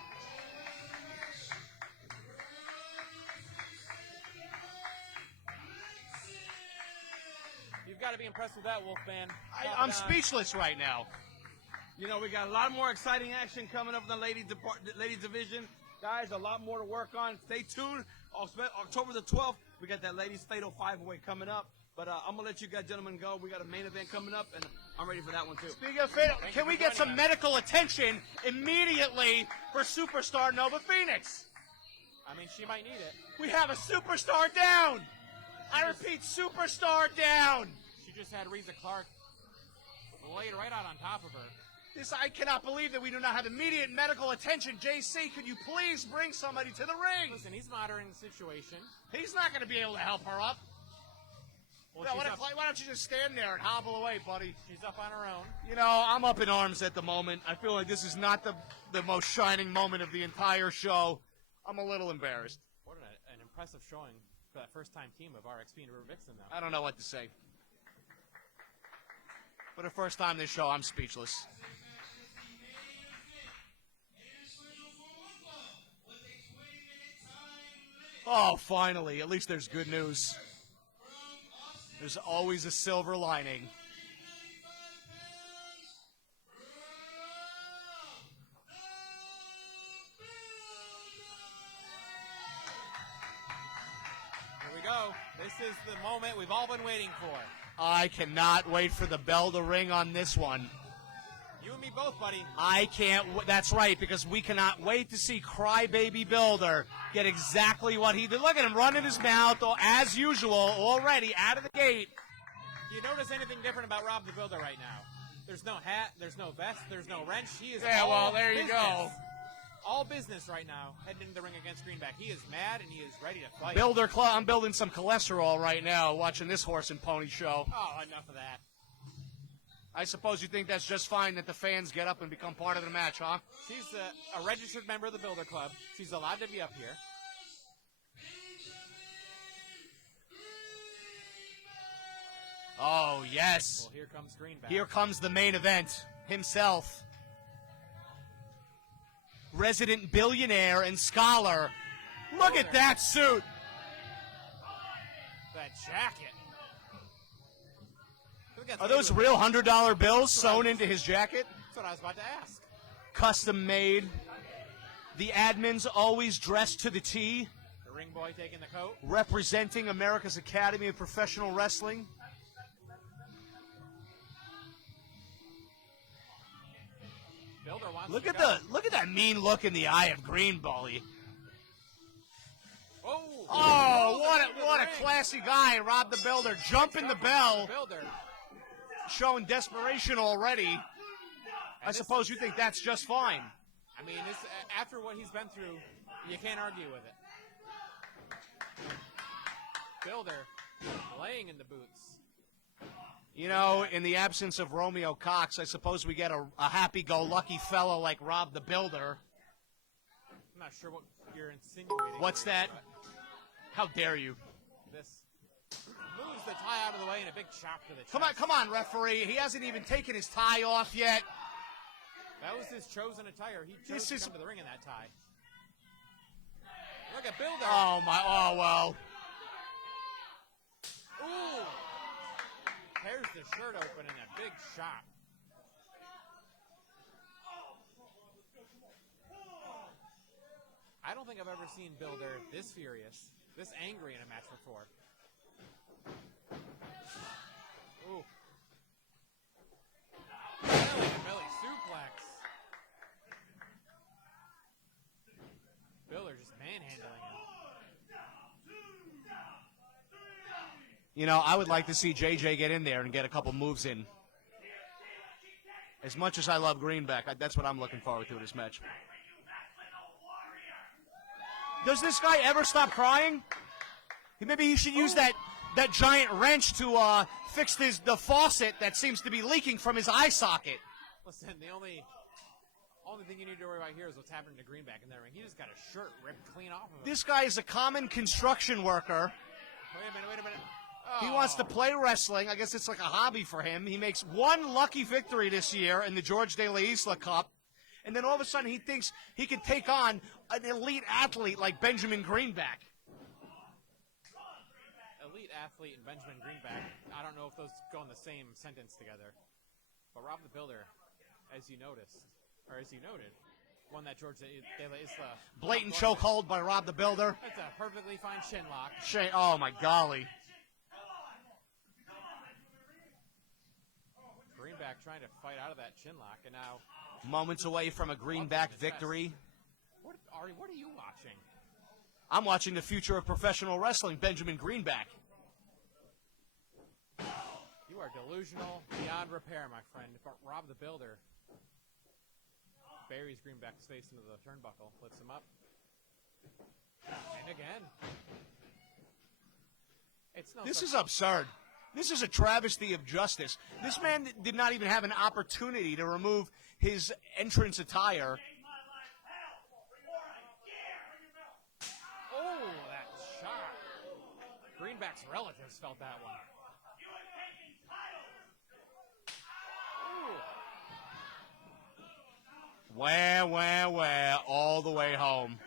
You've got to be impressed with that, Wolfman. I'm speechless right now. You know, we got a lot more exciting action coming up in the ladies division. Guys, a lot more to work on. Stay tuned. October the 12th, we got that ladies fatal 5-way coming up. But I'm going to let you guys gentlemen go. We got a main event coming up, and I'm ready for that one, too. Speaking of fatal, can we get some medical attention immediately for superstar Nova Phoenix? I mean, she might need it. We have a superstar down. I repeat, superstar down. She just had Riza Clark laid right out on top of her. I cannot believe that we do not have immediate medical attention. JC, could you please bring somebody to the ring? Listen, he's monitoring the situation. He's not going to be able to help her up. Well, why don't you just stand there and hobble away, buddy? She's up on her own. You know, I'm up in arms at the moment. I feel like this is not the most shining moment of the entire show. I'm a little embarrassed. What an impressive showing for that first-time team of RXP and River Vixen, though. I don't know what to say. For the first time this show, I'm speechless. Oh, finally. At least there's good news. There's always a silver lining. Here we go. This is the moment we've all been waiting for. I cannot wait for the bell to ring on this one. You and me both, buddy. I can't. That's right, because we cannot wait to see Crybaby Builder get exactly what he did. Look at him running his mouth, as usual, already out of the gate. Do you notice anything different about Rob the Builder right now? There's no hat, there's no vest, there's no wrench. He is there you go. All business right now, heading into the ring against Greenback. He is mad and he is ready to fight. I'm building some cholesterol right now watching this horse and pony show. Oh, enough of that. I suppose you think that's just fine that the fans get up and become part of the match, huh? She's a registered member of the Builder Club. She's allowed to be up here. Oh, yes. Well, here comes Greenback. Here comes the main event himself. Resident billionaire and scholar. Look at that suit. That jacket. Are those real $100 bills sewn into his jacket? That's what I was about to ask. Custom made. The admins always dressed to the T. The ring boy taking the coat. Representing America's Academy of Professional Wrestling. Builder wants Look to at go. look at that mean look in the eye of Green Bully. Oh, what a classy guy, Rob the Builder, jumping the bell, Builder. showing desperation already. I suppose you think that's just fine. I mean, this, after what he's been through, you can't argue with it. Builder laying in the boots. You know, in the absence of Romeo Cox, I suppose we get a happy-go-lucky fellow like Rob the Builder. I'm not sure what you're insinuating. What's that? How dare you? This moves the tie out of the way and a big chop to the chest. Come on, referee. He hasn't even taken his tie off yet. That was his chosen attire. He chose to come to the ring in that tie. Look at Builder. Oh, well. Ooh. Tears the shirt open in a big shot. I don't think I've ever seen Builder this furious, this angry in a match before. Ooh. Belly suplex. Builder just manhandling him. You know, I would like to see JJ get in there and get a couple moves in. As much as I love Greenback, that's what I'm looking forward to in this match. Does this guy ever stop crying? Maybe he should use that giant wrench to fix the faucet that seems to be leaking from his eye socket. Listen, the only thing you need to worry about here is what's happening to Greenback in that ring. He just got his shirt ripped clean off of him. This guy is a common construction worker. Wait a minute. He wants to play wrestling. I guess it's like a hobby for him. He makes one lucky victory this year in the George De La Isla Cup. And then all of a sudden he thinks he could take on an elite athlete like Benjamin Greenback. Elite athlete and Benjamin Greenback. I don't know if those go in the same sentence together. But Rob the Builder, as you noted, won that George De La Isla. Blatant chokehold by Rob the Builder. That's a perfectly fine shin lock. Oh, my golly. Greenback trying to fight out of that chin lock, and now moments away from a Greenback victory. What are you watching? I'm watching the future of professional wrestling, Benjamin Greenback. You are delusional beyond repair, my friend. But Rob the Builder buries Greenback's face into the turnbuckle, lifts him up, and again. This is absurd. This is a travesty of justice. This man did not even have an opportunity to remove his entrance attire. Oh, that shot. Greenback's relatives felt that one. Where, all the way home.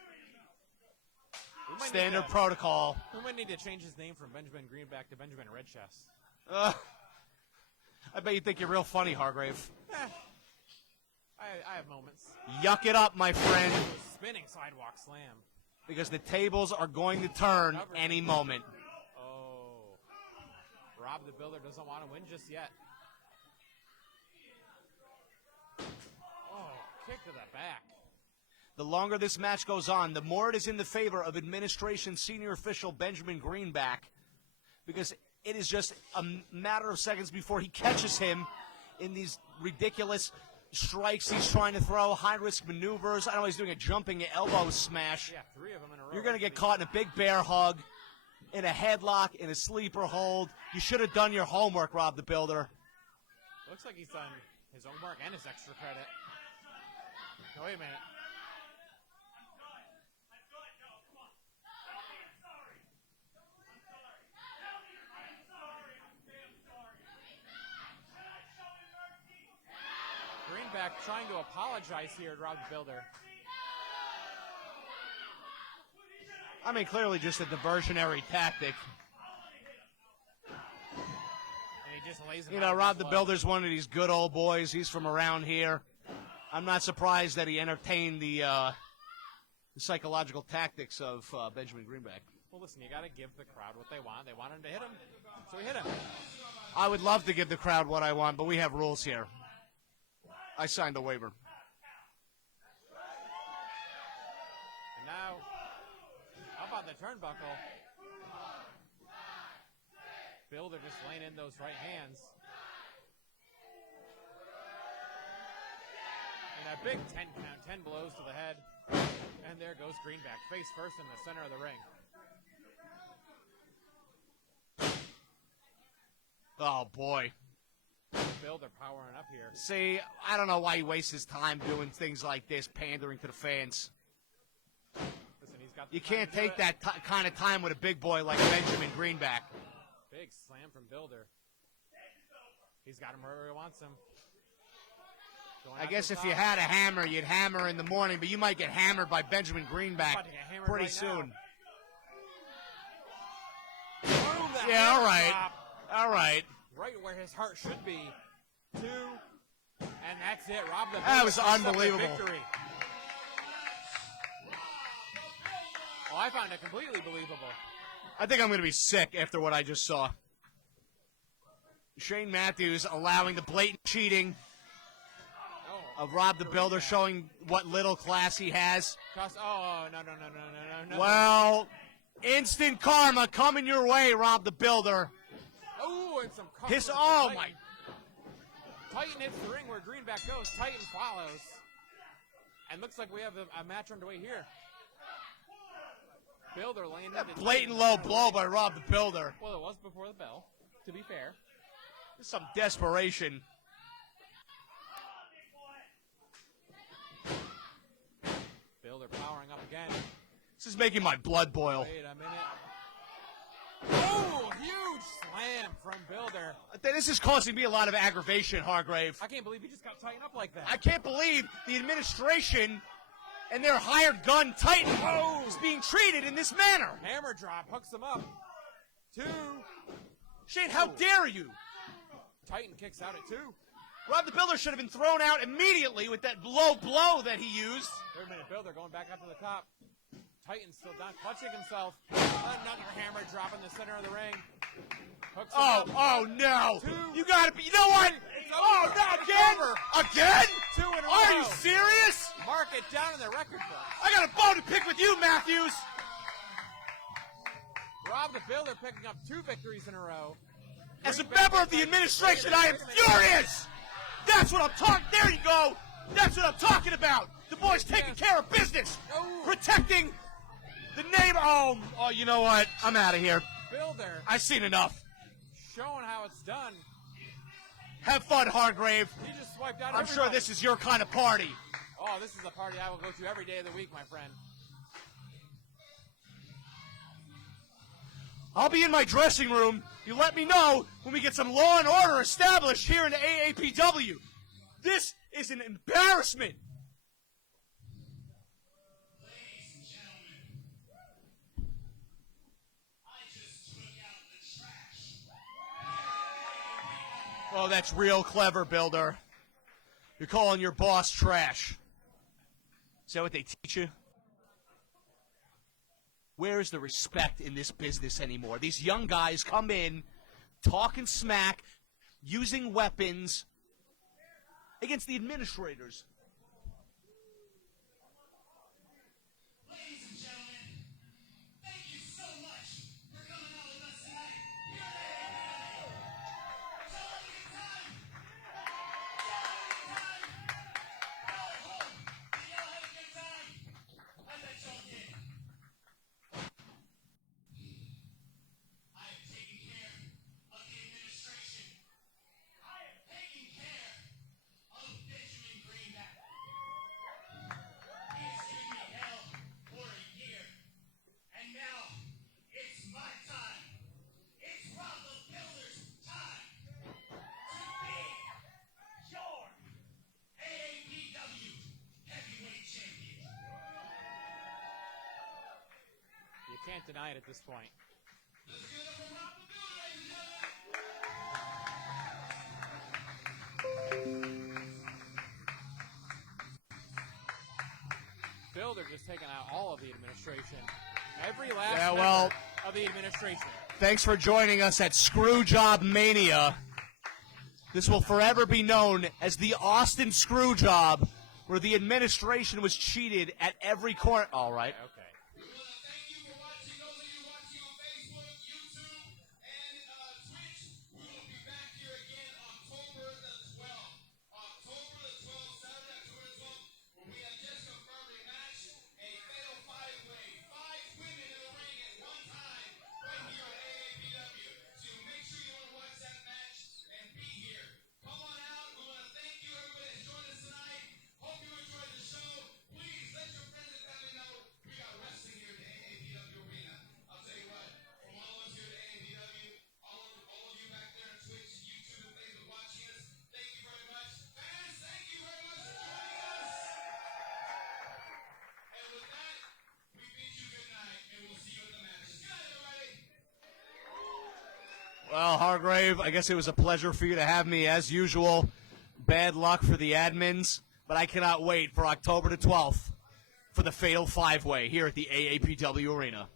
Standard protocol. We might need to change his name from Benjamin Greenback to Benjamin Redchest. I bet you think you're real funny, Hargrave. I have moments. Yuck it up, my friend. Spinning sidewalk slam. Because the tables are going to turn any moment. Oh. Rob the Builder doesn't want to win just yet. Oh, kick to the back. The longer this match goes on, the more it is in the favor of administration senior official Benjamin Greenback, because it is just a matter of seconds before he catches him in these ridiculous strikes he's trying to throw, high-risk maneuvers. I know he's doing a jumping elbow smash. Yeah, 3 of them in a row. You're going to get caught in a big bear hug, in a headlock, in a sleeper hold. You should have done your homework, Rob the Builder. Looks like he's done his homework and his extra credit. Oh, wait a minute. Greenback trying to apologize here to Rob the Builder. I mean, clearly just a diversionary tactic. And he just lays him You know, out Rob the low. Builder's one of these good old boys. He's from around here. I'm not surprised that he entertained the psychological tactics of Benjamin Greenback. Well, listen, you got to give the crowd what they want. They want him to hit him, so he hit him. I would love to give the crowd what I want, but we have rules here. I signed the waiver. And now, how about the turnbuckle? Builder just laying in those right hands. And a big 10 count, 10 blows to the head. And there goes Greenback, face first in the center of the ring. Oh, boy. Builder powering up here. See, I don't know why he wastes his time doing things like this, pandering to the fans. Listen, he's got the You time can't to do take it. that kind of time with a big boy like Benjamin Greenback. Big slam from Builder. He's got him where he wants him. Going I after guess the if you top. had a hammer, you'd hammer in the morning, but you might get hammered by Benjamin Greenback About to get hammered pretty right soon. Boom, the Yeah, all hammer right. drop. All right. Right where his heart should be. 2. And that's it. Rob the That was picks up the unbelievable. victory. Oh, I found it completely believable. I think I'm going to be sick after what I just saw. Shane Matthews allowing the blatant cheating Oh, of Rob the Builder, showing what little class he has. Oh, no. Well, instant karma coming your way, Rob the Builder. Oh, and some cuff His, for oh Titan. my, Titan hits the ring where Greenback goes. Titan follows. And looks like we have a match underway here. Builder laying into blatant Titan. low blow by Rob the Builder. Well, it was before the bell, to be fair. Some desperation. Builder powering up again. This is making my blood boil. Wait a minute. Oh, huge slam from Builder. This is causing me a lot of aggravation, Hargrave. I can't believe he just got Titan up like that. I can't believe the administration and their hired gun Titan is being treated in this manner. Hammer drop, hooks him up. 2. Shane, how dare you? Titan kicks out at 2. Rob the Builder should have been thrown out immediately with that low blow that he used. Wait a minute, Builder going back up to the top. Titan still down, clutching himself. Another hammer drop in the center of the ring. Hooks him up. Oh no! 2. You gotta be. You know what? Oh, over. no, It's again? over. Again? 2 in a Are row. you serious? Mark it down in the record book. I got a bone to pick with you, Matthews. Rob the Builder picking up 2 victories in a row. As a Greenback member of the like- administration, wait a I am minute. furious. That's what I'm talking. There you go. That's what I'm talking about. The boys taking care of business, Oh. protecting the name. Oh, you know what? I'm out of here. Builder I've seen enough. showing how it's done. Have fun, Hargrave. He just swiped out I'm sure everybody. this is your kind of party. Oh, this is a party I will go to every day of the week, my friend. I'll be in my dressing room. You let me know when we get some law and order established here in the AAPW. This is an embarrassment. Ladies and gentlemen, I just took out the trash. Oh, that's real clever, Builder. You're calling your boss trash. Is that what they teach you? Where is the respect in this business anymore? These young guys come in, talking smack, using weapons against the administrators. Ladies and gentlemen, thank you so much for coming out with us tonight. Here at AAPW. Y'all have a good time. Y'all have a good time. Y'all at home, did y'all have a good time? I bet y'all did. I have taken care of the administration. I have taken care of Benjamin Greenback. He has given me hell for a year. And now it's my time. It's Rob the Builder's time to be your AAPW heavyweight champion. You can't deny it at this point. Let's give it up for Rob the Builder, ladies and gentlemen. Builder just taking out all of the administration. Every last Yeah, member well- of the administration. Thanks for joining us at Screwjob Mania. This will forever be known as the Austin Screwjob, where the administration was cheated at every corner. All right. Okay. We want to thank you for watching. Those of you watching on Facebook, YouTube, and Twitch, we will be back here again October the 12th. October the 12th, Saturday, October the 12th, where we have just confirmed a match, a fatal five-way, 5 women in the ring at one time, right here on AAPW. So make sure you want to watch that match and be here. Come on Well, Hargrave, I guess it was a pleasure for you to have me as usual. Bad luck for the admins, but I cannot wait for October the 12th for the Fatal 5-Way here at the AAPW Arena.